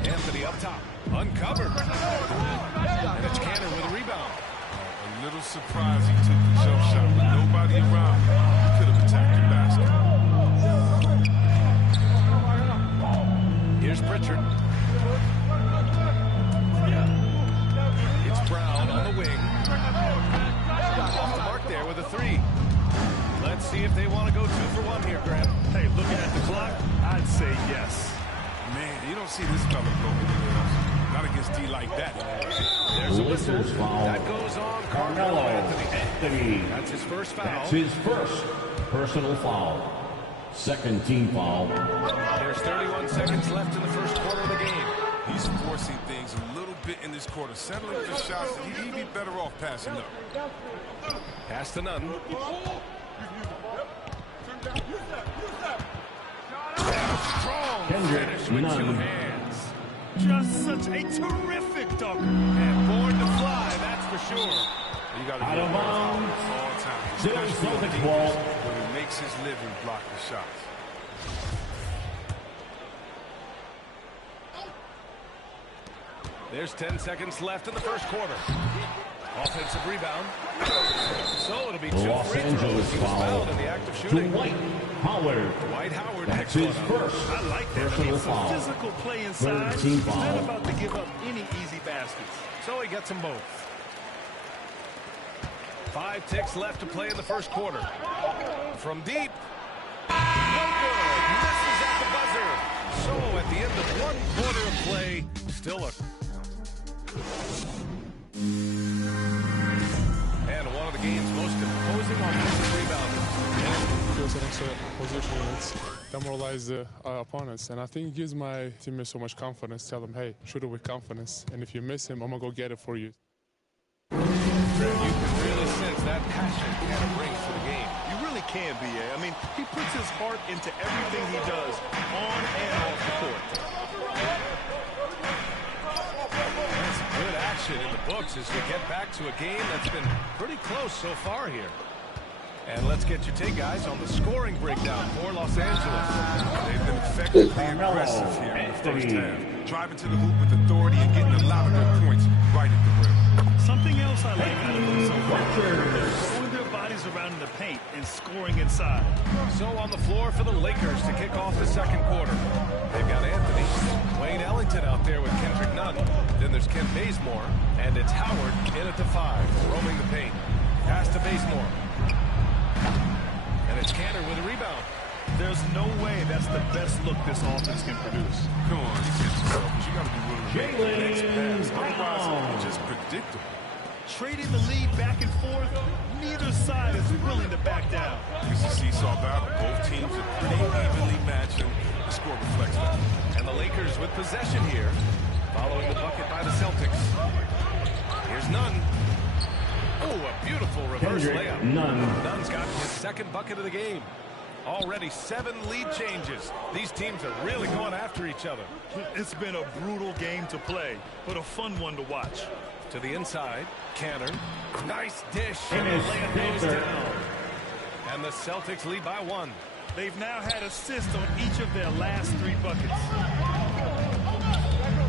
Anthony up top. Uncovered. And it's Canner with a rebound. A little surprised he took the jump shot with nobody around. He could have attacked the basket. Here's Pritchard. It's Brown on the wing. Off the mark there with a 3. Let's see if they want to go 2 for 1 here, Grant. Hey, looking at the clock, I'd say yes. Man, you don't see this fella go anywhere else. Not against D like that. There's a whistle. Lakers foul. That goes on Carmelo Anthony. That's his first foul. That's his first personal foul. Second team foul. There's 31 seconds left in the first quarter of the game. He's forcing things a little bit in this quarter, settling for shots that he'd be better off passing up. Pass to Nunn. Strong finish with 2 hands. Just such a terrific dunker. And born to fly, that's for sure. You got to Out be of bounds. all time. Still Celtics ball. When he makes his living blocking shots. There's 10 seconds left in the first quarter. Offensive rebound. So it'll be two Los free throws. Angeles He was foul fouled in the act of shooting. Dwight Howard. Dwight Howard That's picks his one up. first I like that. personal Some foul. physical play inside. Third team He's foul. not about to give up any easy baskets. So he gets them both. 5 ticks left to play in the first quarter. From deep. No good. Misses at the buzzer. So at the end of 1 quarter of play, still a... And one of the game's most imposing offensive rebounders. Feels an extra position. It's demoralize the opponents, and I think it gives my teammates so much confidence. Tell them, hey, shoot it with confidence, and if you miss him, I'm gonna go get it for you. You can really sense that passion Cannon brings to the game. You really can, B.A. I mean, he puts his heart into everything he does on and off the court. That's good action in the books as we get back to a game that's been pretty close so far here. And let's get your take, guys, on the scoring breakdown for Los Angeles. They've been effectively aggressive here in the first half. Driving to the hoop with authority and getting a lot of their points right at the rim. Something else I like out of them so far. Throwing their bodies around in the paint and scoring inside. So on the floor for the Lakers to kick off the second quarter. They've got Anthony, Wayne Ellington out there with Kendrick Nunn. Then there's Kent Bazemore, and it's Howard in at the 5, roaming the paint. Pass to Bazemore. And it's Cantor with a rebound. There's no way that's the best look this offense can produce. Come on, you get yourself, but you got to be willing to make the next pass. Otherwise, it's just predictable. Trading the lead back and forth, neither side is willing to back down. It's a seesaw battle. Both teams are pretty evenly matched, and the score reflects that. And the Lakers with possession here, following the bucket by the Celtics. Here's Nunn. Oh, a beautiful reverse layup. Nunn's got his second bucket of the game. Already 7 lead changes. These teams are really going after each other. It's been a brutal game to play, but a fun one to watch. To the inside, Cantor. Nice dish. And the layup goes down. And the Celtics lead by 1. They've now had assists on each of their last 3 buckets.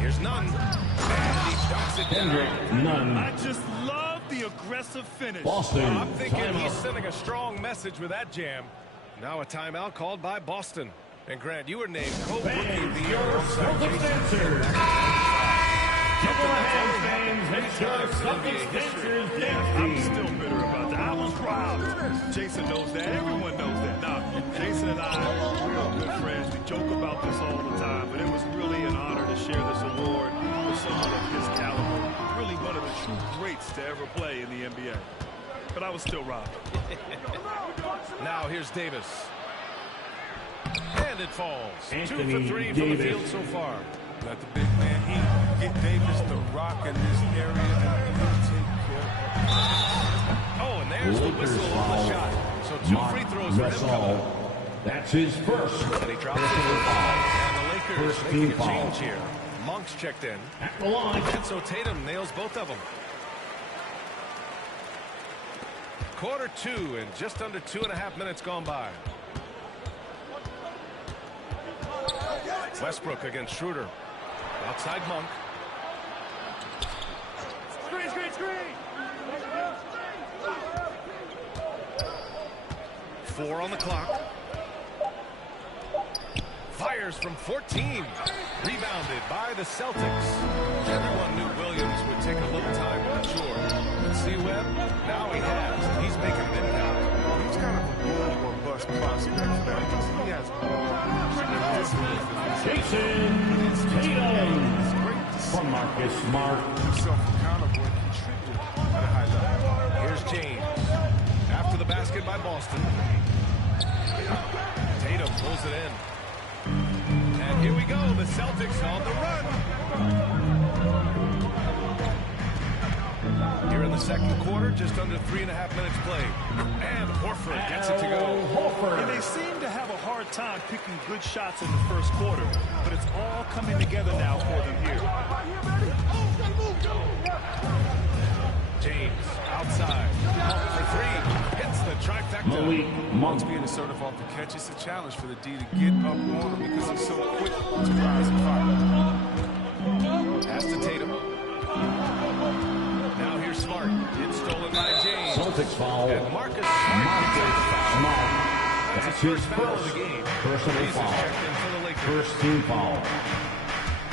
Here's Nunn. And he dunks it down. Nunn. I just love the aggressive finish. Boston. Well, I'm thinking he's sending a strong message with that jam. Now a timeout called by Boston. And Grant, you were named co-rookie of the year alongside Jason. I'm still bitter about that. I was robbed. Jason knows that. Everyone knows that. Now, Jason and I, we're good friends. We joke about this all the time, but it was really an honor to share this award with someone of his caliber. Really one of the true greats to ever play in the NBA. But I was still robbed. Now here's Davis. And it falls. Anthony 2 for 3 from the field so far. Let the big man eat. Get Davis the rock in this area and take care. Oh, and there's the whistle on the shot. So 2 free throws for him coming. That's his first. And he drops it. And the Lakers First making team a foul. change here. Monk's checked in. At the line. And so Tatum nails both of them. Quarter 2 and just under 2.5 minutes gone by. Westbrook against Schroeder. Outside Monk. Screen. 4 on the clock. Fires from 14. Rebounded by the Celtics. Everyone knew Williams would take a little time to mature. But see Webb, now he has, and he's making an impact. He's kind of a boom or bust prospect there because he has Jason Tatum from Marcus Smart. himself accountable and contribute at a high level. Here's James. After the basket by Boston. Tatum pulls it in. And here we go. The Celtics on the run. Here in the second quarter, just under 3.5 minutes played. And Horford gets it to go. And they seem to have a hard time picking good shots in the first quarter, but it's all coming together now for them here. James outside. For three. Hits the trifecta. Once being assertive off the catch, it's a challenge for the D to get up on him because he's so quick to rise and fire. Pass to Tatum. Now here's Smart. It's stolen by James. Celtics foul. And Marcus Smart. That's his his foul of the game. personal foul. Checked in for the Lakers. First team foul.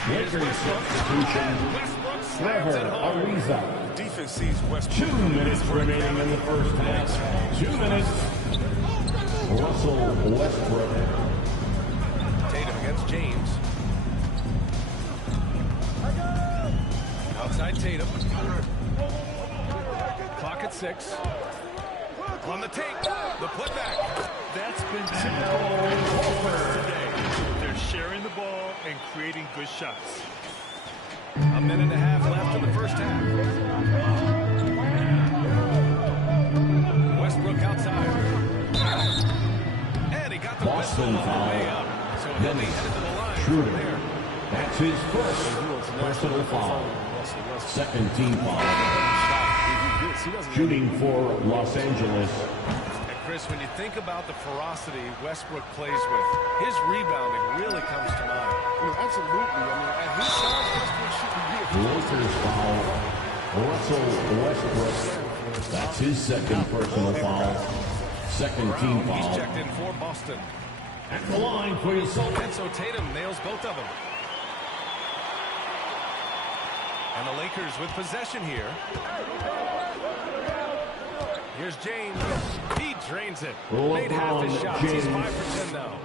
Lakers substitution. Trevor Ariza. The defense sees Westbrook. 2 minutes remaining in the first half. 2 minutes. Russell Westbrook. Tatum against James. Outside Tatum. Clock at 6. On the take. The putback. That's been typical today. They're sharing the ball and creating good shots. A minute and a half left in the first half. Westbrook outside. And he got the whistle on the way up. So he'll be headed to the line from there. That's his first personal foul. Second team foul. Shooting for Los Angeles. And Chris, when you think about the ferocity Westbrook plays with, his rebounding really comes to mind. Absolutely. I mean, at his size, Westbrook shouldn't be a Lakers foul. Russell Westbrook. That's his second personal foul. Second team foul. He's checked in for Boston. At the line for your Celtics. And so Tatum nails both of them. And the Lakers with possession here. Here's James. He drains it. Made half his shots. He's 5 for 10 now.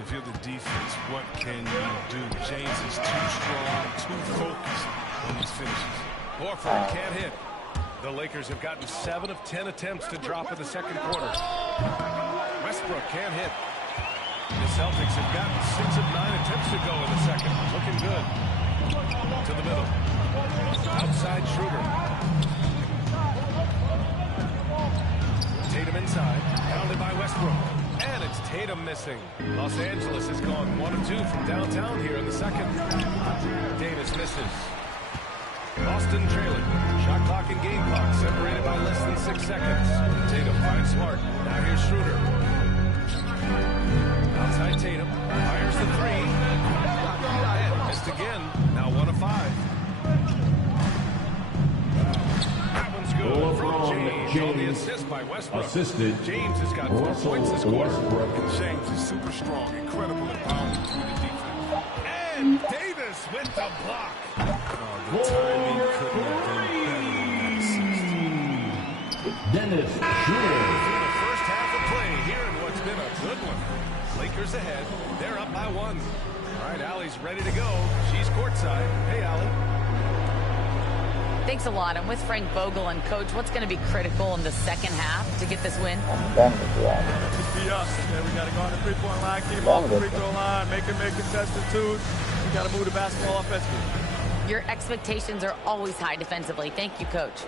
If you're the defense, what can you do? James is too strong, too focused on these finishes. Horford can't hit. The Lakers have gotten 7 of 10 attempts to drop in the second quarter. Westbrook can't hit. The Celtics have gotten 6 of 9 attempts to go in the second. Looking good. To the middle. Outside Schroeder. Tatum inside. Pounded by Westbrook. And it's Tatum missing. Los Angeles has gone 1 of 2 from downtown here in the second. Davis misses. Boston trailing. Shot clock and game clock separated by less than 6 seconds. Tatum finds Smart. Now here's Schroeder. Outside Tatum. Fires the 3. And missed again. Now 1 of 5. That one's good from James. On the assist by Westbrook. Assisted. James has got 4 points this quarter. And James is super strong, incredible empowerment through the defense. And Davis with the block. The timing couldn't have been better on that assist. Dennis Schroeder. Through the first half of play here in what's been a good one. Lakers ahead. They're up by 1. All right, Allie's ready to go. She's courtside. Hey, Allie. Thanks a lot. I'm with Frank Vogel. And, Coach, what's going to be critical in the second half to get this win? Just be us. We got to go on the three-point line, keep off the free throw line, make contested twos. We got to move the basketball offensively. Your expectations are always high defensively. Thank you, Coach.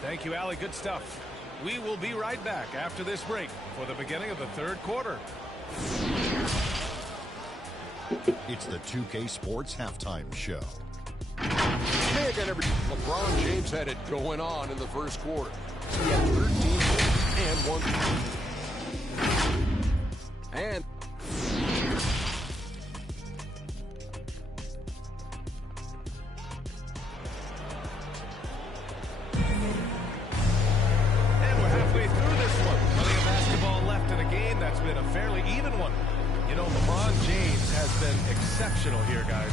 Thank you, Allie. Good stuff. We will be right back after this break for the beginning of the third quarter. It's the 2K Sports Halftime Show. Hey again, everybody. LeBron James had it going on in the first quarter. He had 13 points and 1. And we're halfway through this one. Plenty of basketball left in a game that's been a fairly even one. You know, LeBron James has been exceptional here, guys.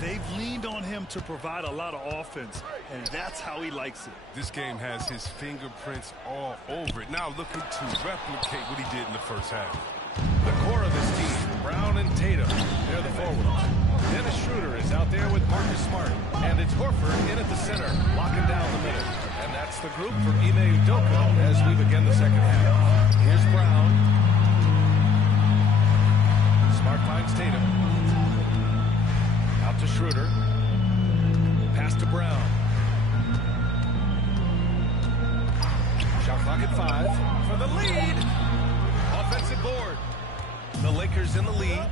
They've leaned on him to provide a lot of offense, and that's how he likes it. This game has his fingerprints all over it. Now looking to replicate what he did in the first half. The core of this team, Brown and Tatum, they're the forwards. Dennis Schroeder is out there with Marcus Smart, and it's Horford in at the center, locking down the middle. And that's the group for Ime Udoka as we begin the second half. Here's Brown. Smart finds Tatum. Out to Schroeder. Pass to Brown. Shot clock at 5 for the lead. Offensive board. The Lakers in the lead.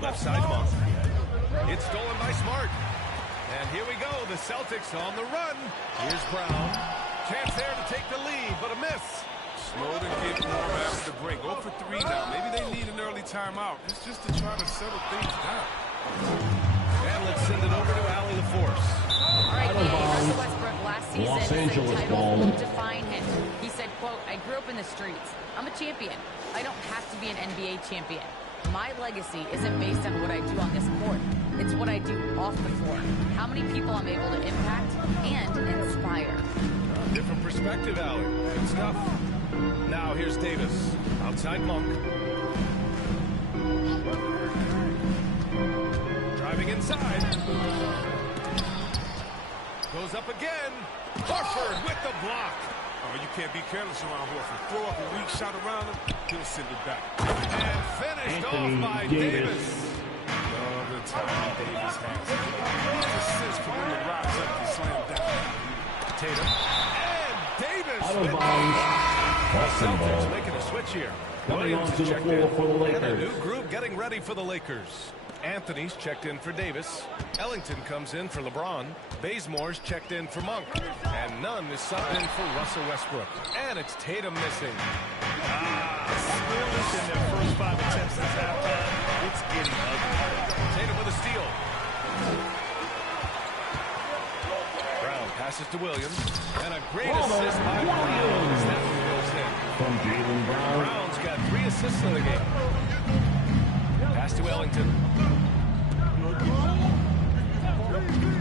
Left side Monk. It's stolen by Smart. And here we go. The Celtics on the run. Here's Brown. Chance there to take the lead, but a miss. Slow to get warm after the break. 0 for 3 now. Maybe they need an early timeout. It's just to try to settle things down. And let's send it over to Allie the Force. All right, Russell Westbrook last season Los said Angeles title ball. won't define him. He said, quote, I grew up in the streets. I'm a champion. I don't have to be an NBA champion. My legacy isn't based on what I do on this court. It's what I do off the floor. How many people I'm able to impact and inspire. Different perspective, Allie. Good stuff. Now here's Davis. Outside Monk. Driving inside. Goes up again. Horford with the block. Oh, you can't be careless around Horford. Throw up a weak shot around him, he'll send it back. And finished off by Davis. Love the time Davis has. Assist for him to rise up and slam down. Tatum. And Davis. Out of bounds. Boston Celtics ball. making a switch here. Coming Williams onto the checked floor in. for the And a new Lakers. group getting ready for the Lakers. Anthony's checked in for Davis. Ellington comes in for LeBron. Bazemore's checked in for Monk. And Nunn is subbed in for Russell Westbrook. And it's Tatum missing. Scoreless in their first 5 attempts since halftime. It's getting ugly. Tatum with a steal. Brown passes to Williams. And a great assist by Williams. That one goes in. From Jaylen Brown. Brown's got 3 assists in the game. Pass to Ellington.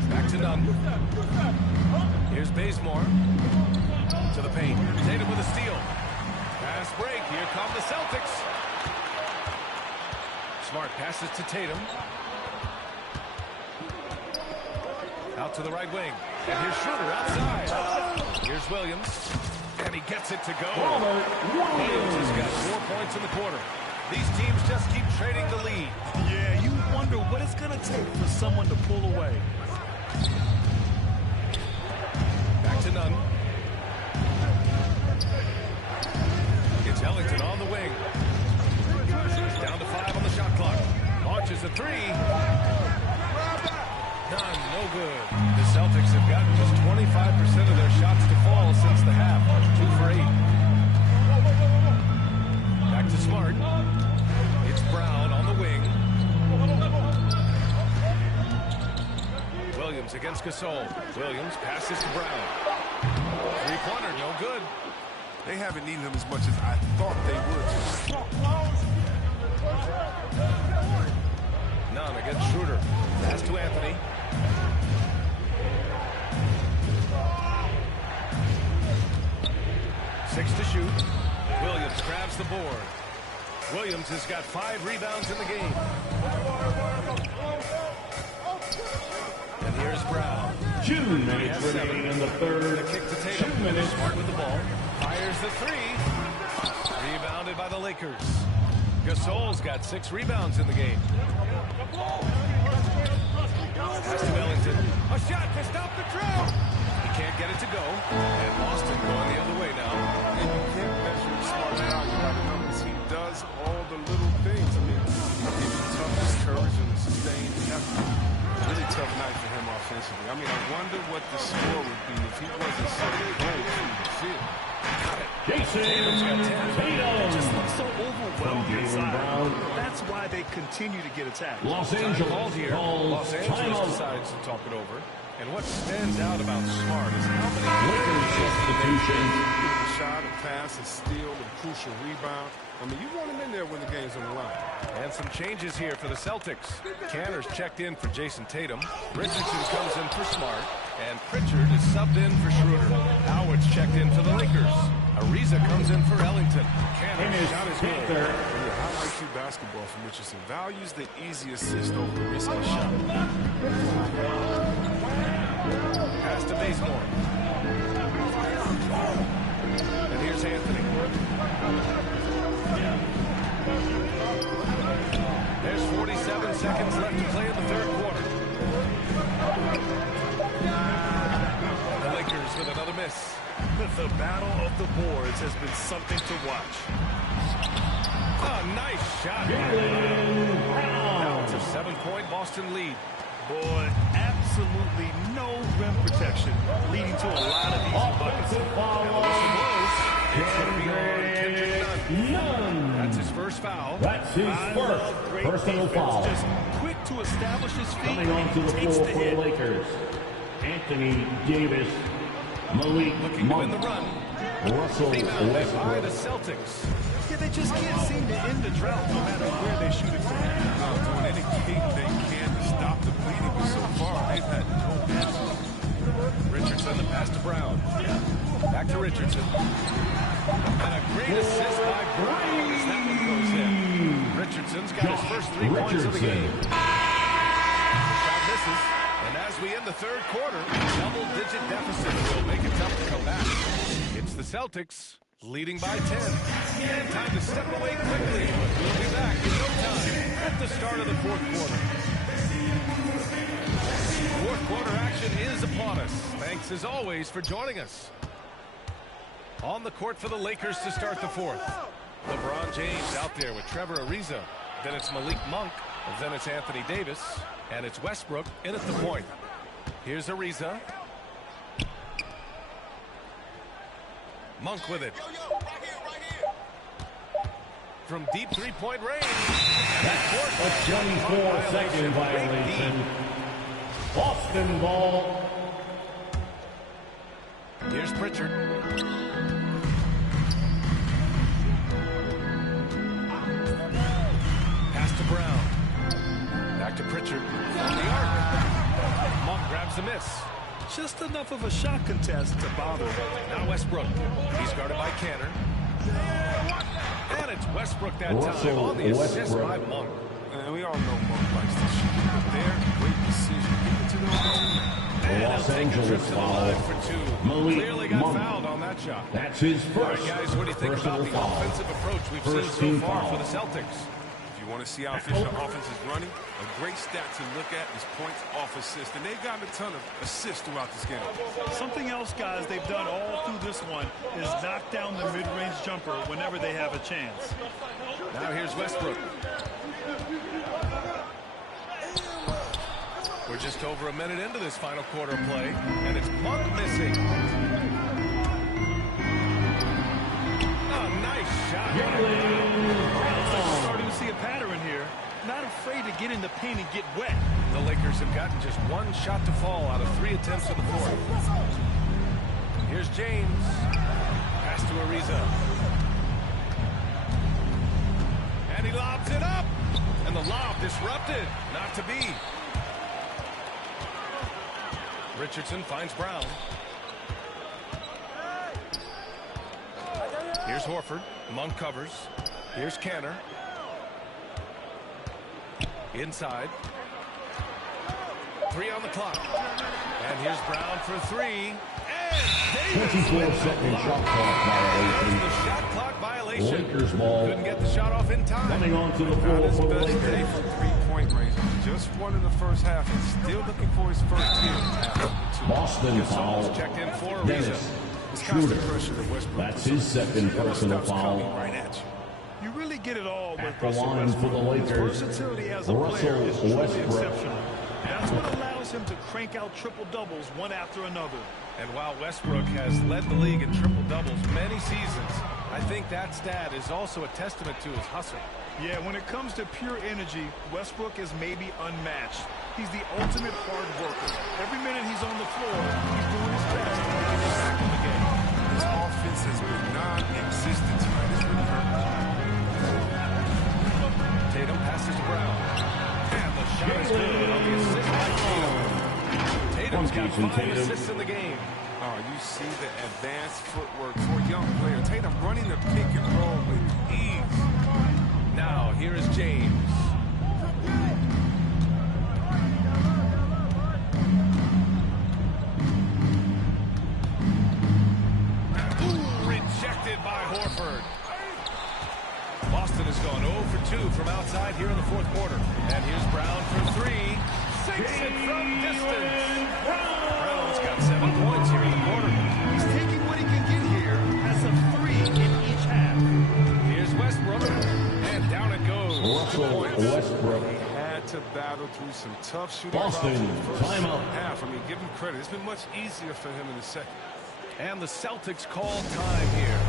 Back to Nunn. Here's Bazemore. To the paint. Tatum with a steal. Pass break. Here come the Celtics. Smart passes to Tatum. Out to the right wing. And here's Schroeder outside. Here's Williams. And he gets it to go. Williams has got 4 points in the quarter. These teams just keep trading the lead. Yeah, you wonder what it's going to take for someone to pull away. Back to Nunn. It's Ellington on the wing. Down to 5 on the shot clock. Launches a 3. Nunn, no good. The Celtics have gotten just 25% of their shots to fall since the half. 2 for 8. Back to Smart. It's Brown on the wing. Williams against Gasol. Williams passes to Brown. 3-pointer, no good. They haven't needed him as much as I thought they would. Nunn against Schroeder. Pass to Anthony. Six to shoot. Williams grabs the board. Williams has got 5 rebounds in the game. And here's Brown. 2 minutes remaining in the third. The kick to Tatum. 2 minutes. Smart with the ball. Fires the 3. Rebounded by the Lakers. Gasol's got 6 rebounds in the game. Pass to Ellington. A shot to stop the trail. He can't get it to go. And Boston going the other way now. And you can't measure Smart out without the numbers. He does all the little things. I mean, he's toughness, courage, and sustained effort. Really tough night for him offensively. I mean, I wonder what the score would be if he wasn't so cold through the field. Tatum's got 10. It just looks so overwhelmed Jaylen inside. Brown. That's why they continue to get attacked. Los Called Angeles here. calls Los Angeles timeout. decides to talk it over. And what stands out about Smart is how many Lakers substitution. A shot, a pass, a steal, a crucial rebound. I mean, you want him in there when the game's on the line. And some changes here for the Celtics. Canner's checked in for Jason Tatum. Richardson comes in for Smart. And Pritchard is subbed in for Schroeder. Howard's checked in for the Lakers. Ariza comes in for Ellington. Canner's shot is good. I like two basketball from Richardson. Values the easy assist over the risky shot. Pass to Bazemore. And here's Anthony. There's 47 seconds left to play in the third quarter. The Lakers with another miss. The battle of the boards has been something to watch. Oh, nice shot. Now it's a 7-point Boston lead. Boy, absolutely. absolutely no rim protection, leading to a lot of easy buckets. It's going to be on Nunn. That's his first foul. That's his first personal foul. Just quick to establish his feet. Coming onto the floor for the Lakers, Anthony Davis, Malik Monk, the run. Russell Westbrook. By the Celtics. Yeah, they just can't seem to end the drought no matter where they shoot it from. Doing anything they can to stop the bleeding, but so far they've had no answer. Richardson, the pass to Brown. Back to Richardson. And a great assist by Brown as that one goes in. Richardson's got his first 3 points of the game. Shot misses. And as we end the third quarter, double-digit deficit will make it tough to come back. It's the Celtics leading by 10. And time to step away quickly. We'll be back in no time at the start of the fourth quarter. Fourth quarter action is upon us. Thanks as always for joining us. On the court for the Lakers to start the fourth. LeBron James out there with Trevor Ariza. Then it's Malik Monk. Then it's Anthony Davis. And it's Westbrook in at the point. Here's Ariza. Monk with it. From deep three-point range. A 24-second violation. Boston ball. Here's Pritchard. Pass to Brown. Back to Pritchard. On the arc. Monk grabs the miss. Just enough of a shot contest to bother him. Now Westbrook. He's guarded by Canner. And it's Westbrook that time on the assist by Monk. And we all know Monk likes to shoot. But their great decision. Give it to the other team. And Los Angeles foul. Clearly got Monk. fouled on that shot. That's his All first right, guys, what do you think about the foul. offensive approach we've First seen team so far foul. for the Celtics? If you want to see how efficient the offense is running, a great stat to look at is points off assist. And they've gotten a ton of assists throughout this game. Something else, guys, they've done all through this one is knock down the mid-range jumper whenever they have a chance. Now here's Westbrook. We're just over a minute into this final quarter play, and it's Monk missing. Oh, nice shot. We're starting to see a pattern here. Not afraid to get in the paint and get wet. The Lakers have gotten just one shot to fall out of 3 attempts in the fourth. Here's James. Pass to Ariza. And he lobs it up. And the lob disrupted. Not to be. Richardson finds Brown. Here's Horford. Monk covers. Here's Canner. Inside. 3 on the clock. And here's Brown for 3. And Davis. 24-second shot clock violation. The shot clock violation. Lakers ball. Couldn't get the shot off in time. Coming onto the floor for the Best day Lakers. from three-point range. Just one in the first half. And still looking for his first kill. Boston foul. Gasol's checked in for Dennis Shooter. Schroeder. That's his second personal foul. Right at you. You really get it all with At the Russell line for the Westbrook. His Lakers, versatility as a Russell player is truly Westbrook. exceptional. That's what allows him to crank out triple-doubles one after another. And while Westbrook has led the league in triple-doubles many seasons, I think that stat is also a testament to his hustle. Yeah, when it comes to pure energy, Westbrook is maybe unmatched. He's the ultimate hard worker. Every minute he's on the floor, he's doing his best to get back in the game. His offense has been non-existent tonight. It's really hurt. Tatum passes to Brown. And the shot is good on the assist by Tatum. Tatum's got 5 assists in the game. Oh, you see the advanced footwork for a young player. Tatum running the pick and roll with ease. Now, here is James. Rejected by Horford. Boston has gone 0 for 2 from outside here in the fourth quarter. And here's Brown for 3. Sinks it from distance. Brown's got 7 points here in the quarter. He's taking what he can get here. That's a 3 in each half. Here's Westbrook. And down it goes. Russell Westbrook. He had to battle through some tough shooting. Boston, timeout. Half. I mean, give him credit. It's been much easier for him in the second. And the Celtics call time here.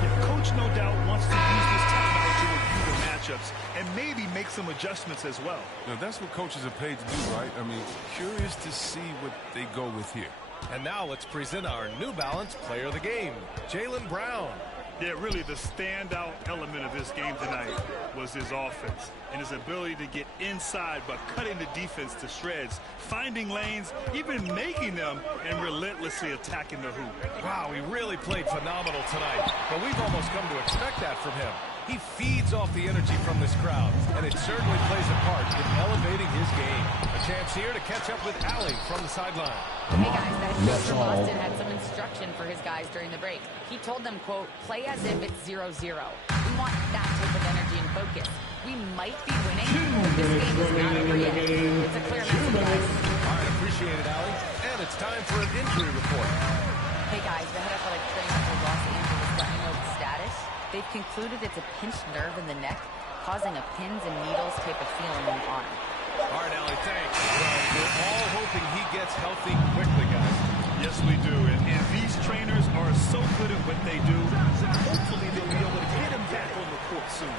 Yeah, Coach, no doubt, wants to use this timeout to review the matchups and maybe make some adjustments as well. Now, that's what coaches are paid to do, right? I mean, curious to see what they go with here. And now let's present our New Balance player of the game, Jaylen Brown. Yeah, really the standout element of this game tonight was his offense and his ability to get inside but cutting the defense to shreds, finding lanes, even making them, and relentlessly attacking the hoop. Wow, he really played phenomenal tonight, but we've almost come to expect that from him. He feeds off the energy from this crowd, and it certainly plays a part in elevating his game. A chance here to catch up with Allie from the sideline. Hey guys, that coach from Boston had some instruction for his guys during the break. He told them, quote, play as if it's 0-0. We want that type of energy and focus. We might be winning, but this game is not over yet. It's a clear message, guys. All right, appreciate it, Allie. And it's time for an injury report. Hey guys, the head athletic trainer for Los Angeles let me know the status. They've concluded it's a pinched nerve in the neck, causing a pins and needles type of feeling in the arm. All right, Allie, thanks. Well, we're all hoping he gets healthy quickly, guys. Yes, we do. And these trainers are so good at what they do. Hopefully they'll be able to get him back on the court soon.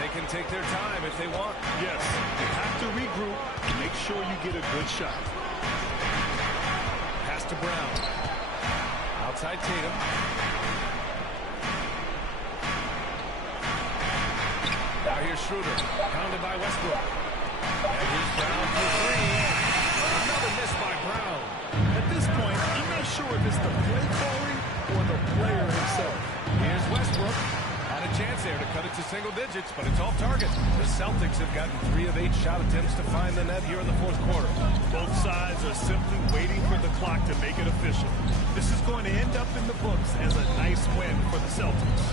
They can take their time if they want. Yes, you have to regroup and make sure you get a good shot. Pass to Brown. Outside Tatum. Now here's Schroeder, pounded by Westbrook. And here's Brown for three. Another miss by Brown. At this point, I'm not sure if it's the play calling or the player himself. Here's Westbrook. Had a chance there to cut it to single digits, but it's off target. The Celtics have gotten 3 of 8 shot attempts to find the net here in the fourth quarter. Both sides are simply waiting for the clock to make it official. This is going to end up in the books as a nice win for the Celtics.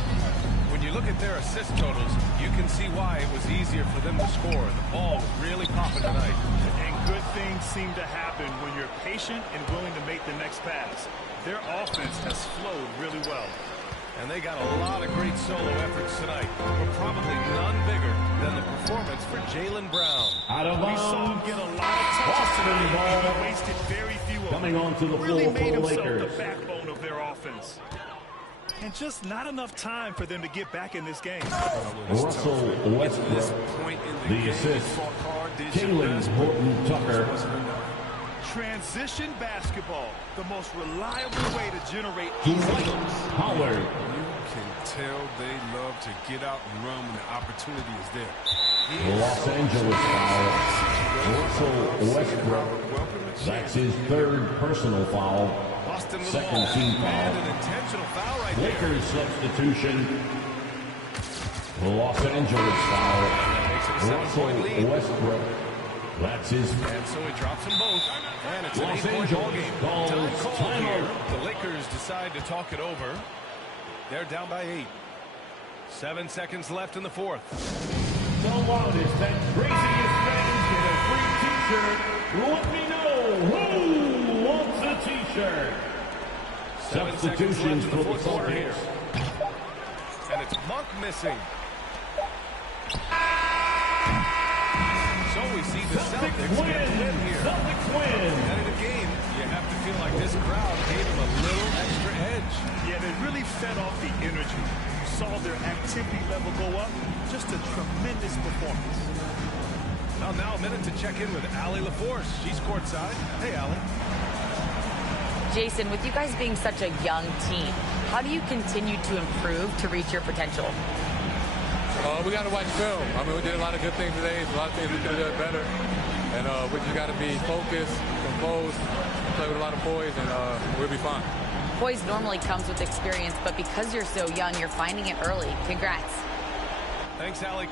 When you look at their assist totals, you can see why it was easier for them to score. The ball was really popping tonight. And good things seem to happen when you're patient and willing to make the next pass. Their offense has flowed really well. And they got a lot of great solo efforts tonight, but probably none bigger than the performance for Jaylen Brown. Out of bounds. We saw him get a lot of touches tonight, and he wasted very few of them. Coming onto the really floor made for the himself Lakers. the backbone of their offense. And just not enough time for them to get back in this game. Russell Westbrook, the assist. Jalen Horton-Tucker. Transition basketball, the most reliable way to generate Howard. You can tell they love to get out and run when the opportunity is there. Los Angeles foul. Russell Westbrook. That's his 3rd personal foul. Boston with Second the ball. team foul. And an intentional foul right there. Lakers substitution. Los Angeles foul. Russell Westbrook. That's his. And so he drops them both. And it's an Los 8-point ball Angeles game. calls Time called here. timeout. The Lakers decide to talk it over. They're down by 8. 7 seconds left in the fourth. The loudest and craziest fans get a free t-shirt. Let me know who wants a t-shirt. 7 seconds left in the fourth quarter here. And it's Monk missing. So we see the Celtics get a win here. Celtics win. And in a game, you have to feel like this crowd gave them a little extra edge. Yeah, they really fed off the energy. You saw their activity level go up. Just a tremendous performance. Well, now a minute to check in with Allie LaForce. She's courtside. Hey, Allie. Jason, with you guys being such a young team, how do you continue to improve to reach your potential? We got to watch film. I mean, we did a lot of good things today. A lot of things we could have done better. And we just got to be focused, composed, play with a lot of poise, and we'll be fine. Poise normally comes with experience, but because you're so young, you're finding it early. Congrats. Thanks, Allie.